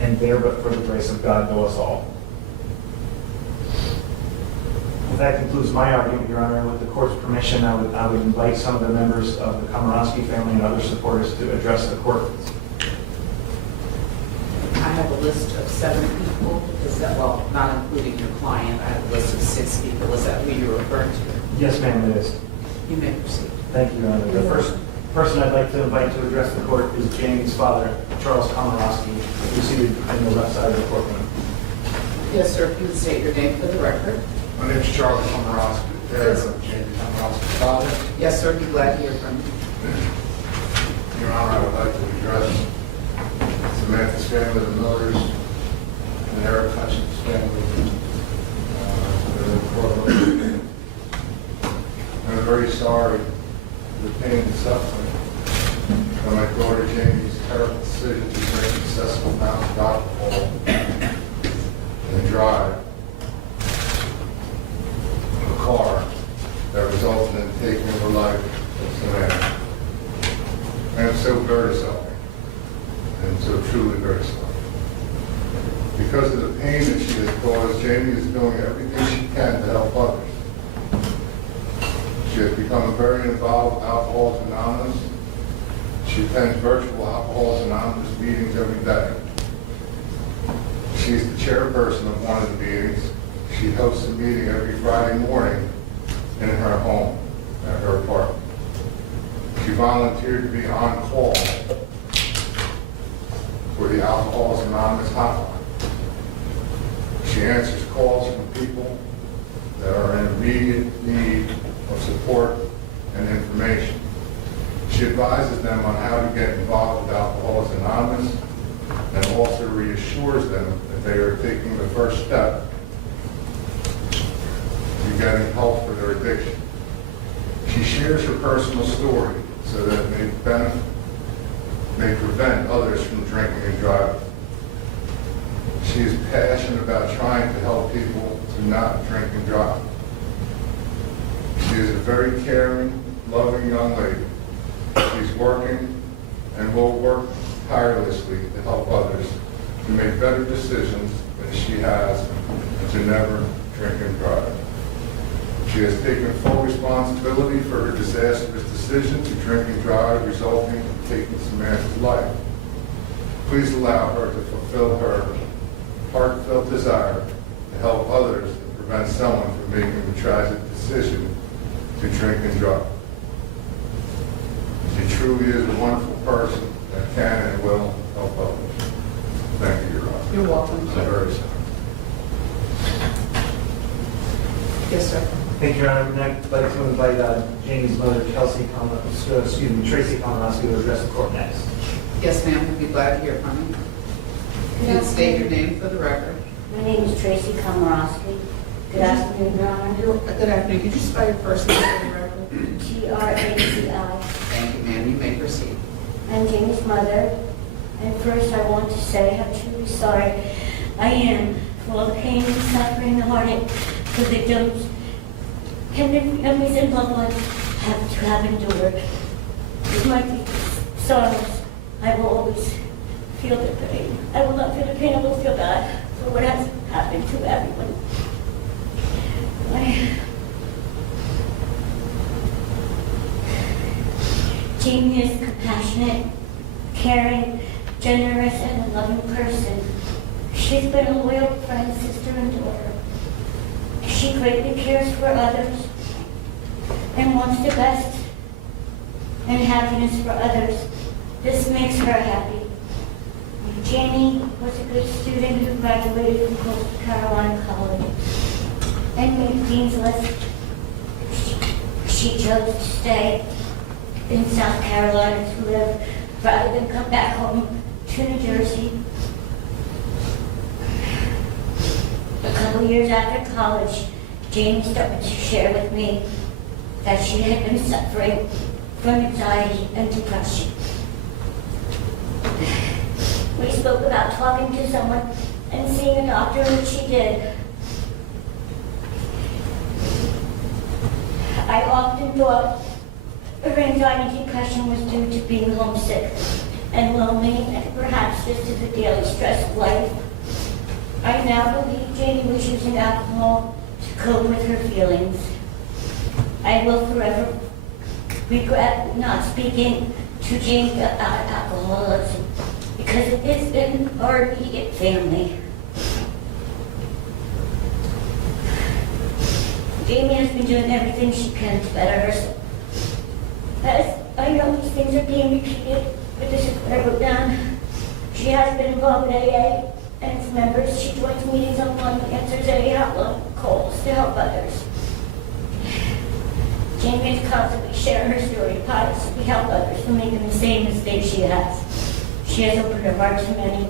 and there but for the grace of God go us all. Well, that concludes my argument, Your Honor. With the court's permission, I would invite some of the members of the Komoroski family and other supporters to address the court. I have a list of 7 people. Is that, well, not including your client, I have a list of 6 people. Is that who you're referring to? Yes, ma'am, it is. You may proceed. Thank you, Your Honor. The first person I'd like to invite to address the court is Jamie's father, Charles Komoroski, who's seated in the left side of the courtroom. Yes, sir, if you would state your name for the record. My name is Charles Komoroski, Yes. Jamie Komoroski's father. Yes, sir, be glad to hear from you. Your Honor, I would like to address Samantha's family, the Millers, and Aric Hutchinson's family. I'm very sorry for the pain and suffering of my daughter Jamie's terrible decision to drink excessive amounts of alcohol and drive a car that resulted in taking the life of Samantha. I am so very sorry, and so truly very sorry. Because of the pain that she has caused, Jamie is doing everything she can to help others. She has become very involved with Alcoholics Anonymous. She attends virtual Alcoholics Anonymous meetings every day. She is the chairperson of one of the meetings. She hosts a meeting every Friday morning in her home, at her apartment. She volunteered to be on call for the Alcoholics Anonymous hotline. She answers calls from people that are in immediate need of support and information. She advises them on how to get involved with Alcoholics Anonymous and also reassures them that they are taking the first step to getting help for their addiction. She shares her personal story so that it may prevent others from drinking and driving. She is passionate about trying to help people to not drink and drive. She is a very caring, loving young lady. She's working and will work tirelessly to help others to make better decisions than she has and to never drink and drive. She has taken full responsibility for her disastrous decision to drink and drive, resulting in taking Samantha's life. Please allow her to fulfill her heartfelt desire to help others and prevent someone from making the tragic decision to drink and drive. She truly is a wonderful person that can and will help others. Thank you, Your Honor. You're welcome. I'm very sorry. Yes, sir. Thank you, Your Honor. I'd like to invite Jamie's mother, Tracy Komoroski, to address the court next. Yes, ma'am, we'd be glad to hear from you. If you would state your name for the record. My name is Tracy Komoroski. Good afternoon, Your Honor. Good afternoon. Could you spell your first name for the record? Traci. Thank you, ma'am. You may proceed. I'm Jamie's mother. And first I want to say how truly sorry I am for all the pain and suffering and heartache the victims and their families and loved ones have to have endured. With my sorrows, I will always feel the pain. I will not feel the pain. I will feel God for what has happened to everyone. Jamie is compassionate, caring, generous, and a loving person. She's been a loyal friend, sister, and daughter. She greatly cares for others and wants the best and happiness for others. This makes her happy. Jamie was a good student who graduated from Coastal Carolina College and made Dean's List. She chose to stay in South Carolina to live rather than come back home to New Jersey. A couple years after college, Jamie started to share with me that she had been suffering from anxiety and depression. We spoke about talking to someone and seeing a doctor, which she did. I often thought her anxiety and depression was due to being homesick and lonely, and perhaps just to the daily stress of life. I now believe Jamie was using alcohol to cope with her feelings. I will forever regret not speaking to Jamie about alcoholism because it is in our immediate family. Jamie has been doing everything she can to better herself. As I know these things are being repeated, but this is what I wrote down. She has been involved with AA and its members. She joins meetings online and answers AA hotline calls to help others. Jamie is constantly sharing her story to possibly help others from making the same mistakes she has. She has opened her heart to many.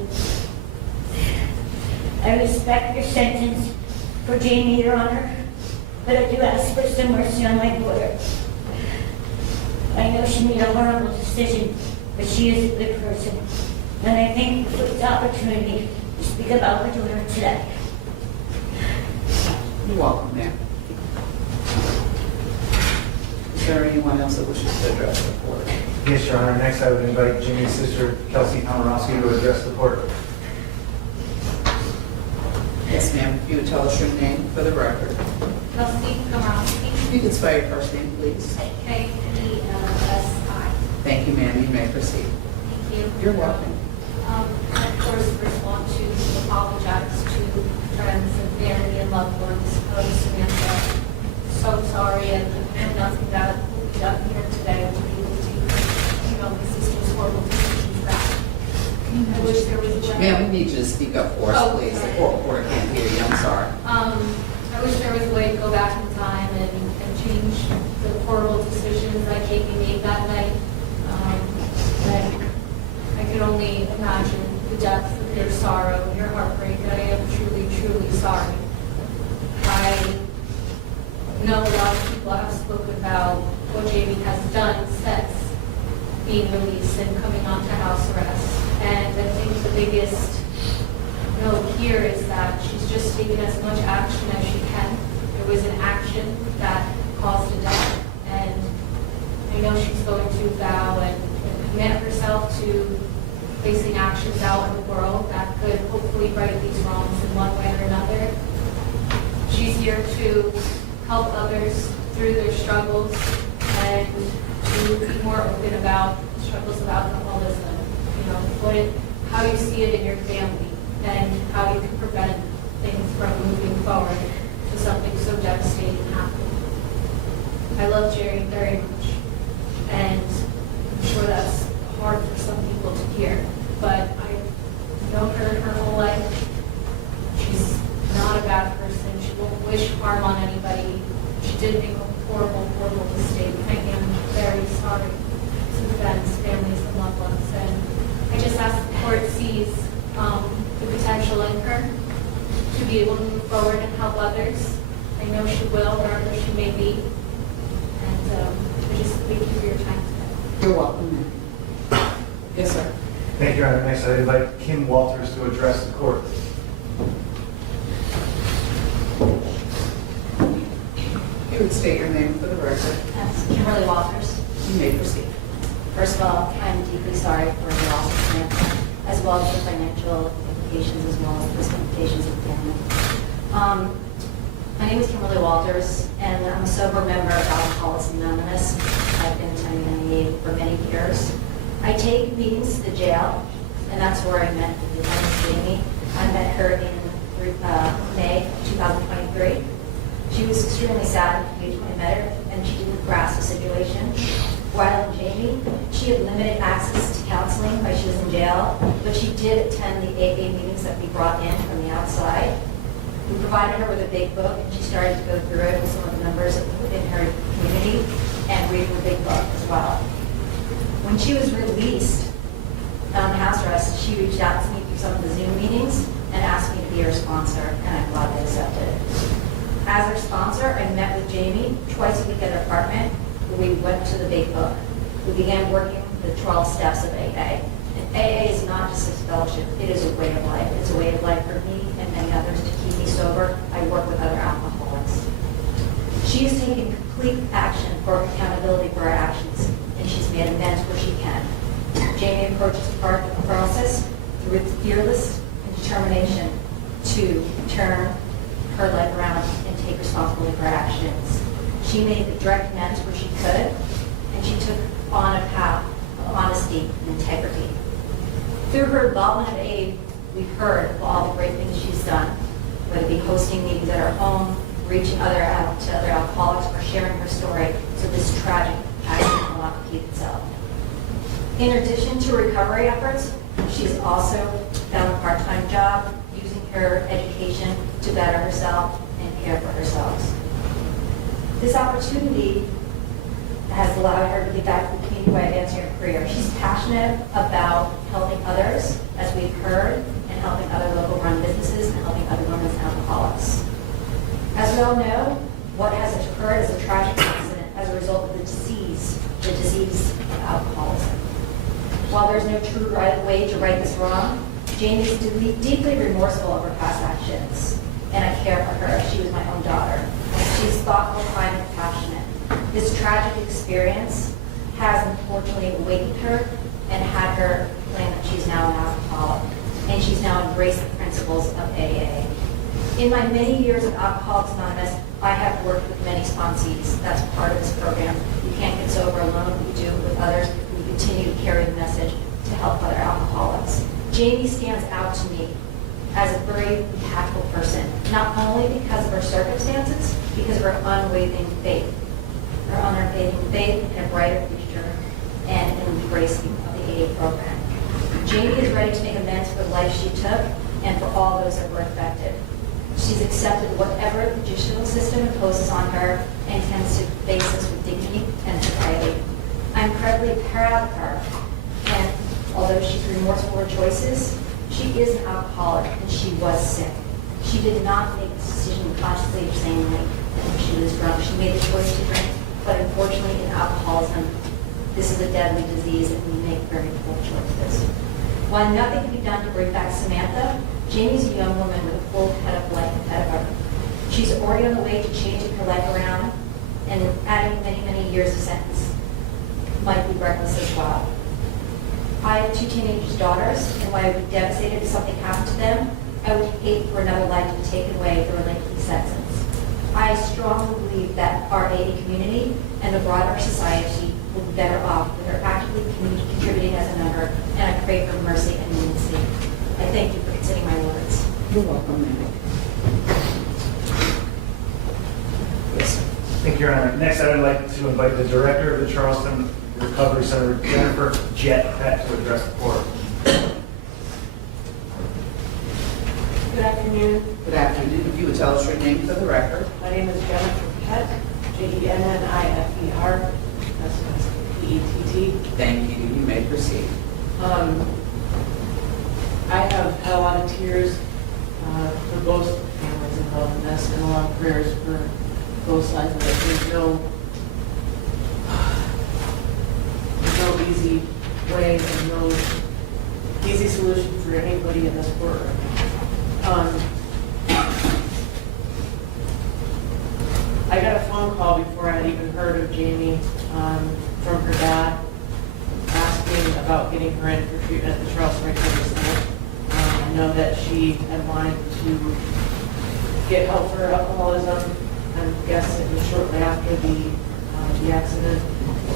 I respect your sentence for Jamie, Your Honor, but I do ask for some mercy on my daughter. I know she made a horrible decision, but she is a good person, and I thank you for this opportunity to speak about her daughter today. You're welcome, ma'am. Is there anyone else that wishes to address the court? Yes, Your Honor. Next, I would invite Jimmy's sister, Lee Komoroski, to address the court. Yes, ma'am. If you would tell us your name for the record. Lee Komoroski. You can spell your first name, please. K-E-L-S-I. Thank you, ma'am. You may proceed. Thank you. You're welcome. I, of course, first want to apologize to friends and family and loved ones of Samantha. So sorry, and nothing that will be done here today to be able to, this is just horrible decisions back. I wish there was a general... Ma'am, we need you to speak up for us, please. The court reporter can't hear you. I'm sorry. I wish there was a way to go back in time and change the horrible decisions that Jamie made that night. And I can only imagine the depth of your sorrow and your heartbreak, and I am truly, truly sorry. I know a lot of people have spoken about what Jamie has done since being released and coming onto house arrest. And I think the biggest note here is that she's just taken as much action as she can. There was an action that caused a death, and I know she's going to vow and commit herself to facing actions out in the world that could hopefully right these wrongs in one way or another. She's here to help others through their struggles and to be more open about struggles of alcoholism. How you see it in your family and how you can prevent things from moving forward to something so devastating happening. I love Jerry very much, and I'm sure that's hard for some people to hear, but I've known her whole life. She's not a bad person. She won't wish harm on anybody. She did make a horrible, horrible mistake. I am very sorry to the friends, families, and loved ones. And I just ask the court sees the potential in her to be able to move forward and help others. I know she will, wherever she may be. And I just thank you for your time today. You're welcome. Yes, sir. Thank you, Your Honor. Next, I invite Kim Walters to address the court. You would state your name for the record. That's Kimberly Walters. You may proceed. First of all, I'm deeply sorry for the loss of Samantha, as well as the financial implications, as well as the physical implications of the family. My name is Kimberly Walters, and I'm a sober member of Alcoholics Anonymous. I've been attending NEA for many years. I take meetings to the jail, and that's where I met the defendant, Jamie. I met her in May 2023. She was extremely sad when I met her, and she didn't grasp the situation. While in Jamie, she had limited access to counseling while she was in jail, but she did attend the AA meetings that we brought in from the outside. We provided her with a big book, and she started to go through it with some of the members within her community and read the big book as well. When she was released on house arrest, she reached out to me through some of the Zoom meetings and asked me to be her sponsor, and I gladly accepted. As her sponsor, I met with Jamie twice a week at her apartment, where we went to the big book. We began working the 12 steps of AA. And AA is not just a fellowship, it is a way of life. It's a way of life for me and many others to keep me sober. I work with other alcoholics. She has taken complete action for accountability for our actions, and she's made amends where she can. Jamie approaches the process through its fearless and determination to turn her life around and take responsibility for her actions. She made the direct amends where she could, and she took on a path of honesty and integrity. Through her involvement of aid, we've heard of all the great things she's done, whether it be hosting meetings at her home, reaching other alcoholics, or sharing her story so this tragic accident will not repeat itself. In addition to recovery efforts, she's also found a part-time job using her education to better herself and care for herself. This opportunity has allowed her to get back to the community by advancing her career. She's passionate about helping others, as we've heard, and helping other local run businesses and helping other women and alcoholics. As we all know, what has occurred is a tragic accident as a result of the disease of alcoholism. While there's no true way to right this wrong, Jamie is deeply remorseful of her past actions, and I care for her as she was my own daughter. She's thoughtful, kind, and compassionate. This tragic experience has unfortunately awakened her and had her claim that she's now an alcoholic, and she's now embraced the principles of AA. In my many years of Alcoholics Anonymous, I have worked with many sponsees. That's part of this program. You can't get sober alone. We do it with others. We continue to carry the message to help other alcoholics. Jamie stands out to me as a very impactful person, not only because of her circumstances, because of her unwavering faith. Her unwavering faith in a brighter future and an embracing of the AA program. Jamie is ready to make amends for the life she took and for all those that were affected. She's accepted whatever the judicial system imposes on her and intends to face this with dignity and sobriety. I'm incredibly proud of her, and although she's remorseful for her choices, she is an alcoholic and she was sick. She did not make this decision consciously or sanely when she was drunk. She made the choice to drink, but unfortunately in alcoholism, this is a deadly disease and we make very poor choices. While nothing can be done to bring back Samantha, Jamie's a young woman with a full head of life ahead of her. She's already on the way to changing her life around, and adding many, many years of sentence might be reckless as well. I have 2 teenage daughters, and while I would be devastated if something happened to them, I would hate for another life to be taken away through a lengthy sentence. I strongly believe that our AA community and the broader society will be better off with her actively contributing as a member, and I pray for mercy and leniency. I thank you for considering my words. You're welcome, ma'am. Thank you, Your Honor. Next, I would like to invite the Director of the Charleston Recovery Center, Jennifer Jett Peck, to address the court. Good afternoon. Good afternoon. If you would tell us your name for the record. My name is Jennifer Peck, Jennifer, that's P-E-T-T. Thank you. You may proceed. I have had a lot of tears for both families involved in this, and a lot of prayers for both sides of it. There's no easy way and no easy solution for anybody in this courtroom. I got a phone call before I had even heard of Jamie from her dad asking about getting her in for treatment at the Charleston Recovery Center. I know that she had wanted to get help for her alcoholism. I guess it was shortly after the accident.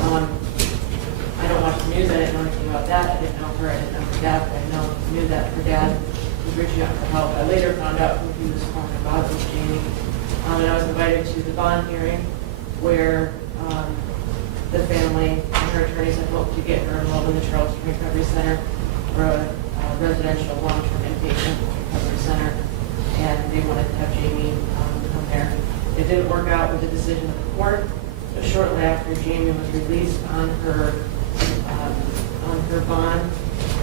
I don't watch the news. I didn't know anything about that. I didn't know her. I didn't know her dad. But I knew that her dad was reaching out for help. I later found out who he was calling about was Jamie. And I was invited to the bond hearing where the family and her attorneys had hoped to get her enrolled in the Charleston Recovery Center for a residential long-term inpatient recovery center, and they wanted to have Jamie come there. It didn't work out with the decision of the court, but shortly after Jamie was released on her bond,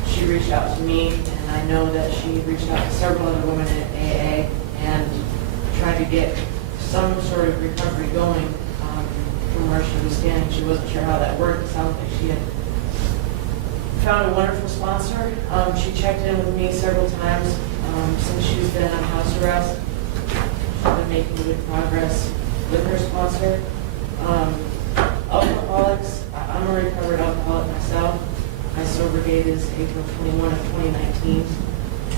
she reached out to me, and I know that she reached out to several other women at AA and tried to get some sort of recovery going from where she was standing. She wasn't sure how that worked. It sounded like she had found a wonderful sponsor. She checked in with me several times since she's been on house arrest. She's been making good progress with her sponsor. Alcoholics, I'm a recovered alcoholic myself. My sober date is April 21 of 2019.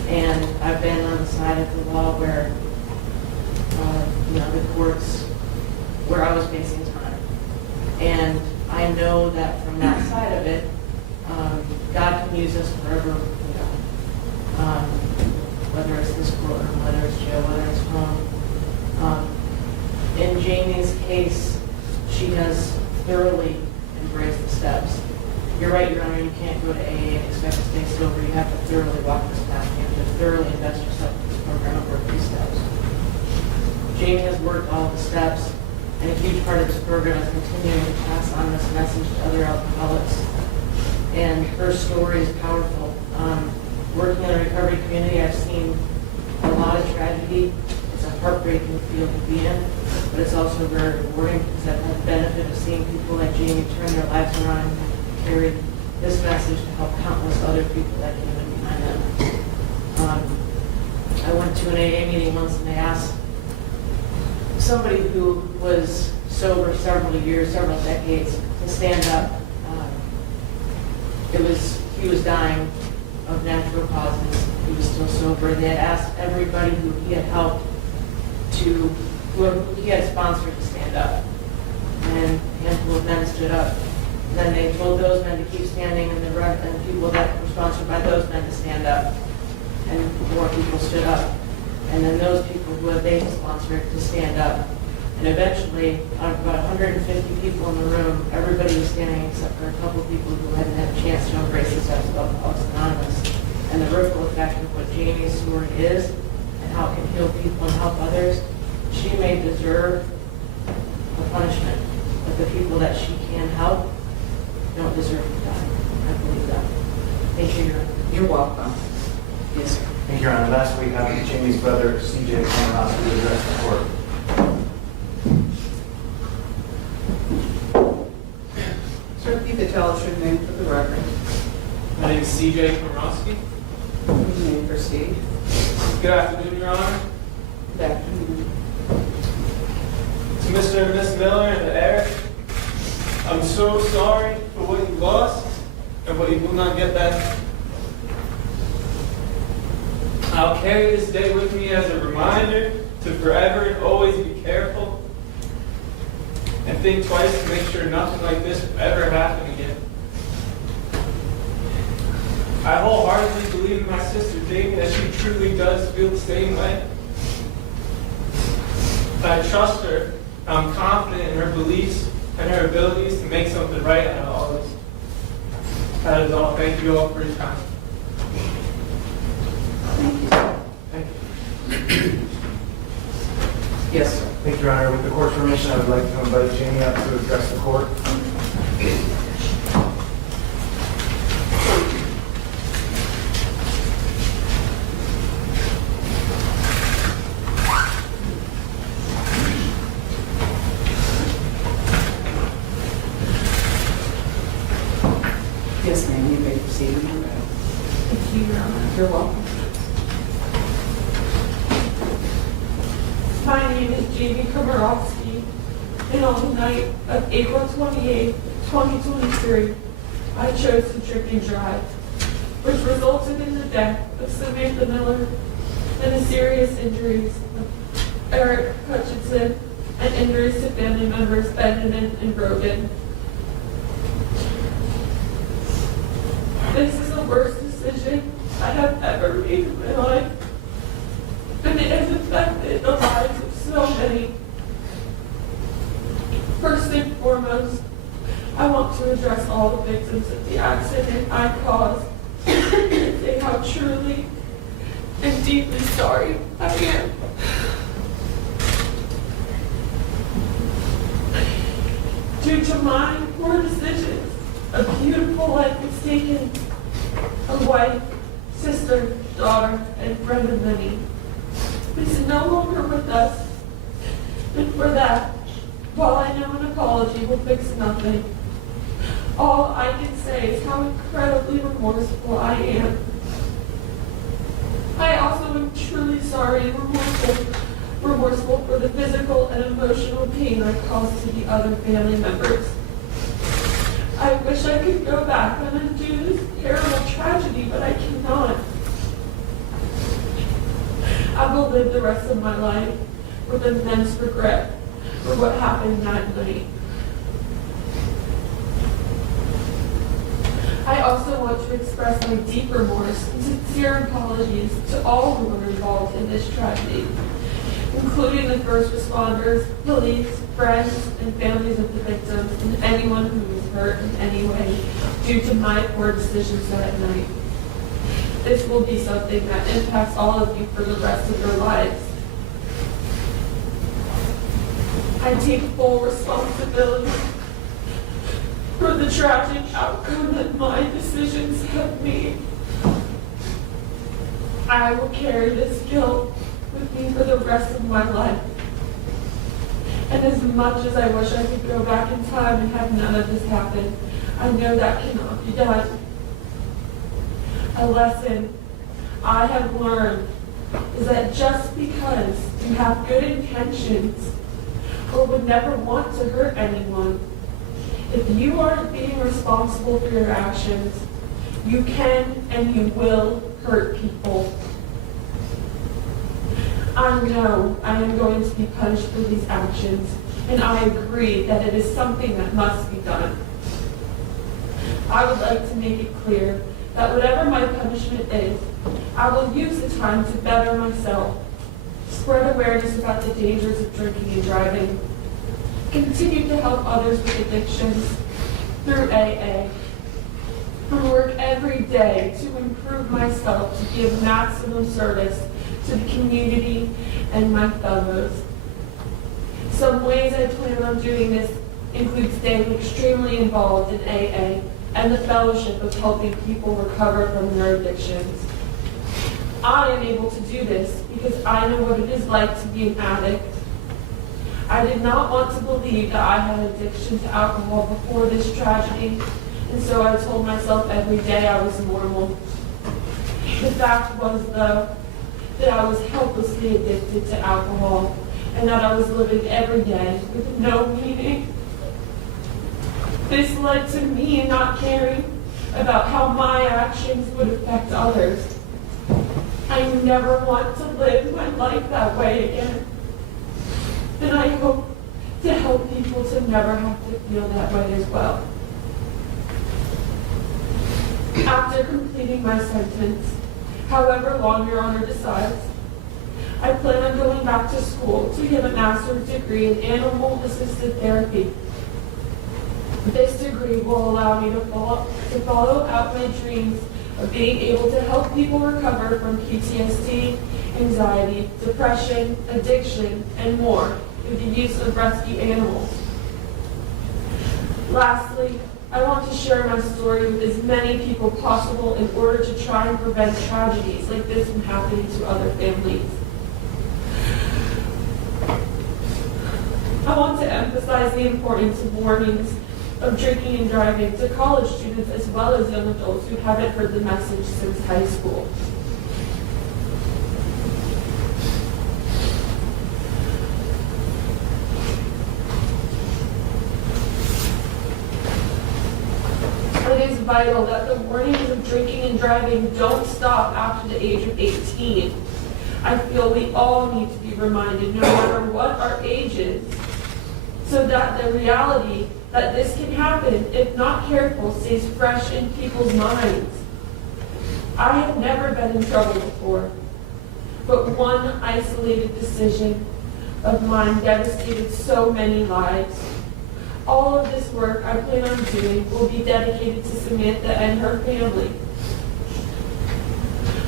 And I've been on the side of the law where, the courts, where I was facing time. And I know that from that side of it, God can use us wherever, whether it's this courtroom, whether it's jail, whether it's home. In Jamie's case, she has thoroughly embraced the steps. You're right, Your Honor, you can't go to AA and expect to stay sober. You have to thoroughly walk this path. You have to thoroughly invest yourself in this program and work these steps. Jamie has worked all the steps, and a huge part of this program is continuing to pass on this message to other alcoholics. And her story is powerful. Working in a recovery community, I've seen a lot of tragedy. It's a heartbreaking field to be in, but it's also very rewarding because I've had the benefit of seeing people like Jamie turn their lives around and carry this message to help countless other people that came in behind them. I went to an AA meeting once and they asked somebody who was sober several years, several decades, to stand up. He was dying of natural causes. He was still sober. They had asked everybody who he had helped who he had sponsored to stand up. And a handful of men stood up. Then they told those men to keep standing and the people that were sponsored by those men to stand up. And more people stood up. And then those people who had they sponsored to stand up. And eventually, out of about 150 people in the room, everybody was standing except for a couple people who hadn't had a chance to embrace the steps of Alcoholics Anonymous. And the ripple effect of what Jamie's story is and how it can heal people and help others, she may deserve a punishment. But the people that she can help don't deserve to die. I believe that. Thank you, Your Honor. You're welcome. Yes, sir. Thank you, Your Honor. Last week, Jamie's brother, C.J. Komoroski, addressed the court. Sir, if you could tell us your name for the record. My name is C.J. Komoroski. You may proceed. Good afternoon, Your Honor. Good afternoon. To Mr. and Miss Miller and to Aric, I'm so sorry for what you lost and what you will not get back. I'll carry this day with me as a reminder to forever and always be careful and think twice to make sure nothing like this will ever happen again. I wholeheartedly believe in my sister Jamie that she truly does feel the same way. I trust her. I'm confident in her beliefs and her abilities to make something right out of all this. That is all. Thank you all for your time. Thank you. Thank you. Yes, sir. Thank you, Your Honor. With the court's permission, I would like to invite Jamie up to address the court. Yes, ma'am. You may proceed when you're ready. Thank you, Your Honor. You're welcome. My name is Jamie Komoroski, and on the night of April 28, 2023, I chose to drink and drive, which resulted in the death of Samantha Miller and the serious injuries of Aric Hutchinson and injuries to family members Benjamin and Brogan. This is the worst decision I have ever made in my life, and it has affected the lives of so many. First and foremost, I want to address all the victims of the accident I caused and say how truly and deeply sorry I am. Due to my poor decisions, a beautiful life was taken. A wife, sister, daughter, and friend of many. Is no longer with us. And for that, while I know an apology will fix nothing, all I can say is how incredibly remorseful I am. I also am truly sorry and remorseful remorseful for the physical and emotional pain I caused to the other family members. I wish I could go back and undo this terrible tragedy, but I cannot. I will live the rest of my life with immense regret for what happened that night. I also want to express my deep remorse and sincere apologies to all who were involved in this tragedy, including the first responders, police, friends, and families of the victims, and anyone who was hurt in any way due to my poor decisions that night. This will be something that impacts all of you for the rest of your lives. I take full responsibility for the tragic outcome that my decisions have made. I will carry this guilt with me for the rest of my life. And as much as I wish I could go back in time and have none of this happen, I know that cannot be done. A lesson I have learned is that just because you have good intentions or would never want to hurt anyone, if you aren't being responsible for your actions, you can and you will hurt people. I know I am going to be punished for these actions, and I agree that it is something that must be done. I would like to make it clear that whatever my punishment is, I will use the time to better myself, spread awareness about the dangers of drinking and driving, continue to help others with addictions through AA, and work every day to improve myself to be of maximum service to the community and my fellows. Some ways I plan on doing this include staying extremely involved in AA and the fellowship of helping people recover from their addictions. I am able to do this because I know what it is like to be an addict. I did not want to believe that I had addiction to alcohol before this tragedy, and so I told myself every day I was normal. The fact was, though, that I was helplessly addicted to alcohol, and that I was living every day with no meaning. This led to me not caring about how my actions would affect others. I never want to live my life that way again. And I hope to help people to never have to feel that way as well. After completing my sentence, however long Your Honor decides, I plan on going back to school to get a master's degree in animal-assisted therapy. This degree will allow me to follow out my dreams of being able to help people recover from PTSD, anxiety, depression, addiction, and more through the use of rescue animals. Lastly, I want to share my story with as many people possible in order to try and prevent tragedies like this from happening to other families. I want to emphasize the importance of warnings of drinking and driving to college students as well as young adults who haven't heard the message since high school. It is vital that the warnings of drinking and driving don't stop after the age of 18. I feel we all need to be reminded, no matter what our age is, so that the reality that this can happen, if not careful, stays fresh in people's minds. I have never been in trouble before, but one isolated decision of mine devastated so many lives. All of this work I plan on doing will be dedicated to Samantha and her family.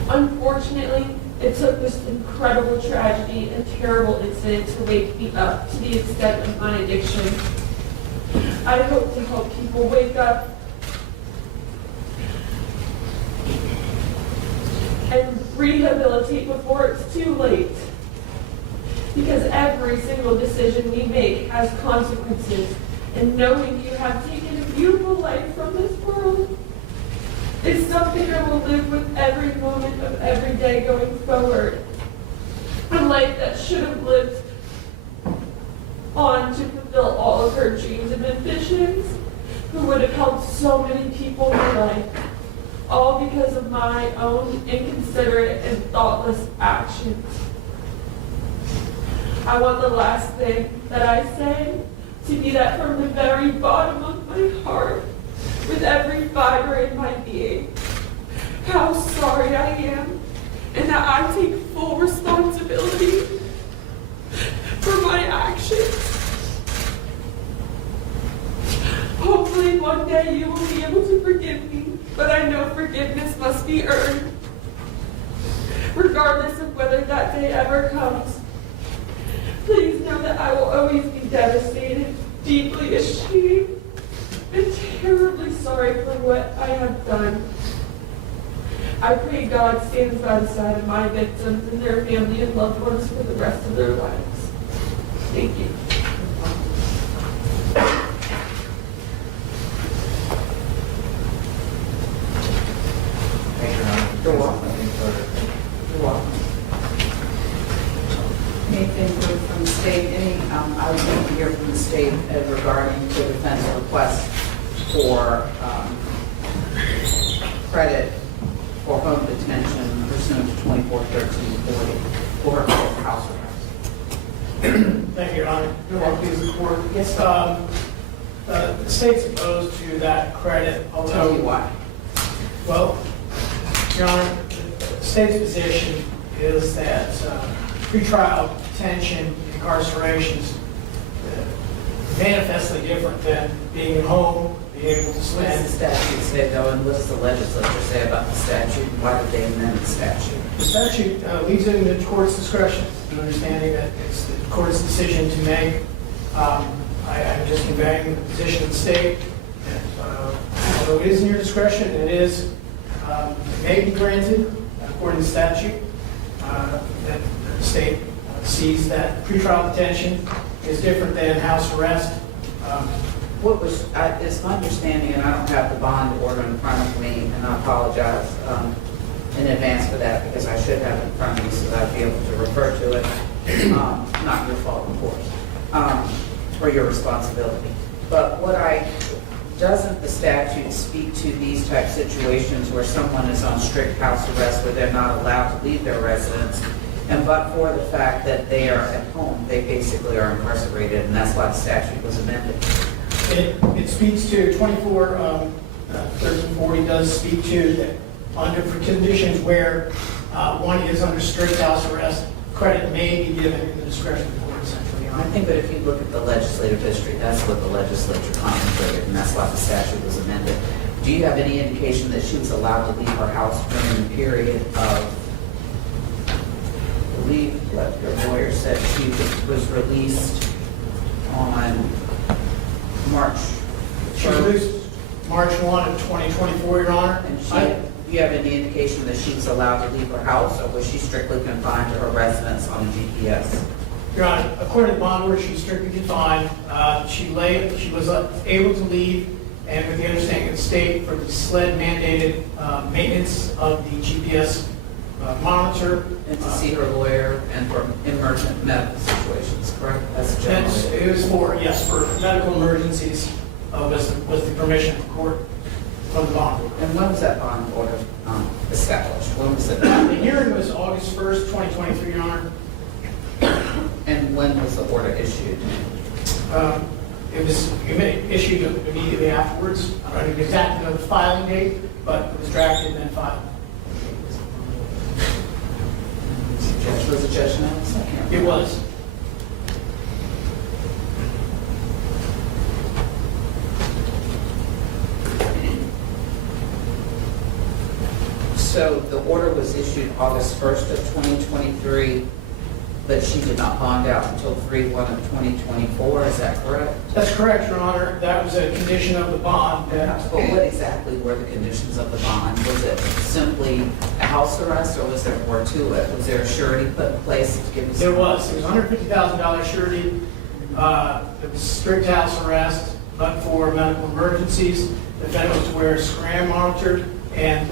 Unfortunately, it took this incredible tragedy and terrible incident to wake me up to the extent of my addiction. I hope to help people wake up and rehabilitate before it's too late. Because every single decision we make has consequences. And knowing you have taken a beautiful life from this world is something I will live with every moment of every day going forward. And life that should have lived on to fulfill all of her dreams and ambitions, who would have helped so many people in her life, all because of my own inconsiderate and thoughtless actions. I want the last thing that I say to be that from the very bottom of my heart, with every fiber in my being, how sorry I am, and that I take full responsibility for my actions. Hopefully one day you will be able to forgive me, but I know forgiveness must be earned, regardless of whether that day ever comes. Please know that I will always be devastated, deeply ashamed, and terribly sorry for what I have done. I pray God stands by the side of my victims and their family and loved ones for the rest of their lives. Thank you. Thank you, Your Honor. You're welcome. You're welcome. Anything from the state? I would like to hear from the state regarding the defense request for credit for home detention pursuant to 241340 for her house arrest. Thank you, Your Honor. Please, the court. Yes, The state's opposed to that credit, although... Tell you why. Well, Your Honor, the state's position is that pretrial detention, incarcerations, manifestly different than being at home, being able to What does the spend. statute say, though, and what does the legislature say about the statute? Why did they amend the statute? The statute leaves it in the court's discretion, an understanding that it's the court's decision to make. I'm just conveying the position of the state. Although it is in your discretion, it may be granted according to statute, that the state sees that pretrial detention is different than house arrest. It's my understanding, and I don't have the bond order in front of me, and I apologize in advance for that because I should have it in front of me so that I'd be able to refer to it. Not your fault, of course, or your responsibility. But doesn't the statute speak to these type situations where someone is on strict house arrest where they're not allowed to leave their residence, and but for the fact that they are at home, they basically are incarcerated, and that's why the statute was amended? It speaks to 1340 does speak to that under conditions where one is under strict house arrest, credit may be given in the discretion of the court, essentially. I think that if you look at the legislative history, that's what the legislature contemplated, and that's why the statute was amended. Do you have any indication that she was allowed to leave her house during the period of, I believe what your lawyer said, she was released on March? She was released March 1 of 2024, Your Honor. And do you have any indication that she was allowed to leave her house, or was she strictly confined to her residence on a GPS? Your Honor, according to the bond order, she's strictly confined. She was able to leave, and with the understanding of the state for the SLED mandated maintenance of the GPS monitor. And to see her lawyer and for emergent medical situations, correct? That's generally. It was for medical emergencies, was the permission of the court from the bond order. And when was that bond order established? When was it? The hearing was August 1st, 2023, Your Honor. And when was the order issued? It was issued immediately afterwards. I don't know exactly the filing date, but it was drafted and then filed. Was the judge announced? It was. So the order was issued August 1st of 2023, but she did not bond out until 3/1 of 2024, is that correct? That's correct, Your Honor. That was a condition of the bond. But what exactly were the conditions of the bond? Was it simply a house arrest, or was there more to it? Was there a surety put in place to give you some? There was. It was $150,000 surety. It was strict house arrest, but for medical emergencies. The defendant was to wear a scram monitor and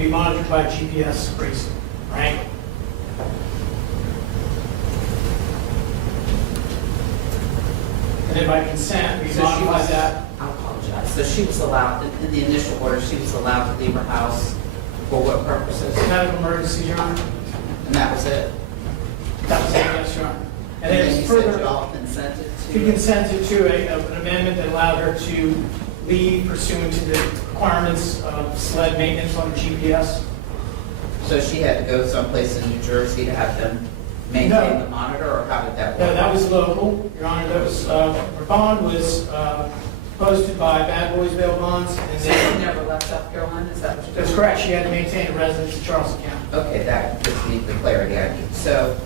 be monitored by GPS racing, right? then by consent, we So she modified was- that. I apologize. So she was allowed, in the initial order, she was allowed to leave her house for what purposes? Medical emergency, Your Honor. And that was it? That was it, yes, Your Honor. And And then then you further, said you all consented we to? consented to an amendment that allowed her to leave pursuant to the requirements of SLED maintenance on the GPS. So she had to go someplace in New Jersey to have them maintain the monitor, or how did that No, work? that was local, Your Honor. That was, her bond was posted by Bad Boys Bail Bonds. And So she never left South Carolina, is that what you're That's doing? correct. She had to maintain a residence in Charleston County. Okay, that gives me the clarity I need. So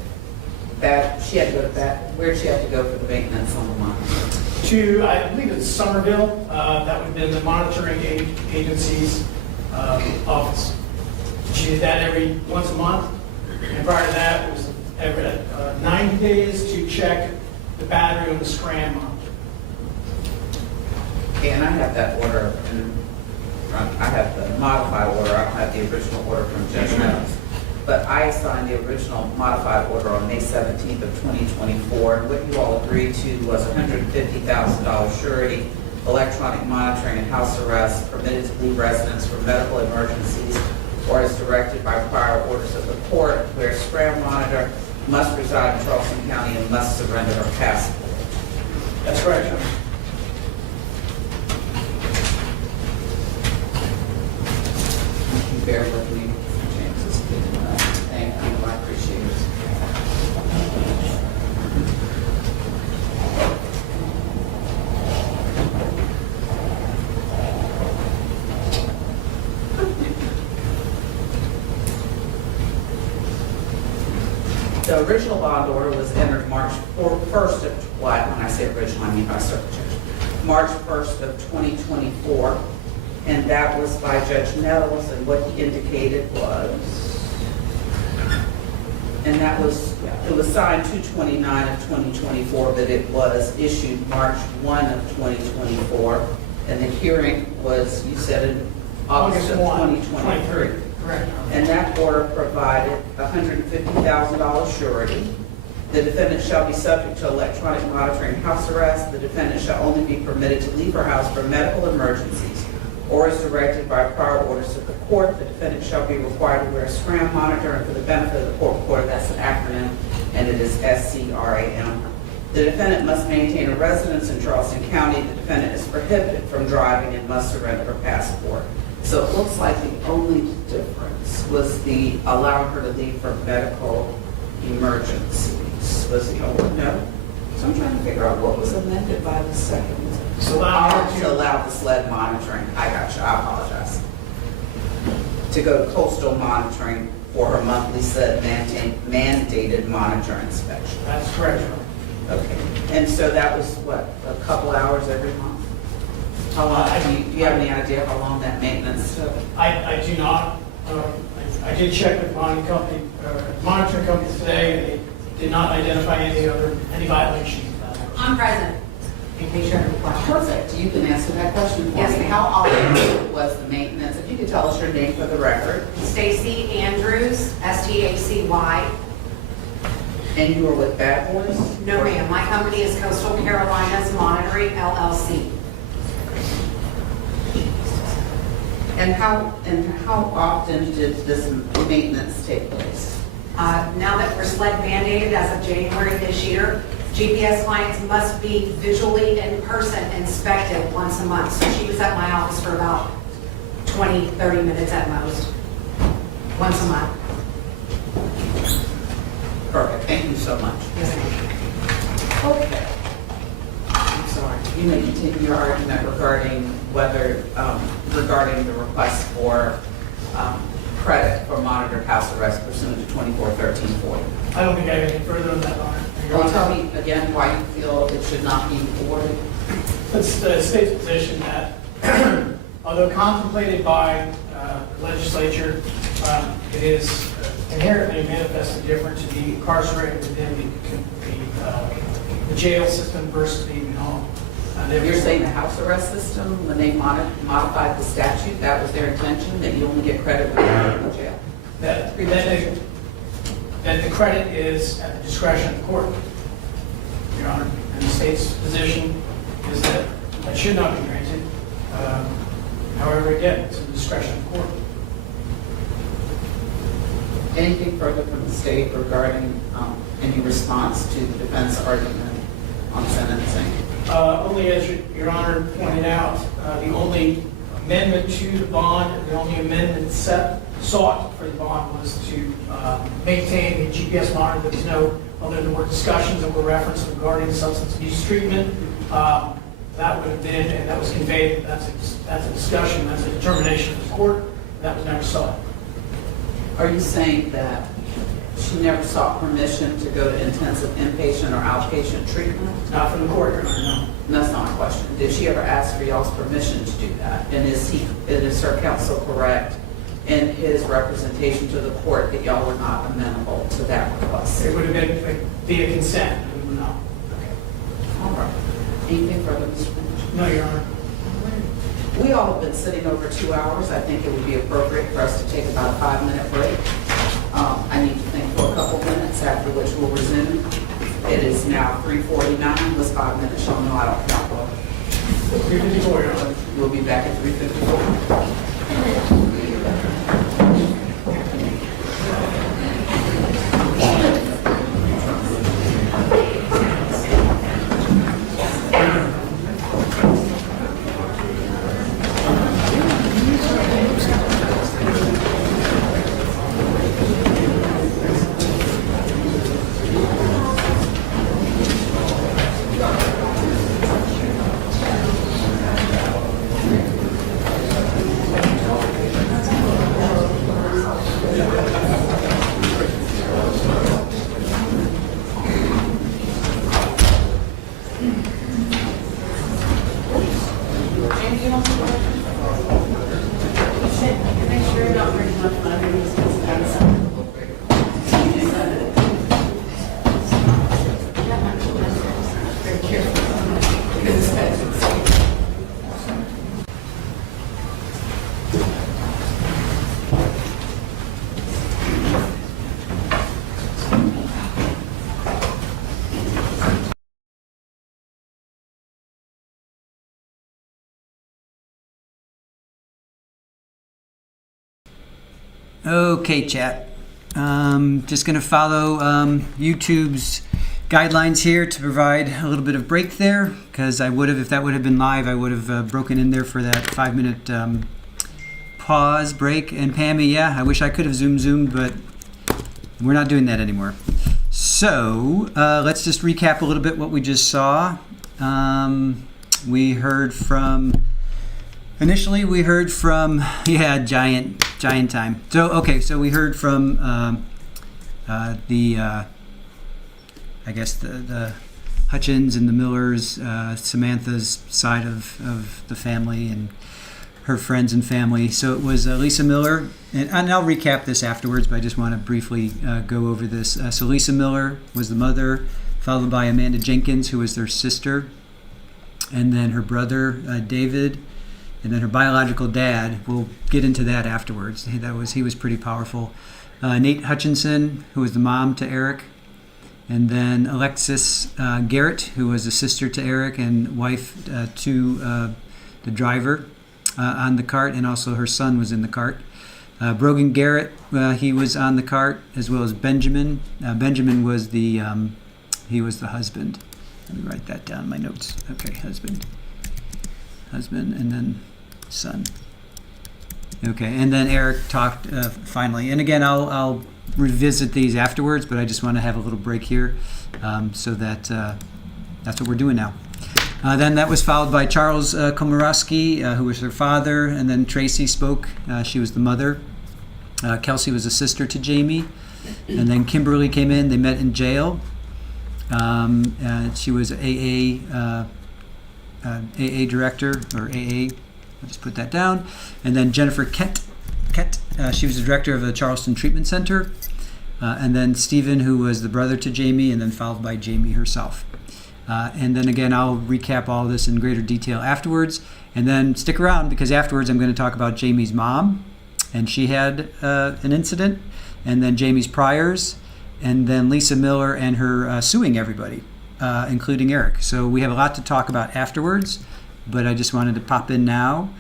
that, she had to go to that, where'd she have to go for the maintenance on the monitor? To, I believe it's Somerville, that would have been the monitoring agency's office. She did that once a month, and prior to that, it was every 90 days to check the battery on the Scram monitor. Okay, and I have that order, and I have the modified order, I don't have the original order from Judge Reynolds. But I signed the original modified order on May 17th of 2024, and what you all agreed to was $150,000 surety, electronic monitoring and house arrest, permitted to leave residence for medical emergencies, or as directed by prior orders of the court, where Scram monitor must reside in Charleston County and must surrender her passport. That's correct, Your Honor. Can you bear with me, James? It's good. Thank you, I appreciate it. The original bond order was entered March 1st of, when I say original, I mean by circuit judge, March 1st of 2024, and that was by Judge Nettles, and what he indicated was, and that was, it was signed 2/29 of 2024, but it was issued March 1 of 2024, and the hearing was, you said, in August of 2023. Correct. And that order provided $150,000 surety. The defendant shall be subject to electronic monitoring house arrest. The defendant shall only be permitted to leave her house for medical emergencies or as directed by prior orders of the court. The defendant shall be required to wear a Scram monitor, and for the benefit of the court reporter, that's an acronym, and it is SCRAM. The defendant must maintain a residence in Charleston County. The defendant is prohibited from driving and must surrender her passport. So it looks like the only difference was the allowing her to leave for medical emergencies was the only, no? So I'm trying to figure out what was amended by the second. So To allow the SLED monitoring. I got you, I apologize. To go to coastal monitoring for her monthly SLED mandated monitor inspection. That's correct, Your Honor. Okay. And so that was what, a couple hours every month? How long, do you have any idea how long that maintenance took? I do not. I did check with monitoring companies today, and they did not identify any violations. I'm present, in case you have any questions. Perfect, you can answer that question for me. Yes, ma'am. How often was the maintenance? If you could tell us your name for the record. Stacy Andrews, STACY. And you were with Bad Boys? No, ma'am. My company is Coastal Carolinas Monitoring, LLC. And how often did this maintenance take place? Now that we're SLED mandated as of January this year, GPS clients must be visually in person inspected once a month. So she was at my office for about 20, 30 minutes at most, once a month. Perfect, thank you so much. Yes, ma'am. Okay. I'm sorry. You may continue your argument regarding whether, regarding the request for credit for monitored house arrest pursuant to 241340. I don't think I have anything further on that, Your Honor. Well, tell me again why you feel it should not be awarded. It's the state's position that, although contemplated by the legislature, it is inherently manifestly different to be incarcerated within the jail system versus being at home. You're saying the house arrest system, when they modified the statute, that was their intention, that you only get credit when you're in jail? That the credit is at the discretion of the court, Your Honor. And the state's position is that that should not be granted. However, again, it's a discretion of court. Anything further from the state regarding any response to the defense argument on sentencing? Only as Your Honor pointed out, the only amendment to the bond, the only amendment sought for the bond was to maintain the GPS monitor. There was no, although there were discussions that were referenced regarding substance abuse treatment, that would have been, and that was conveyed, that's a discussion, that's a determination of the court, and that was never sought. Are you saying that she never sought permission to go to intensive inpatient or outpatient treatment? Not from the court, Your Honor, no. That's not a question. Did she ever ask for y'all's permission to do that? And is her counsel correct in his representation to the court that y'all were not amenable to that request? It would have been via consent, we would not. All right. Anything further, Mr. Finch? No, Your Honor. We all have been sitting over 2 hours. I think it would be appropriate for us to take about a 5-minute break. I need to think for a couple minutes, after which we'll resume. It is now 3:49. Was 5 minutes? Y'all know I don't count well. 3:54, Your Honor. We'll be back at 3:54. Okay, chat. Just going to follow YouTube's guidelines here to provide a little bit of break there, because I would have, if that would have been live, I would have broken in there for that 5-minute pause break. And Pammy, yeah, I wish I could have zoomed, but we're not doing that anymore. So let's just recap a little bit what we just saw. We heard from. Initially, we heard from, giant time. So, okay, so we heard from the Hutchins and the Millers, Samantha's side of the family and her friends and family. So it was Lisa Miller, and I'll recap this afterwards, but I just want to briefly go over this. So Lisa Miller was the mother, followed by Amanda Jenkins, who was their sister, and then her brother, David, and then her biological dad. We'll get into that afterwards. He was pretty powerful. Nate Hutchinson, who was the mom to Aric, and then Alexis Garrett, who was a sister to Aric and wife to the driver on the cart, and also her son was in the cart. Brogan Garrett, he was on the cart, as well as Benjamin. Benjamin was he was the husband. Let me write that down in my notes. Okay, husband, and then son. Okay, and then Aric talked finally. And again, I'll revisit these afterwards, but I just want to have a little break here, so that that's what we're doing now. Then that was followed by Charles Komoroski, who was her father, and then Tracy spoke. She was the mother. Kelsey was a sister to Jamie, and then Kimberly came in. They met in jail. She was AA director, or AA. I'll just put that down. And then Jennifer Kett, she was the director of the Charleston Treatment Center. And then Stephen, who was the brother to Jamie, and then followed by Jamie herself. And then again, I'll recap all this in greater detail afterwards. And then stick around, because afterwards I'm going to talk about Jamie's mom, and she had an incident, and then Jamie's priors, and then Lisa Miller and her suing everybody. including Aric. So we have a lot to talk about afterwards, but I just wanted to pop in now,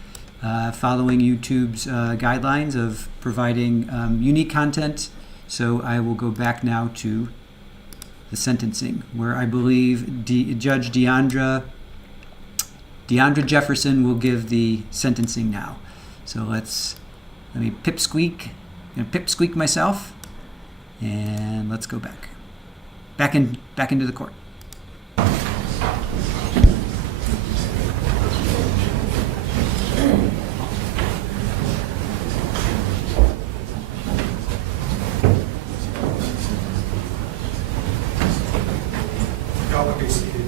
following YouTube's guidelines of providing unique content. So I will go back now to the sentencing, where I believe Judge Deandra Jefferson will give the sentencing now. So let me pipsqueak myself, and let's go back into the court. Y'all will be seated.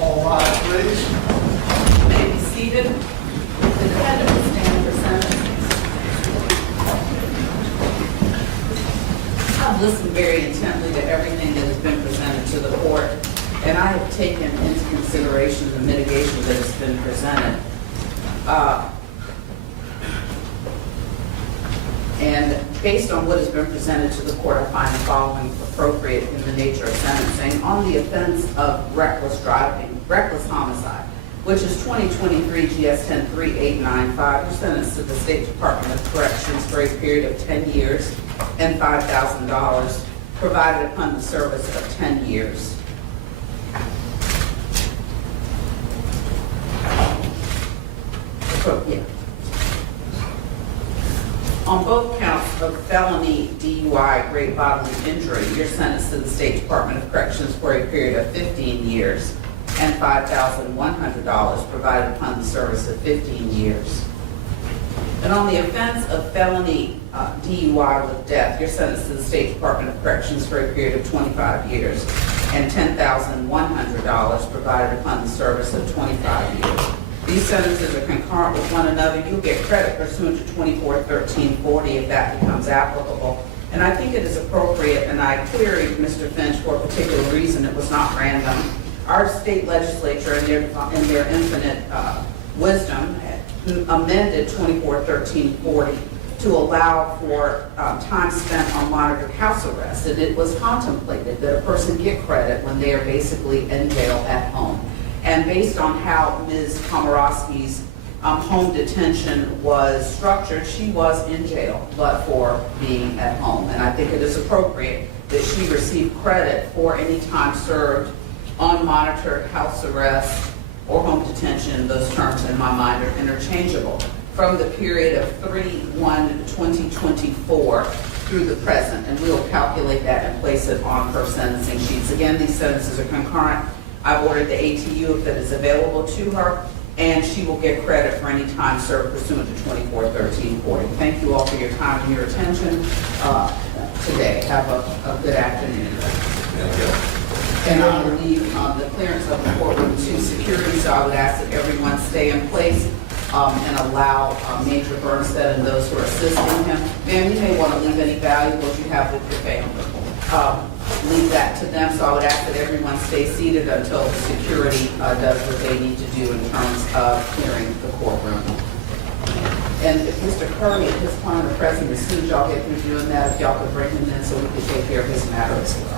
All rise, please. You may be seated. The defendant will stand for sentence. I've listened very intently to everything that has been presented to the court, and I have taken into consideration the mitigation that has been presented. And based on what has been presented to the court, I find the following appropriate in the nature of sentencing. On the offense of reckless driving, reckless homicide, which is 2023 GS 103895, you're sentenced to the State Department of Corrections for a period of 10 years and $5,000, provided upon the service of 10 years. Yeah. On both counts of felony DUI, great bodily injury, you're sentenced to the State Department of Corrections for a period of 15 years and $5,100, provided upon the service of 15 years. And on the offense of felony DUI with death, you're sentenced to the State Department of Corrections for a period of 25 years and $10,100, provided upon the service of 25 years. These sentences are concurrent with one another. You'll get credit pursuant to 241340 if that becomes applicable. And I think it is appropriate, and I queried Mr. Finch for a particular reason. It was not random. Our state legislature, in their infinite wisdom, amended 241340 to allow for time spent on monitored house arrest. And it was contemplated that a person get credit when they are basically in jail at home. And based on how Ms. Komoroski's home detention was structured, she was in jail, but for being at home. And I think it is appropriate that she receive credit for any time served on monitored house arrest or home detention. Those terms in my mind are interchangeable. from the period of 3/1/2024 through the present, and we'll calculate that and place it on her sentencing sheets. Again, these sentences are concurrent. I've ordered the ATU if that is available to her, and she will get credit for any time served pursuant to 241340. Thank you all for your time and your attention today. Have a good afternoon. And I will leave the clearance of the courtroom to security, so I would ask that everyone stay in place and allow Major Bernstead and those who are assisting him. Ma'am, you may want to leave any valuables you have with your family. Leave that to them, so I would ask that everyone stay seated until the security does what they need to do in terms of clearing the courtroom. And if Mr. Curry and his client are present, as soon as y'all get through doing that, if y'all could bring him in so we can take care of his matter as well.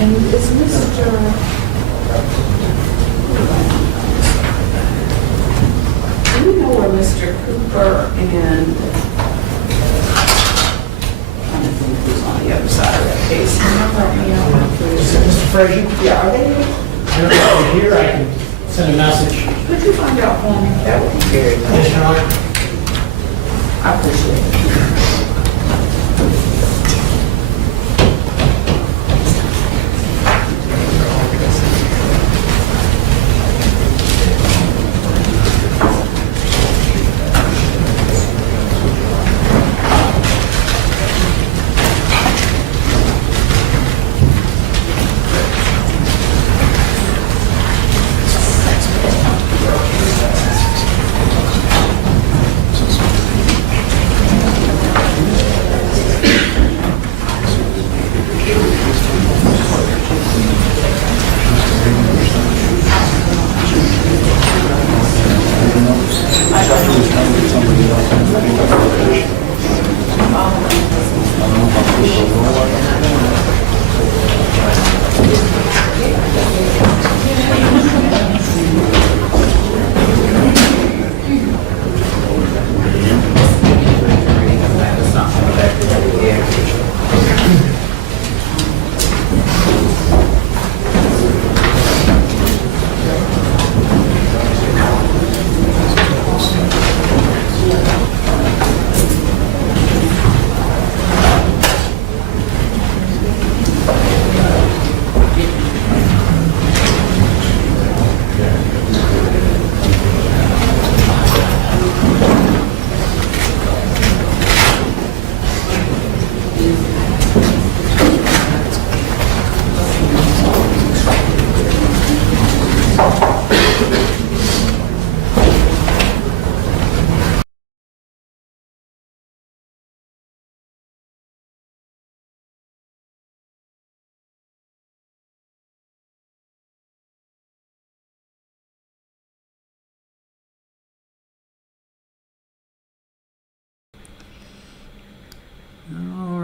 And is Mr. Do you know where Mr. Cooper and I'm trying to think who's on the other side of that case? Can you help me out, please? Mr. Frazier? Yeah, are they? I don't know if you're here, I can send a message. Could you find out for me? That would be very nice. Yes, Your Honor. I appreciate it.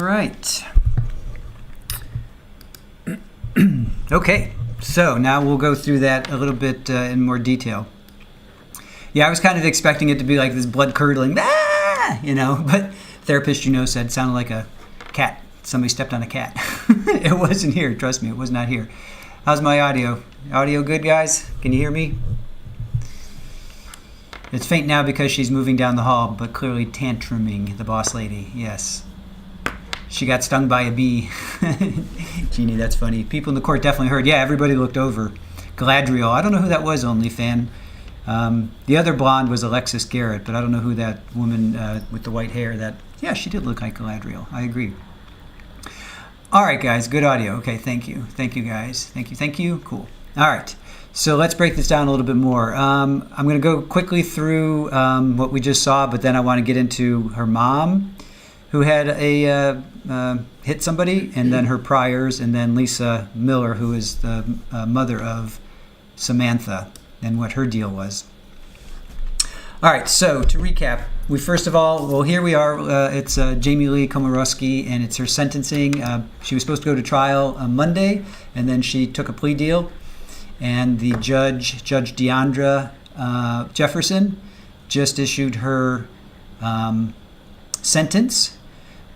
right. Okay, so now we'll go through that a little bit in more detail. Yeah, I was kind of expecting it to be like this blood-curdling, but therapist, said it sounded like a cat. Somebody stepped on a cat. It wasn't here, trust me, it was not here. How's my audio? Audio good, guys? Can you hear me? It's faint now because she's moving down the hall, but clearly tantruming, the boss lady, yes. She got stung by a bee. Jeannie, that's funny. People in the court definitely heard. Yeah, everybody looked over. Galadriel, I don't know who that was, OnlyFan. The other blonde was Alexis Garrett, but I don't know who that woman with the white hair, yeah, she did look like Galadriel. I agree. All right, guys, good audio. Okay, thank you. Thank you, guys. Thank you. Cool. All right, so let's break this down a little bit more. I'm going to go quickly through what we just saw, but then I want to get into her mom, who had hit somebody, and then her priors, and then Lisa Miller, who is the mother of Samantha, and what her deal was. All right, so to recap, here we are. It's Jamie Lee Komoroski, and it's her sentencing. She was supposed to go to trial on Monday, and then she took a plea deal. And the Judge Deandra Jefferson, just issued her sentence,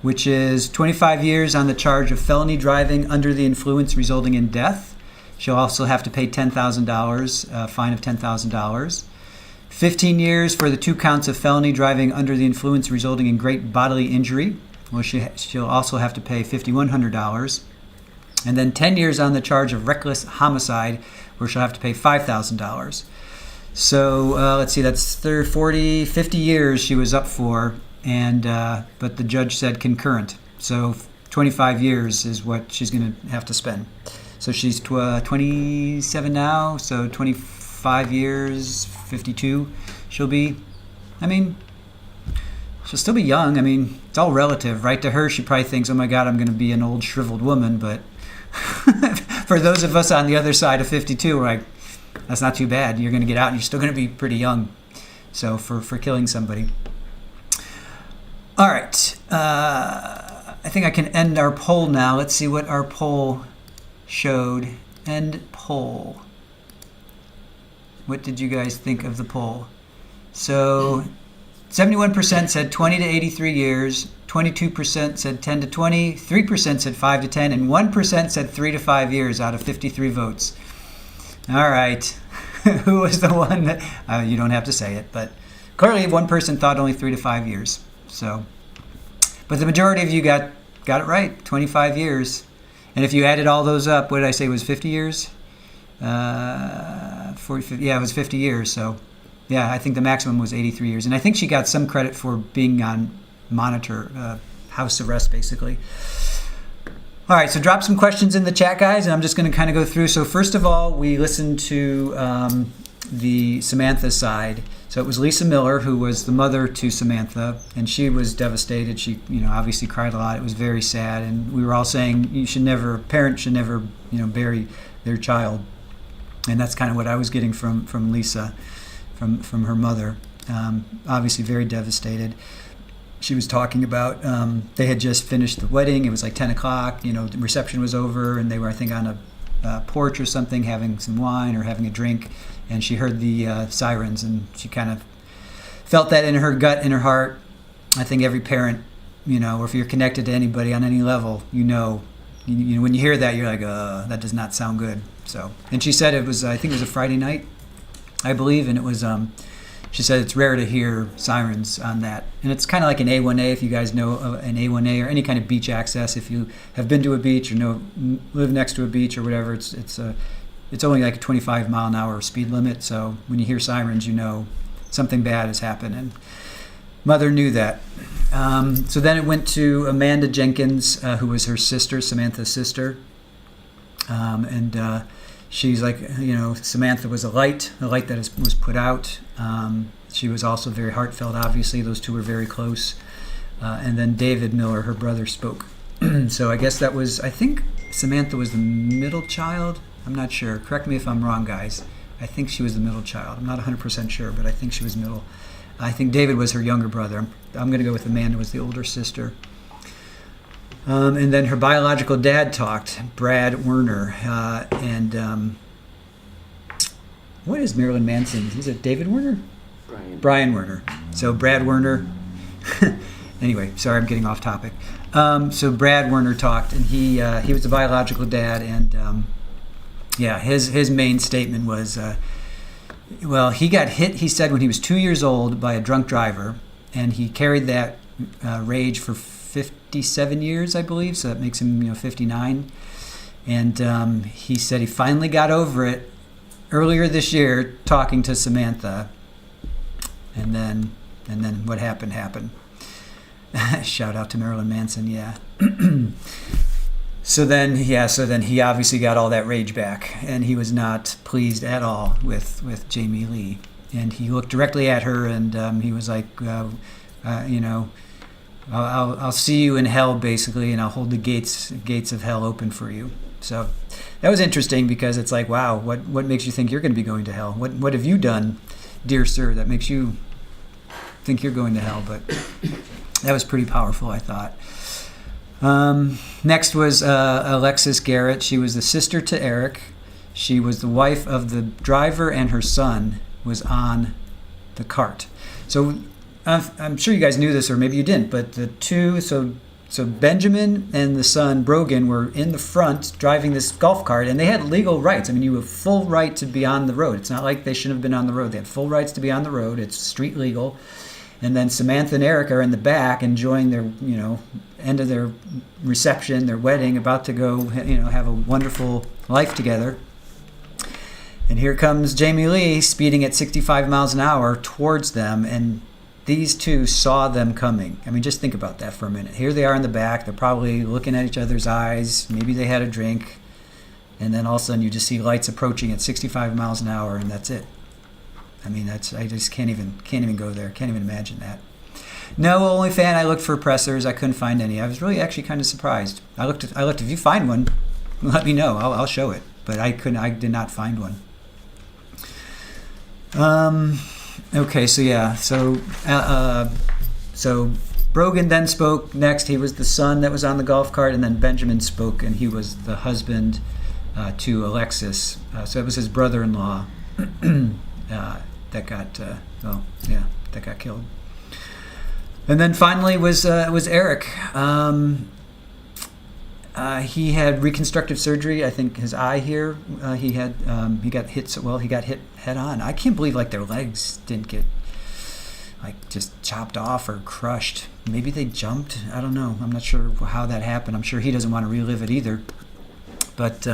which is 25 years on the charge of felony driving under the influence resulting in death. She'll also have to pay $10,000, fine of $10,000. 15 years for the 2 counts of felony driving under the influence resulting in great bodily injury. Well, she'll also have to pay $5,100. And then 10 years on the charge of reckless homicide, where she'll have to pay $5,000. So let's see, that's 50 years she was up for, but the judge said concurrent. So 25 years is what she's going to have to spend. So she's 27 now, so 25 years, 52 she'll be. She'll still be young. It's all relative, right? To her, she probably thinks, oh my God, I'm going to be an old shriveled woman. But for those of us on the other side of 52, we're like, that's not too bad. You're going to get out and you're still going to be pretty young. So for killing somebody. All right. I think I can end our poll now. Let's see what our poll showed. End poll. What did you guys think of the poll? So 71% said 20 to 83 years, 22% said 10 to 20, 3% said 5 to 10, and 1% said 3 to 5 years out of 53 votes. All right. Who was the one that, you don't have to say it, but clearly one person thought only 3 to 5 years. So, but the majority of you got it right, 25 years. And if you added all those up, what did I say was 50 years? 40, 50, yeah, it was 50 years. So, yeah, I think the maximum was 83 years. And I think she got some credit for being on monitor, house arrest, basically. All right, so drop some questions in the chat, guys, and I'm just going to kind of go through. So first of all, we listened to the Samantha side. So it was Lisa Miller, who was the mother to Samantha, and she was devastated. She, obviously cried a lot. It was very sad, and we were all saying parents should never, bury their child. And that's kind of what I was getting from Lisa, from her mother. Obviously very devastated. She was talking about they had just finished the wedding. It was like 10 o'clock. The reception was over, and they were, I think, on a porch or something, having some wine or having a drink. And she heard the sirens, and she kind of felt that in her gut, in her heart. I think every parent, or if you're connected to anybody on any level, when you hear that, you're like, that does not sound good. So, and she said it was, I think it was a Friday night, I believe, and it was, she said it's rare to hear sirens on that. And it's kind of like an A1A, if you guys know an A1A or any kind of beach access. If you have been to a beach or live next to a beach or whatever, it's only like a 25 mile an hour speed limit. So when you hear sirens, something bad has happened. And mother knew that. So then it went to Amanda Jenkins, who was her sister, Samantha's sister. And she's like, Samantha was a light that was put out. She was also very heartfelt, obviously. Those two were very close. And then David Miller, her brother, spoke. So I guess that was, I think Samantha was the middle child. I'm not sure. Correct me if I'm wrong, guys. I think she was the middle child. I'm not 100% sure, but I think she was middle. I think David was her younger brother. I'm going to go with Amanda was the older sister. And then her biological dad talked, Brad Werner. What is Marilyn Manson? Is it David Werner? Brian Werner. So Brad Werner. Anyway, sorry, I'm getting off topic. So Brad Werner talked, and he was the biological dad, and his main statement was, he got hit, he said, when he was 2 years old by a drunk driver, and he carried that rage for 57 years, I believe, so that makes him 59. And he said he finally got over it earlier this year talking to Samantha, and then what happened. Shout out to Marilyn Manson, yeah. So then he obviously got all that rage back, and he was not pleased at all with Jamie Lee. And he looked directly at her, and he was like, I'll see you in hell, basically, and I'll hold the gates of hell open for you. So that was interesting, because it's like, wow, what makes you think you're going to be going to hell? What have you done, dear sir, that makes you think you're going to hell? But that was pretty powerful, I thought. Next was Alexis Garrett. She was the sister to Aric. She was the wife of the driver, and her son was on the cart. So I'm sure you guys knew this, or maybe you didn't, but the two, so Benjamin and the son, Brogan, were in the front driving this golf cart, and they had legal rights. I mean, you have full right to be on the road. It's not like they shouldn't have been on the road. They had full rights to be on the road. It's street legal. And then Samantha and Aric are in the back enjoying their, end of their reception, their wedding, about to go, have a wonderful life together. And here comes Jamie Lee speeding at 65 miles an hour towards them, and these two saw them coming. I mean, just think about that for a minute. Here they are in the back. They're probably looking at each other's eyes. Maybe they had a drink. And then all of a sudden you just see lights approaching at 65 miles an hour, and that's it. I mean, I just can't even go there. Can't even imagine that. No, OnlyFans, I looked for pressers. I couldn't find any. I was really actually kind of surprised. I looked. If you find one, let me know. I'll show it. But I did not find one. Okay, so yeah. So Brogan then spoke next. He was the son that was on the golf cart, and then Benjamin spoke, and he was the husband to Alexis. So it was his brother-in-law. That got killed. And then finally was Aric. He had reconstructive surgery. I think his eye here. He got hit. He got hit head on. I can't believe their legs didn't get just chopped off or crushed. Maybe they jumped. I don't know. I'm not sure how that happened. I'm sure he doesn't want to relive it either. But.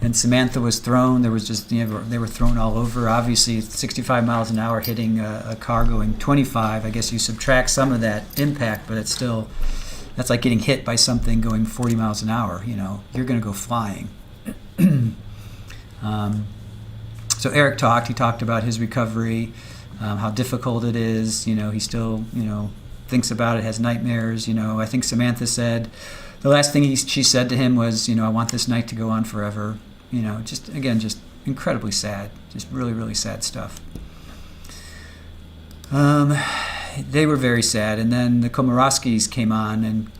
And Samantha was thrown. There was just, they were thrown all over. Obviously, 65 miles an hour hitting a car going 25. I guess you subtract some of that impact, but it's still, that's like getting hit by something going 40 miles an hour. You're going to go flying. So Aric talked. He talked about his recovery, how difficult it is. He still, thinks about it, has nightmares. I think Samantha said, the last thing she said to him was, I want this night to go on forever. Just incredibly sad. Just really, really sad stuff. They were very sad. And then the Komoroskis came on, and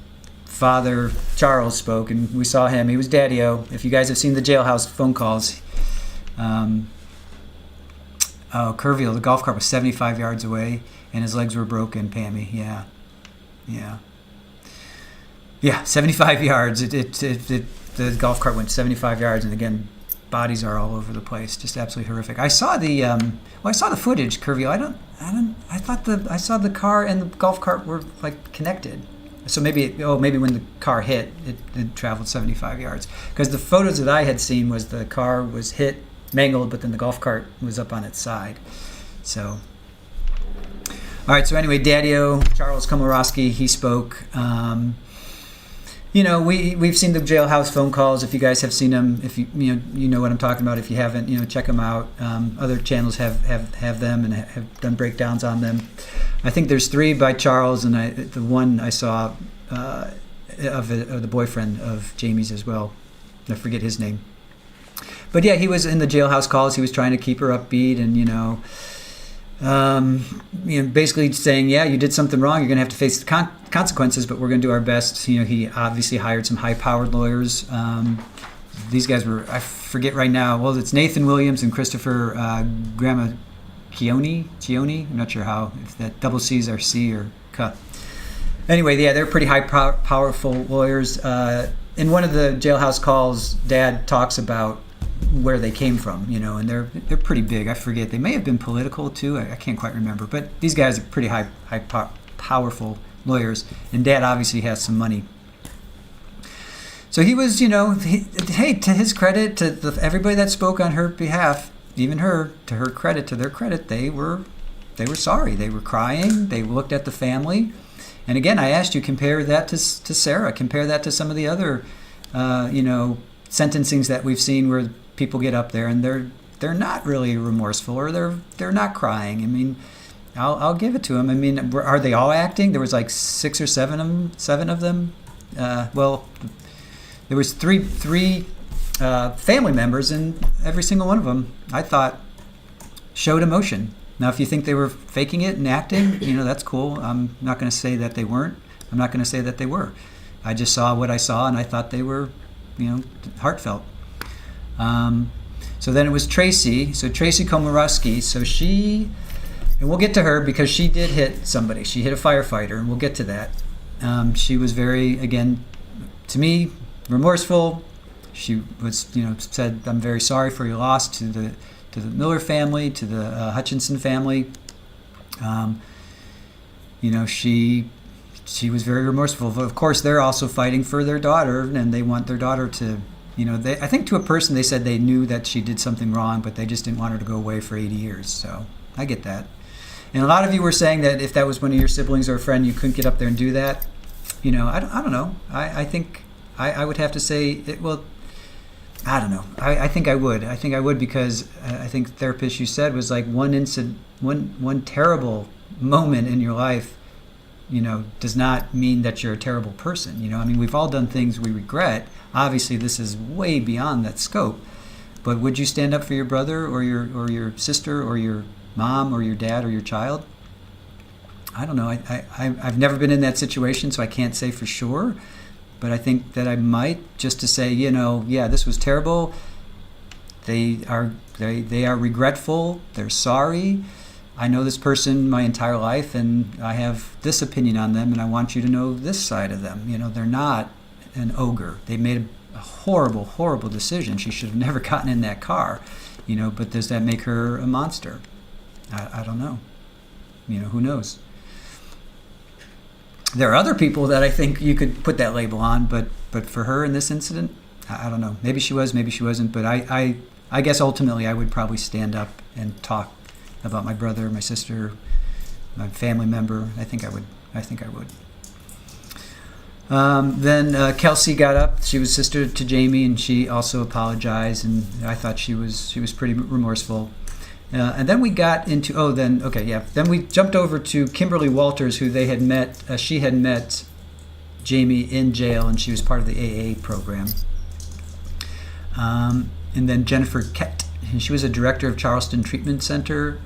Father Charles spoke, and we saw him. He was Daddy-O. If you guys have seen the jailhouse phone calls, Kerrville, the golf cart was 75 yards away, and his legs were broken, Pammy. Yeah, 75 yards. The golf cart went 75 yards, and again, bodies are all over the place. Just absolutely horrific. I saw the footage, Kerrville. I saw the car and the golf cart were connected. So maybe when the car hit, it traveled 75 yards. Because the photos that I had seen was the car was hit, mangled, but then the golf cart was up on its side. So. All right. So anyway, Daddy-O, Charles Komoroski, he spoke. We've seen the jailhouse phone calls. If you guys have seen them, if you know what I'm talking about. If you haven't, check them out. Other channels have them and have done breakdowns on them. I think there's 3 by Charles, and the one I saw of the boyfriend of Jamie's as well. I forget his name. But yeah, he was in the jailhouse calls. He was trying to keep her upbeat, and basically saying, yeah, you did something wrong. You're going to have to face the consequences, but we're going to do our best. He obviously hired some high-powered lawyers. These guys were, I forget right now, well, it's Nathan Williams and Christopher Chioni. I'm not sure if that double C's are C or K. Anyway, yeah, they're pretty powerful lawyers. In one of the jailhouse calls, Dad talks about where they came from, and they're pretty big. I forget. They may have been political too. I can't quite remember. But these guys are pretty powerful lawyers, and Dad obviously has some money. So he was, hey, to his credit, to everybody that spoke on her behalf, even her, to her credit, to their credit, they were sorry. They were crying. They looked at the family. And again, I asked you, compare that to Sarah. Compare that to some of the other, sentencings that we've seen where people get up there and they're not really remorseful or they're not crying. I mean, I'll give it to them. I mean, are they all acting? There was like 6 or 7 of them. Well, there was three family members, and every single one of them, I thought, showed emotion. Now, if you think they were faking it and acting, that's cool. I'm not going to say that they weren't. I'm not going to say that they were. I just saw what I saw, and I thought they were, heartfelt. So then it was Tracy. So Tracy Komoroski. So she, and we'll get to her because she did hit somebody. She hit a firefighter, and we'll get to that. She was very, again, to me, remorseful. She was, said, "I'm very sorry for your loss," to the Miller family, to the Hutchinson family. She was very remorseful. Of course, they're also fighting for their daughter, and they want their daughter to, I think to a person they said they knew that she did something wrong, but they just didn't want her to go away for 80 years. So I get that. And a lot of you were saying that if that was one of your siblings or a friend, you couldn't get up there and do that. I don't know. I think I would have to say, I don't know. I think I would. I think I would because I think the therapist you said was like one terrible moment in your life, does not mean that you're a terrible person. I mean, we've all done things we regret. Obviously, this is way beyond that scope. But would you stand up for your brother or your sister or your mom or your dad or your child? I don't know. I've never been in that situation, so I can't say for sure. But I think that I might, just to say, yeah, this was terrible. They are regretful. They're sorry. I know this person my entire life, and I have this opinion on them, and I want you to know this side of them. They're not an ogre. They made a horrible, horrible decision. She should have never gotten in that car. But does that make her a monster? I don't know. Who knows? There are other people that I think you could put that label on, but for her in this incident, I don't know. Maybe she was, maybe she wasn't. But I guess ultimately I would probably stand up and talk about my brother, my sister, my family member. I think I would. Then Kelsey got up. She was sister to Jamie, and she also apologized. And I thought she was pretty remorseful. And then we got into, then we jumped over to Kimberly Walters, who they had met. She had met Jamie in jail, and she was part of the AA program. And then Jennifer Kett, and she was a director of Charleston Treatment Center,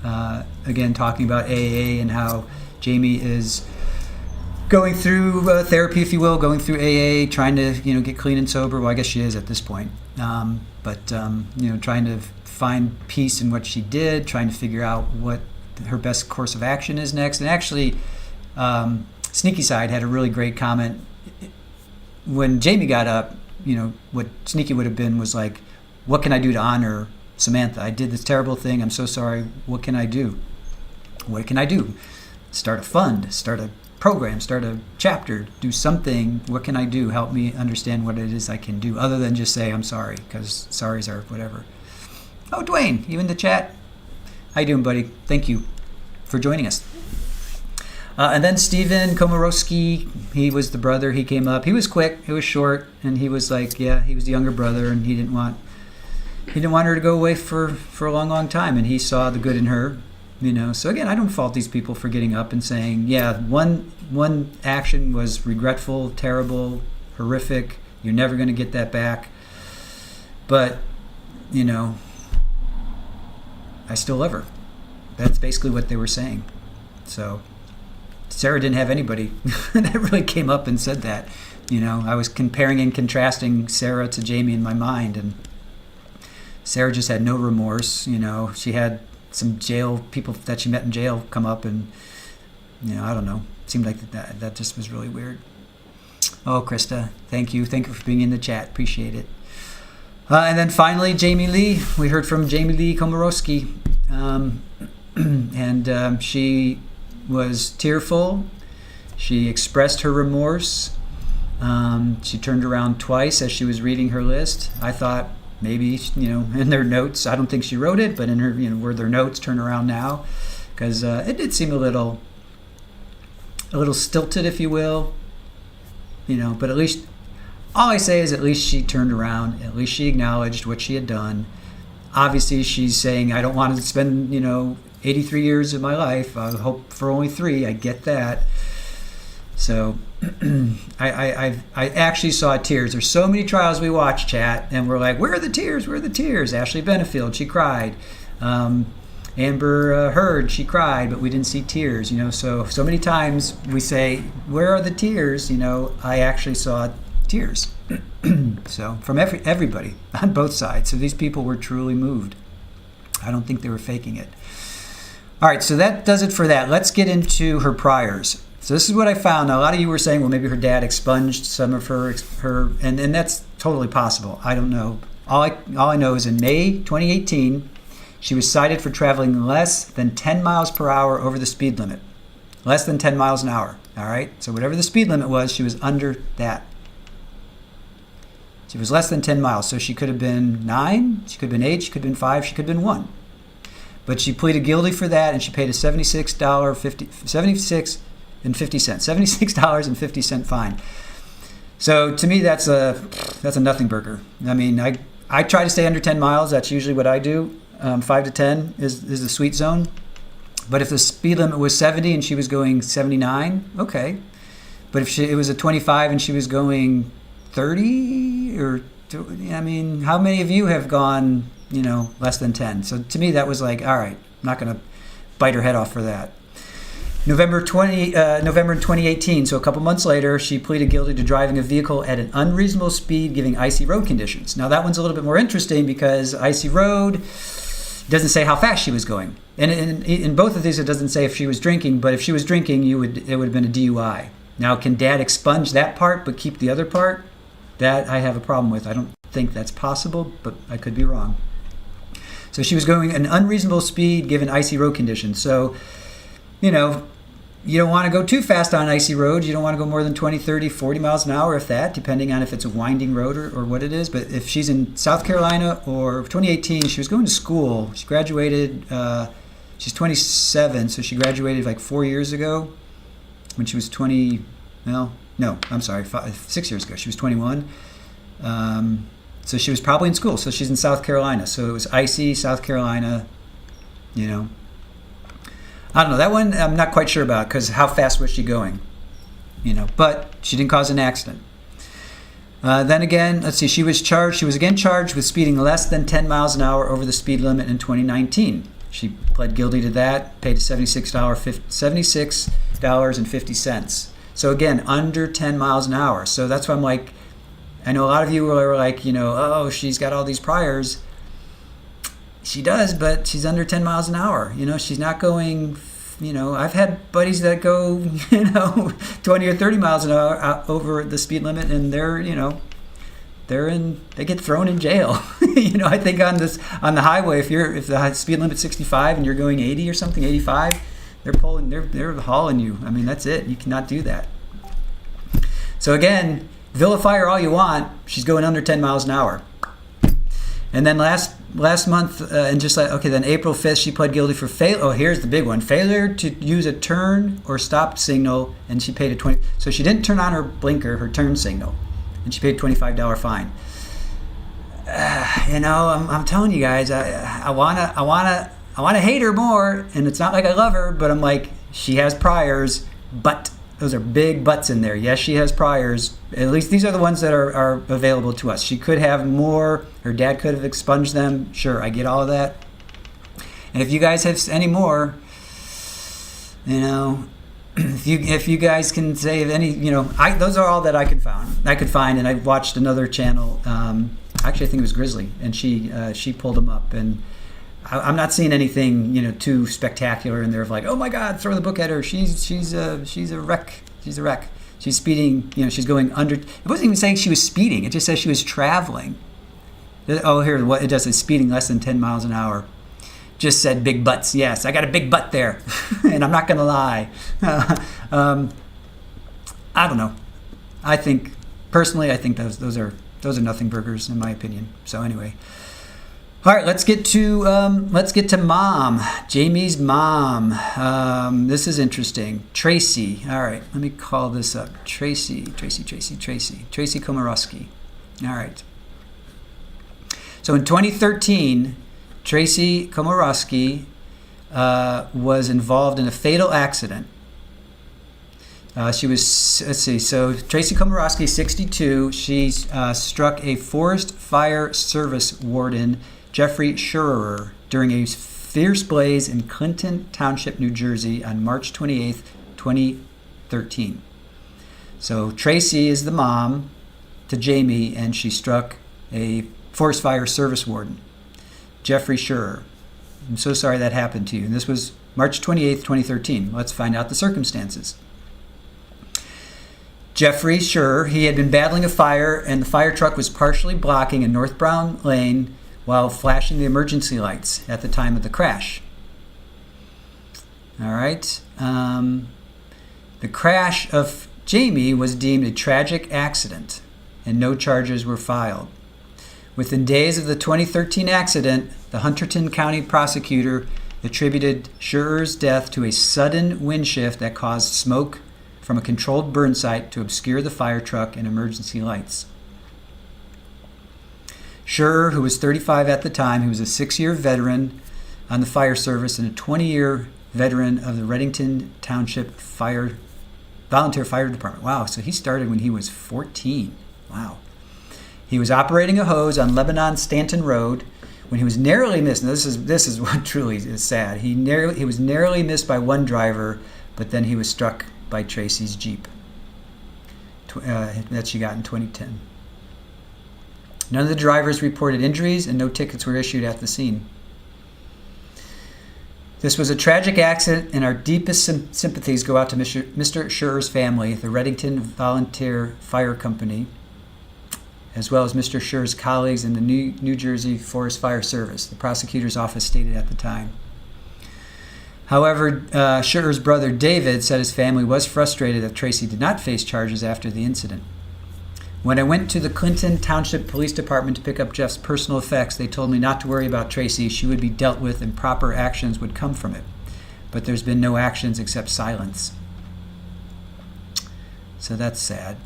again talking about AA and how Jamie is going through therapy, if you will, going through AA, trying to get clean and sober. Well, I guess she is at this point, but trying to find peace in what she did, trying to figure out what her best course of action is next. And actually, Sneaky Side had a really great comment. When Jamie got up, what Sneaky would have been was like, what can I do to honor Samantha? I did this terrible thing. I'm so sorry. What can I do? What can I do? Start a fund, start a program, start a chapter, do something. What can I do? Help me understand what it is I can do, other than just say I'm sorry, because sorries are whatever. Oh, Dwayne, you in the chat? How you doing, buddy? Thank you for joining us. And then Stephen Komoroski, he was the brother. He came up. He was quick. He was short, and he was like, yeah, he was the younger brother, and he didn't want her to go away for a long, long time. And he saw the good in her, So again, I don't fault these people for getting up and saying, yeah, one action was regretful, terrible, horrific. You're never going to get that back. But I still love her. that's basically what they were saying. So Sarah didn't have anybody that really came up and said that. I was comparing and contrasting Sarah to Jamie in my mind, and Sarah just had no remorse. She had some jail people that she met in jail come up, and I don't know. It seemed like that just was really weird. Oh, Krista, thank you for being in the chat. Appreciate it. And then finally, Jamie Lee. We heard from Jamie Lee Komoroski, and she was tearful. She expressed her remorse. She turned around twice as she was reading her list. I thought maybe, in their notes, I don't think she wrote it, but in her, were their notes, turn around now, because it did seem a little stilted, if you will, but at least, all I say is at least she turned around, at least she acknowledged what she had done. Obviously, she's saying, I don't want to spend, 83 years of my life. I hope for only 3. I get that. So I actually saw tears. There's so many trials we watch, chat, and we're like, where are the tears? Where are the tears? Ashley Benefield, she cried. Amber Heard, she cried, but we didn't see tears. So many times we say, where are the tears? I actually saw tears. So from everybody on both sides. So these people were truly moved. I don't think they were faking it. All right, so that does it for that. Let's get into her priors. So this is what I found. Now, a lot of you were saying, well, maybe her dad expunged some of her and that's totally possible. I don't know. All I know is in May 2018, she was cited for traveling less than 10 miles per hour over the speed limit. Less than 10 miles an hour. All right? So whatever the speed limit was, she was under that. She was less than 10 miles. So she could have been 9, she could have been 8, she could have been 5, she could have been 1. But she pleaded guilty for that, and she paid a $76.50 fine. So to me, that's a nothing burger. I mean, I try to stay under 10 miles. That's usually what I do. 5 to 10 is the sweet zone. But if the speed limit was 70 and she was going 79, okay. But if it was a 25 and she was going 30, how many of you have gone, less than 10? So to me, that was like, all right, I'm not going to bite her head off for that. November 2018, so a couple months later, she pleaded guilty to driving a vehicle at an unreasonable speed, giving icy road conditions. Now that one's a little bit more interesting because icy road doesn't say how fast she was going. And in both of these, it doesn't say if she was drinking, but if she was drinking, it would have been a DUI. Now, can Dad expunge that part but keep the other part? That I have a problem with. I don't think that's possible, but I could be wrong. So she was going an unreasonable speed given icy road conditions. So, you don't want to go too fast on icy roads. You don't want to go more than 20, 30, 40 miles an hour, if that, depending on if it's a winding road or what it is. But if she's in South Carolina, or 2018, she was going to school. She graduated, she's 27, so she graduated like 4 years ago when she was 6 years ago. She was 21. So she was probably in school. So she's in South Carolina. So it was icy, South Carolina, I don't know. That one I'm not quite sure about because how fast was she going? But she didn't cause an accident. Then again, let's see. She was again charged with speeding less than 10 miles an hour over the speed limit in 2019. She pled guilty to that, paid $76.50. So again, under 10 miles an hour. So that's why I'm like, I know a lot of you are like, oh, she's got all these priors. She does, but she's under 10 miles an hour. She's not going, I've had buddies that go, 20 or 30 miles an hour over the speed limit, and they get thrown in jail. I think on the highway, if the speed limit's 65 and you're going 80 or something, 85, they're hauling you. I mean, that's it. You cannot do that. So again, vilify her all you want. She's going under 10 miles an hour. And then last month, then April 5th, she pled guilty for here's the big one, failure to use a turn or stop signal, and she paid a $20. So she didn't turn on her blinker, her turn signal, and she paid a $25 fine. I'm telling you guys, I wanna hate her more, and it's not like I love her, but I'm like, she has priors, but those are big butts in there. Yes, she has priors. At least these are the ones that are available to us. She could have more. Her dad could have expunged them. Sure, I get all of that. And if you guys have any more, if you guys can say any, those are all that I could find. And I watched another channel. Actually, I think it was Grizzly, and she pulled them up. And I'm not seeing anything, too spectacular in there of like, oh my God, throw the book at her. She's a wreck. She's a wreck. She's speeding. She's going under. It wasn't even saying she was speeding. It just says she was traveling. Oh, here, what it does is speeding less than 10 miles an hour. Just said big butts. Yes, I got a big butt there, and I'm not going to lie. I don't know. I think those are nothing burgers in my opinion. So anyway, all right, let's get to mom, Jamie's mom. This is interesting. Tracy. All right, let me call this up. Tracy Komoroski. All right. So in 2013. Tracy Komoroski was involved in a fatal accident. She was, so Tracy Komoroski, 62, she struck a Forest Fire Service warden, Jeffrey Scherer, during a fierce blaze in Clinton Township, New Jersey on March 28th, 2013. So Tracy is the mom to Jamie, and she struck a Forest Fire Service warden, Jeffrey Scherer. I'm so sorry that happened to you. And this was March 28th, 2013. Let's find out the circumstances. Jeffrey Scherer, he had been battling a fire, and the fire truck was partially blocking a northbound lane while flashing the emergency lights at the time of the crash. All right. The crash of Jamie was deemed a tragic accident, and no charges were filed. Within days of the 2013 accident, the Hunterdon County prosecutor attributed Scherer's death to a sudden wind shift that caused smoke from a controlled burn site to obscure the fire truck and emergency lights. Scherer, who was 35 at the time, he was a 6-year veteran on the fire service and a 20-year veteran of the Reddington Township Volunteer Fire Department. Wow, so he started when he was 14. Wow. He was operating a hose on Lebanon Stanton Road when he was narrowly missed. Now, this is what truly is sad. He was narrowly missed by one driver, but then he was struck by Tracy's Jeep that she got in 2010. None of the drivers reported injuries, and no tickets were issued at the scene. This was a tragic accident, and our deepest sympathies go out to Mr. Scherer's family, the Reddington Volunteer Fire Company, as well as Mr. Scherer's colleagues in the New Jersey Forest Fire Service, the prosecutor's office stated at the time. However, Scherer's brother David said his family was frustrated that Tracy did not face charges after the incident. When I went to the Clinton Township Police Department to pick up Jeff's personal effects, they told me not to worry about Tracy. She would be dealt with and proper actions would come from it. But there's been no actions except silence. So that's sad.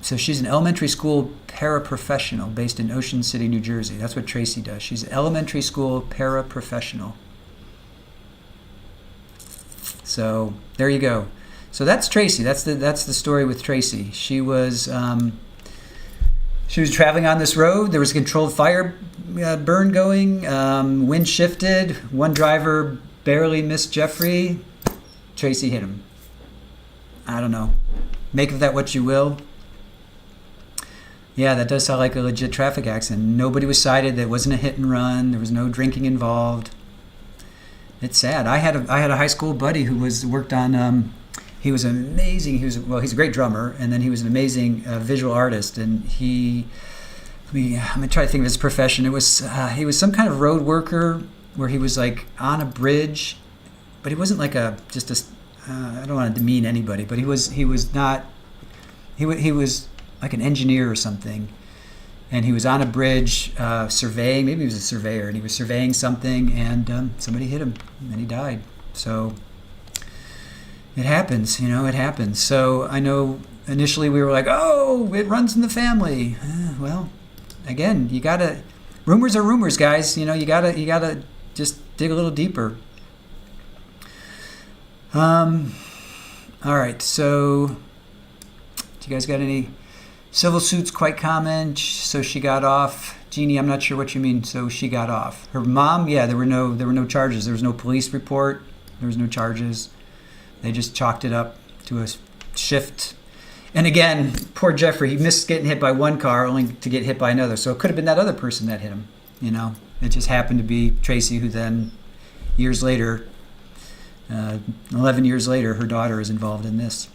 So she's an elementary school paraprofessional based in Ocean City, New Jersey. That's what Tracy does. She's an elementary school paraprofessional. So there you go. So that's Tracy. That's the story with Tracy. She was traveling on this road. There was a controlled fire burn going. Wind shifted. One driver barely missed Jeffrey. Tracy hit him. I don't know. Make of that what you will. Yeah, that does sound like a legit traffic accident. Nobody was cited. There wasn't a hit and run. There was no drinking involved. It's sad. I had a high school buddy who worked on. He was amazing. He's a great drummer, and then he was an amazing visual artist. And I'm gonna try to think of his profession. It was he was some kind of road worker where he was like on a bridge, but he wasn't like I don't want to demean anybody, but he was like an engineer or something. And he was on a bridge surveying, maybe he was a surveyor, and he was surveying something, and somebody hit him, and he died. So it happens, it happens. So I know initially we were like, oh, it runs in the family. Well, again, rumors are rumors, guys. You gotta just dig a little deeper. All right, so Do you guys got any? Civil suits quite common, so she got off. Jeannie, I'm not sure what you mean. So she got off. Her mom, yeah, there were no charges. There was no police report. There was no charges. They just chalked it up to a shift. And again, poor Jeffrey, he missed getting hit by one car only to get hit by another. So it could have been that other person that hit him. You know, it just happened to be Tracy, who then, years later, 11 years later, her daughter is involved in this.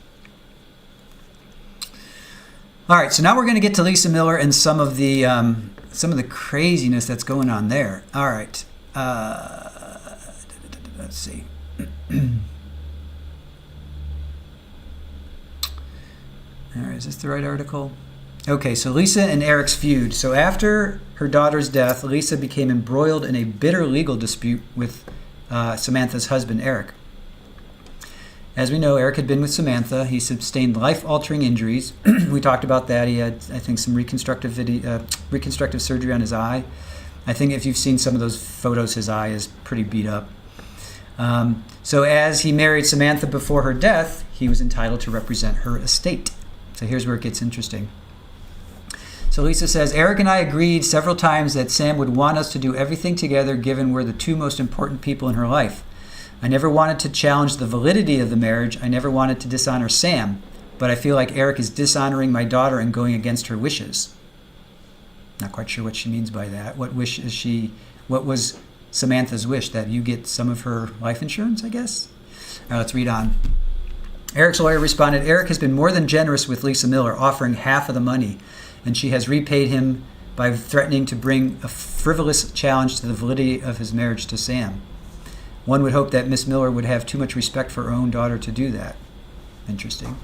All right, so now we're going to get to Lisa Miller and some of the craziness that's going on there. All right, let's see. All right, is this the right article? Okay, so Lisa and Aric's feud. So after her daughter's death, Lisa became embroiled in a bitter legal dispute with Samantha's husband, Aric. As we know, Aric had been with Samantha. He sustained life-altering injuries. We talked about that. He had, I think, some reconstructive surgery on his eye. I think if you've seen some of those photos, his eye is pretty beat up. So as he married Samantha before her death, he was entitled to represent her estate. So here's where it gets interesting. So Lisa says, Aric and I agreed several times that Sam would want us to do everything together given we're the two most important people in her life. I never wanted to challenge the validity of the marriage. I never wanted to dishonor Sam, but I feel like Aric is dishonoring my daughter and going against her wishes. Not quite sure what she means by that. What was Samantha's wish? That you get some of her life insurance, I guess? All right, let's read on. Aric's lawyer responded, Aric has been more than generous with Lisa Miller, offering half of the money, and she has repaid him by threatening to bring a frivolous challenge to the validity of his marriage to Sam. One would hope that Miss Miller would have too much respect for her own daughter to do that. Interesting.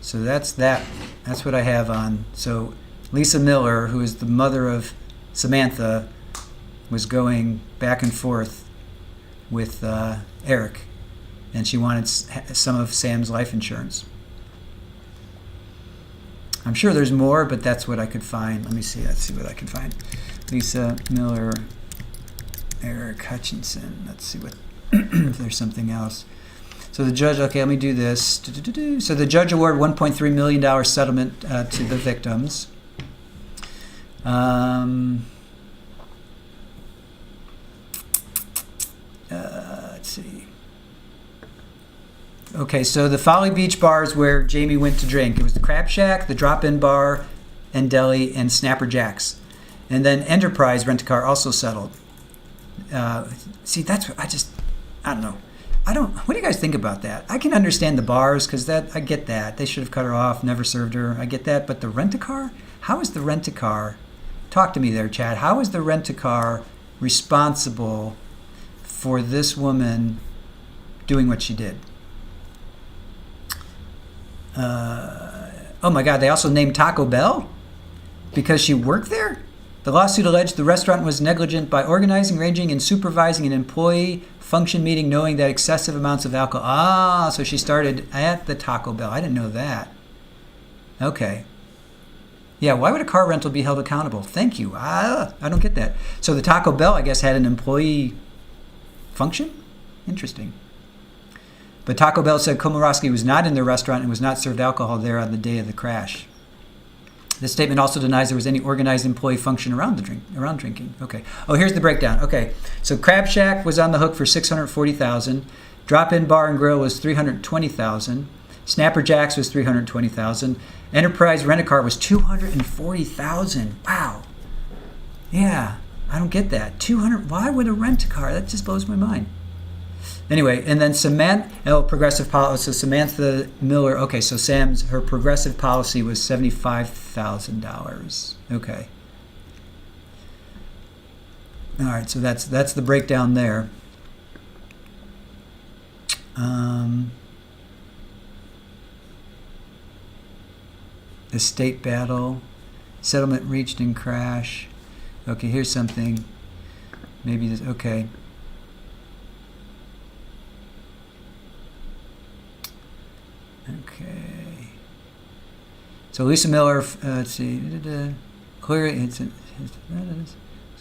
So that's that. That's what I have on. So Lisa Miller, who is the mother of Samantha, was going back and forth with Aric, and she wanted some of Sam's life insurance. I'm sure there's more, but that's what I could find. Let me see. Let's see what I can find. Lisa Miller, Aric Hutchinson. Let's see what if there's something else. So the judge, okay, let me do this. So the judge awarded $1.3 million settlement to the victims. Let's see. Okay, so the Folly Beach bar is where Jamie went to drink. It was the Crab Shack, the Drop-In Bar and Deli, and Snapper Jacks. And then Enterprise Rent-A-Car also settled. See, that's what I don't know. What do you guys think about that? I can understand the bars because I get that. They should have cut her off, never served her. I get that. But the Rent-A-Car? How is the Rent-A-Car? Talk to me there, Chad. How is the Rent-A-Car responsible for this woman doing what she did? Oh my God, they also named Taco Bell because she worked there? The lawsuit alleged the restaurant was negligent by organizing, arranging, and supervising an employee function meeting knowing that excessive amounts of alcohol. So she started at the Taco Bell. I didn't know that. Okay. Yeah, why would a car rental be held accountable? Thank you. I don't get that. So the Taco Bell, I guess, had an employee function? Interesting. But Taco Bell said Komoroski was not in their restaurant and was not served alcohol there on the day of the crash. This statement also denies there was any organized employee function around drinking. Okay. Oh, here's the breakdown. Okay. So Crab Shack was on the hook for $640,000. Drop-In Bar and Grill was $320,000. Snapper Jacks was $320,000. Enterprise Rent-A-Car was $240,000. Wow. Yeah, I don't get that. Why would a rent-a-car? That just blows my mind. Anyway, and then progressive policy. So Samantha Miller. Okay, so her progressive policy was $75,000. Okay. All right, so that's the breakdown there. Estate battle, settlement reached in crash. Okay, here's something. Maybe this. Okay. Okay. So Lisa Miller, let's see, clear. It's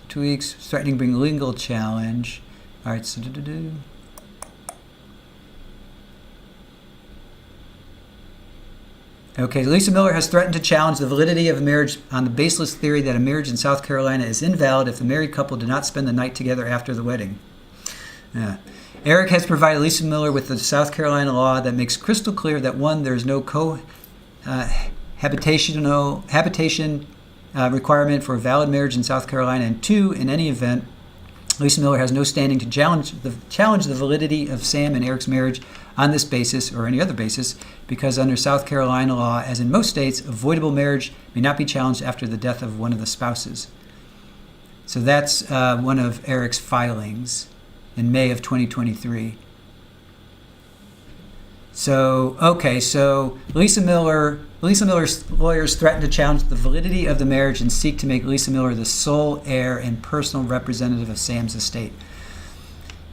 2 weeks. Threatening to bring legal challenge. All right. So Okay, Lisa Miller has threatened to challenge the validity of a marriage on the baseless theory that a marriage in South Carolina is invalid if the married couple did not spend the night together after the wedding. Yeah. Aric has provided Lisa Miller with the South Carolina law that makes crystal clear that 1, there is no habitation requirement for a valid marriage in South Carolina, and 2, in any event, Lisa Miller has no standing to challenge the validity of Sam and Aric's marriage on this basis or any other basis, because under South Carolina law, as in most states, avoidable marriage may not be challenged after the death of one of the spouses. So that's one of Aric's filings in May of 2023. So, okay, so Lisa Miller's lawyers threatened to challenge the validity of the marriage and seek to make Lisa Miller the sole heir and personal representative of Sam's estate.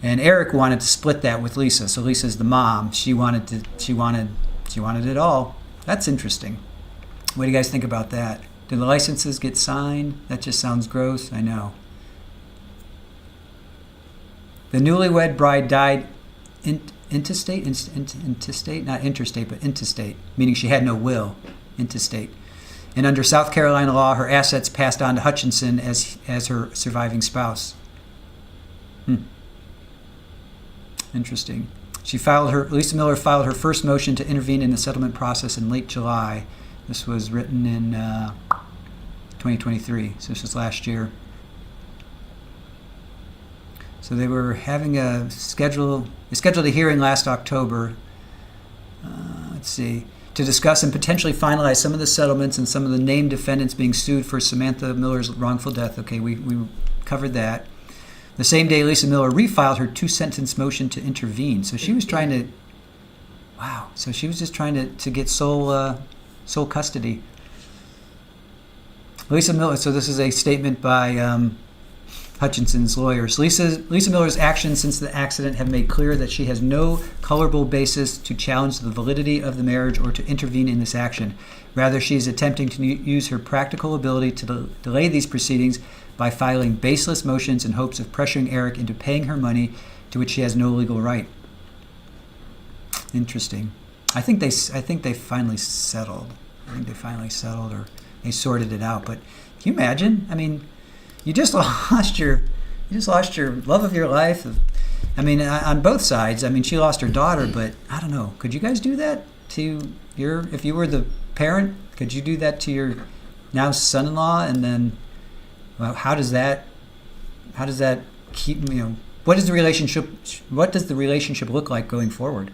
And Aric wanted to split that with Lisa. So Lisa's the mom. She wanted it all. That's interesting. What do you guys think about that? Do the licenses get signed? That just sounds gross. I know. The newlywed bride died intestate, not interstate, but intestate, meaning she had no will, intestate. And under South Carolina law, her assets passed on to Hutchinson as her surviving spouse. Interesting. Lisa Miller filed her first motion to intervene in the settlement process in late July. This was written in 2023, so this was last year. So they were having they scheduled a hearing last October, to discuss and potentially finalize some of the settlements and some of the named defendants being sued for Samantha Miller's wrongful death. Okay, we covered that. The same day, Lisa Miller refiled her 2-sentence motion to intervene. So she was trying to, so she was just trying to get sole custody. Lisa Miller, so this is a statement by Hutchinson's lawyers. Lisa Miller's actions since the accident have made clear that she has no colorable basis to challenge the validity of the marriage or to intervene in this action. Rather, she is attempting to use her practical ability to delay these proceedings by filing baseless motions in hopes of pressuring Aric into paying her money to which she has no legal right. Interesting. I think they finally settled. Or they sorted it out. But can you imagine? I mean, you just lost your love of your life. On both sides. I mean, she lost her daughter, but I don't know. Could you guys do that to if you were the parent? Could you do that to your now son-in-law? And then, well, how does that keep, what does the relationship look like going forward?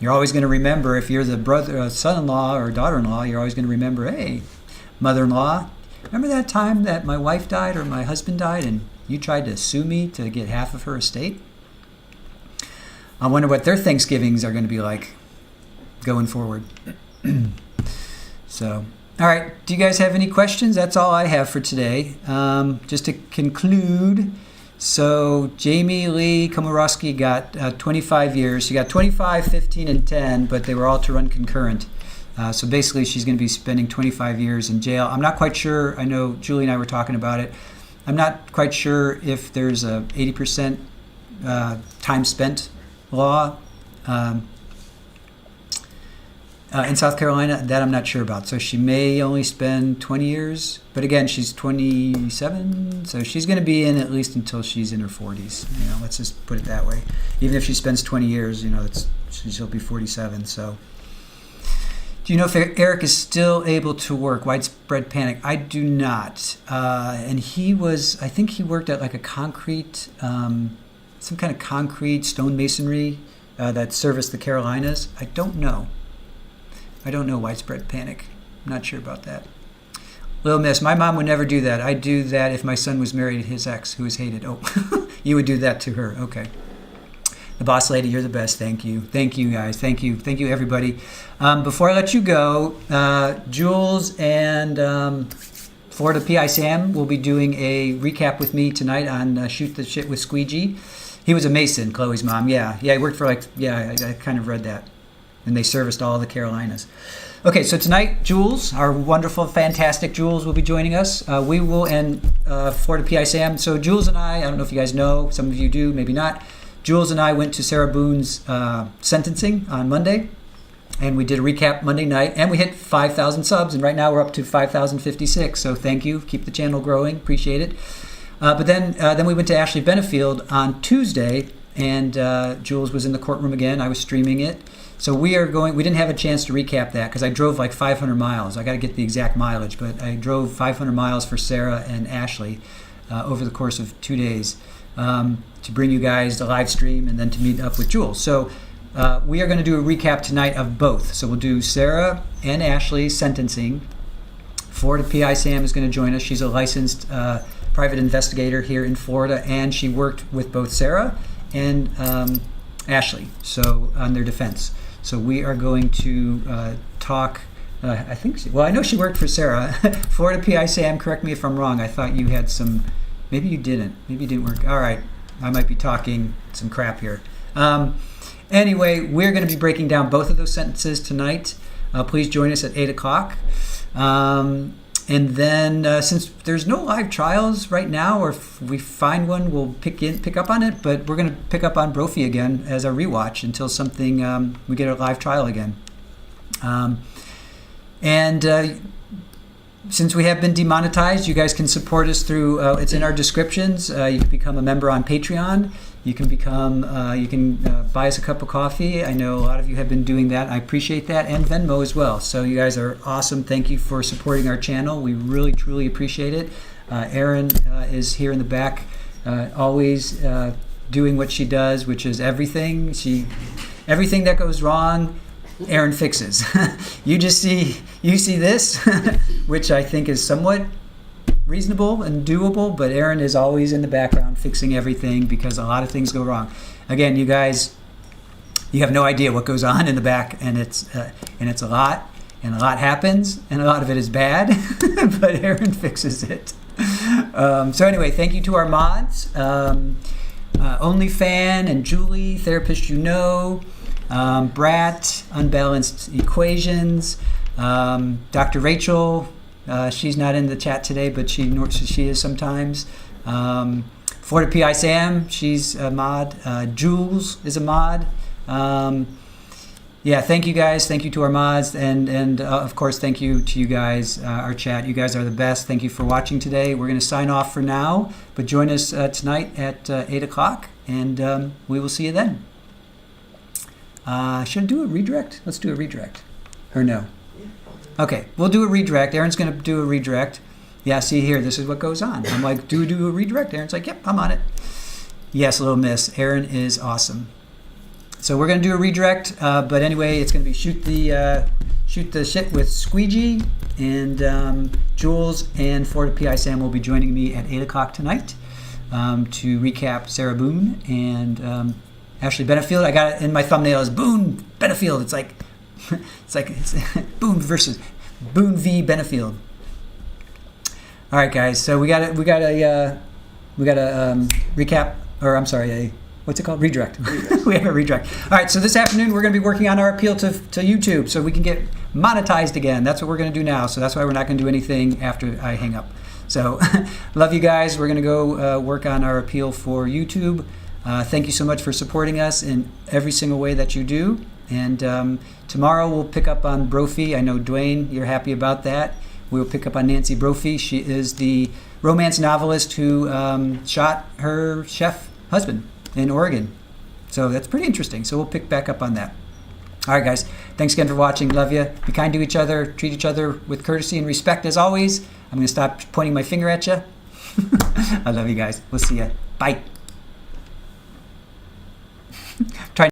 You're always going to remember, if you're the son-in-law or daughter-in-law, you're always going to remember, hey, mother-in-law, remember that time that my wife died or my husband died and you tried to sue me to get half of her estate? I wonder what their Thanksgivings are going to be like going forward. So, all right. Do you guys have any questions? That's all I have for today. Just to conclude, so Jamie Lee Komoroski got 25 years. She got 25, 15, and 10, but they were all to run concurrent. So basically, she's going to be spending 25 years in jail. I'm not quite sure. I know Julie and I were talking about it. I'm not quite sure if there's a 80% time spent law in South Carolina. That I'm not sure about. So she may only spend 20 years. But again, she's 27, so she's going to be in at least until she's in her 40s. Let's just put it that way. Even if she spends 20 years, she'll be 47. So. Do you know if Aric is still able to work? Widespread panic. I do not. And I think he worked at like a concrete, some kind of concrete stonemasonry that serviced the Carolinas. I don't know widespread panic. I'm not sure about that. Little Miss, my mom would never do that. I'd do that if my son was married to his ex who was hated. Oh, you would do that to her. Okay. The boss lady, you're the best. Thank you. Thank you, guys. Thank you. Thank you, everybody. Before I let you go, Jules and Florida PI Sam will be doing a recap with me tonight on Shoot the Shit with Squeegee. He was a Mason, Chloe's mom. Yeah, he worked for I kind of read that. And they serviced all the Carolinas. Okay, so tonight, Jules, our wonderful, fantastic Jules, will be joining us. We will, and Florida PI Sam. So Jules and I don't know if you guys know, some of you do, maybe not. Jules and I went to Sarah Boone's sentencing on Monday, and we did a recap Monday night, and we hit 5,000 subs, and right now we're up to 5,056. So thank you. Keep the channel growing. Appreciate it. But then we went to Ashley Benefield on Tuesday, and Jules was in the courtroom again. I was streaming it. So we didn't have a chance to recap that because I drove like 500 miles. I got to get the exact mileage, but I drove 500 miles for Sarah and Ashley over the course of 2 days to bring you guys the live stream and then to meet up with Jules. So we are going to do a recap tonight of both. So we'll do Sarah and Ashley's sentencing. Florida PI Sam is going to join us. She's a licensed private investigator here in Florida, and she worked with both Sarah and Ashley, so on their defense. So we are going to talk. I know she worked for Sarah. Florida PI Sam, correct me if I'm wrong. I thought you had some. Maybe you didn't. Maybe you didn't work. All right, I might be talking some crap here. Anyway, we're going to be breaking down both of those sentences tonight. Please join us at 8 o'clock. And then since there's no live trials right now, or if we find one, we'll pick up on it. But we're going to pick up on Brophy again as a rewatch until something we get a live trial again. Since we have been demonetized, you guys can support us through. It's in our descriptions. You can become a member on Patreon. You can buy us a cup of coffee. I know a lot of you have been doing that. I appreciate that, and Venmo as well. So you guys are awesome. Thank you for supporting our channel. We really, truly appreciate it. Erin is here in the back, always doing what she does, which is everything that goes wrong, Erin fixes. You see this, which I think is somewhat reasonable and doable, but Erin is always in the background fixing everything because a lot of things go wrong. Again, you guys, you have no idea what goes on in the back, and it's a lot, and a lot happens, and a lot of it is bad, but Erin fixes it. So anyway, thank you to our mods, OnlyFan and Julie, Therapist You Know, Brat, Unbalanced Equations, Dr. Rachel. She's not in the chat today, but she is sometimes. Florida PI Sam, she's a mod. Jules is a mod. Thank you guys. Thank you to our mods, and of course, thank you to you guys, our chat. You guys are the best. Thank you for watching today. We're going to sign off for now, but join us tonight at 8 o'clock, and we will see you then. Should I do a redirect? Let's do a redirect. Or no? Okay, we'll do a redirect. Erin's going to do a redirect. Yeah, see here, this is what goes on. I'm like, do a redirect. Erin's like, yep, I'm on it. Yes, little miss. Erin is awesome. So we're going to do a redirect, but anyway, it's going to be shoot the shit with Squeegee, and Jules and Florida PI Sam will be joining me at 8 o'clock tonight to recap Sarah Boone and Ashley Benefield. I got it in my thumbnail as Boone Benefield. It's like Boone v. Benefield. All right, guys. So we got a recap, or I'm sorry, what's it called? Redirect. We have a redirect. All right. So this afternoon we're going to be working on our appeal to YouTube, so we can get monetized again. That's what we're going to do now. So that's why we're not going to do anything after I hang up. So love you guys. We're going to go work on our appeal for YouTube. Thank you so much for supporting us in every single way that you do. And tomorrow we'll pick up on Brophy. I know, Dwayne, you're happy about that. We'll pick up on Nancy Brophy. She is the romance novelist who shot her chef husband in Oregon. So that's pretty interesting. So we'll pick back up on that. All right, guys. Thanks again for watching. Love you. Be kind to each other. Treat each other with courtesy and respect as always. I'm going to stop pointing my finger at you. I love you guys. We'll see you. Bye.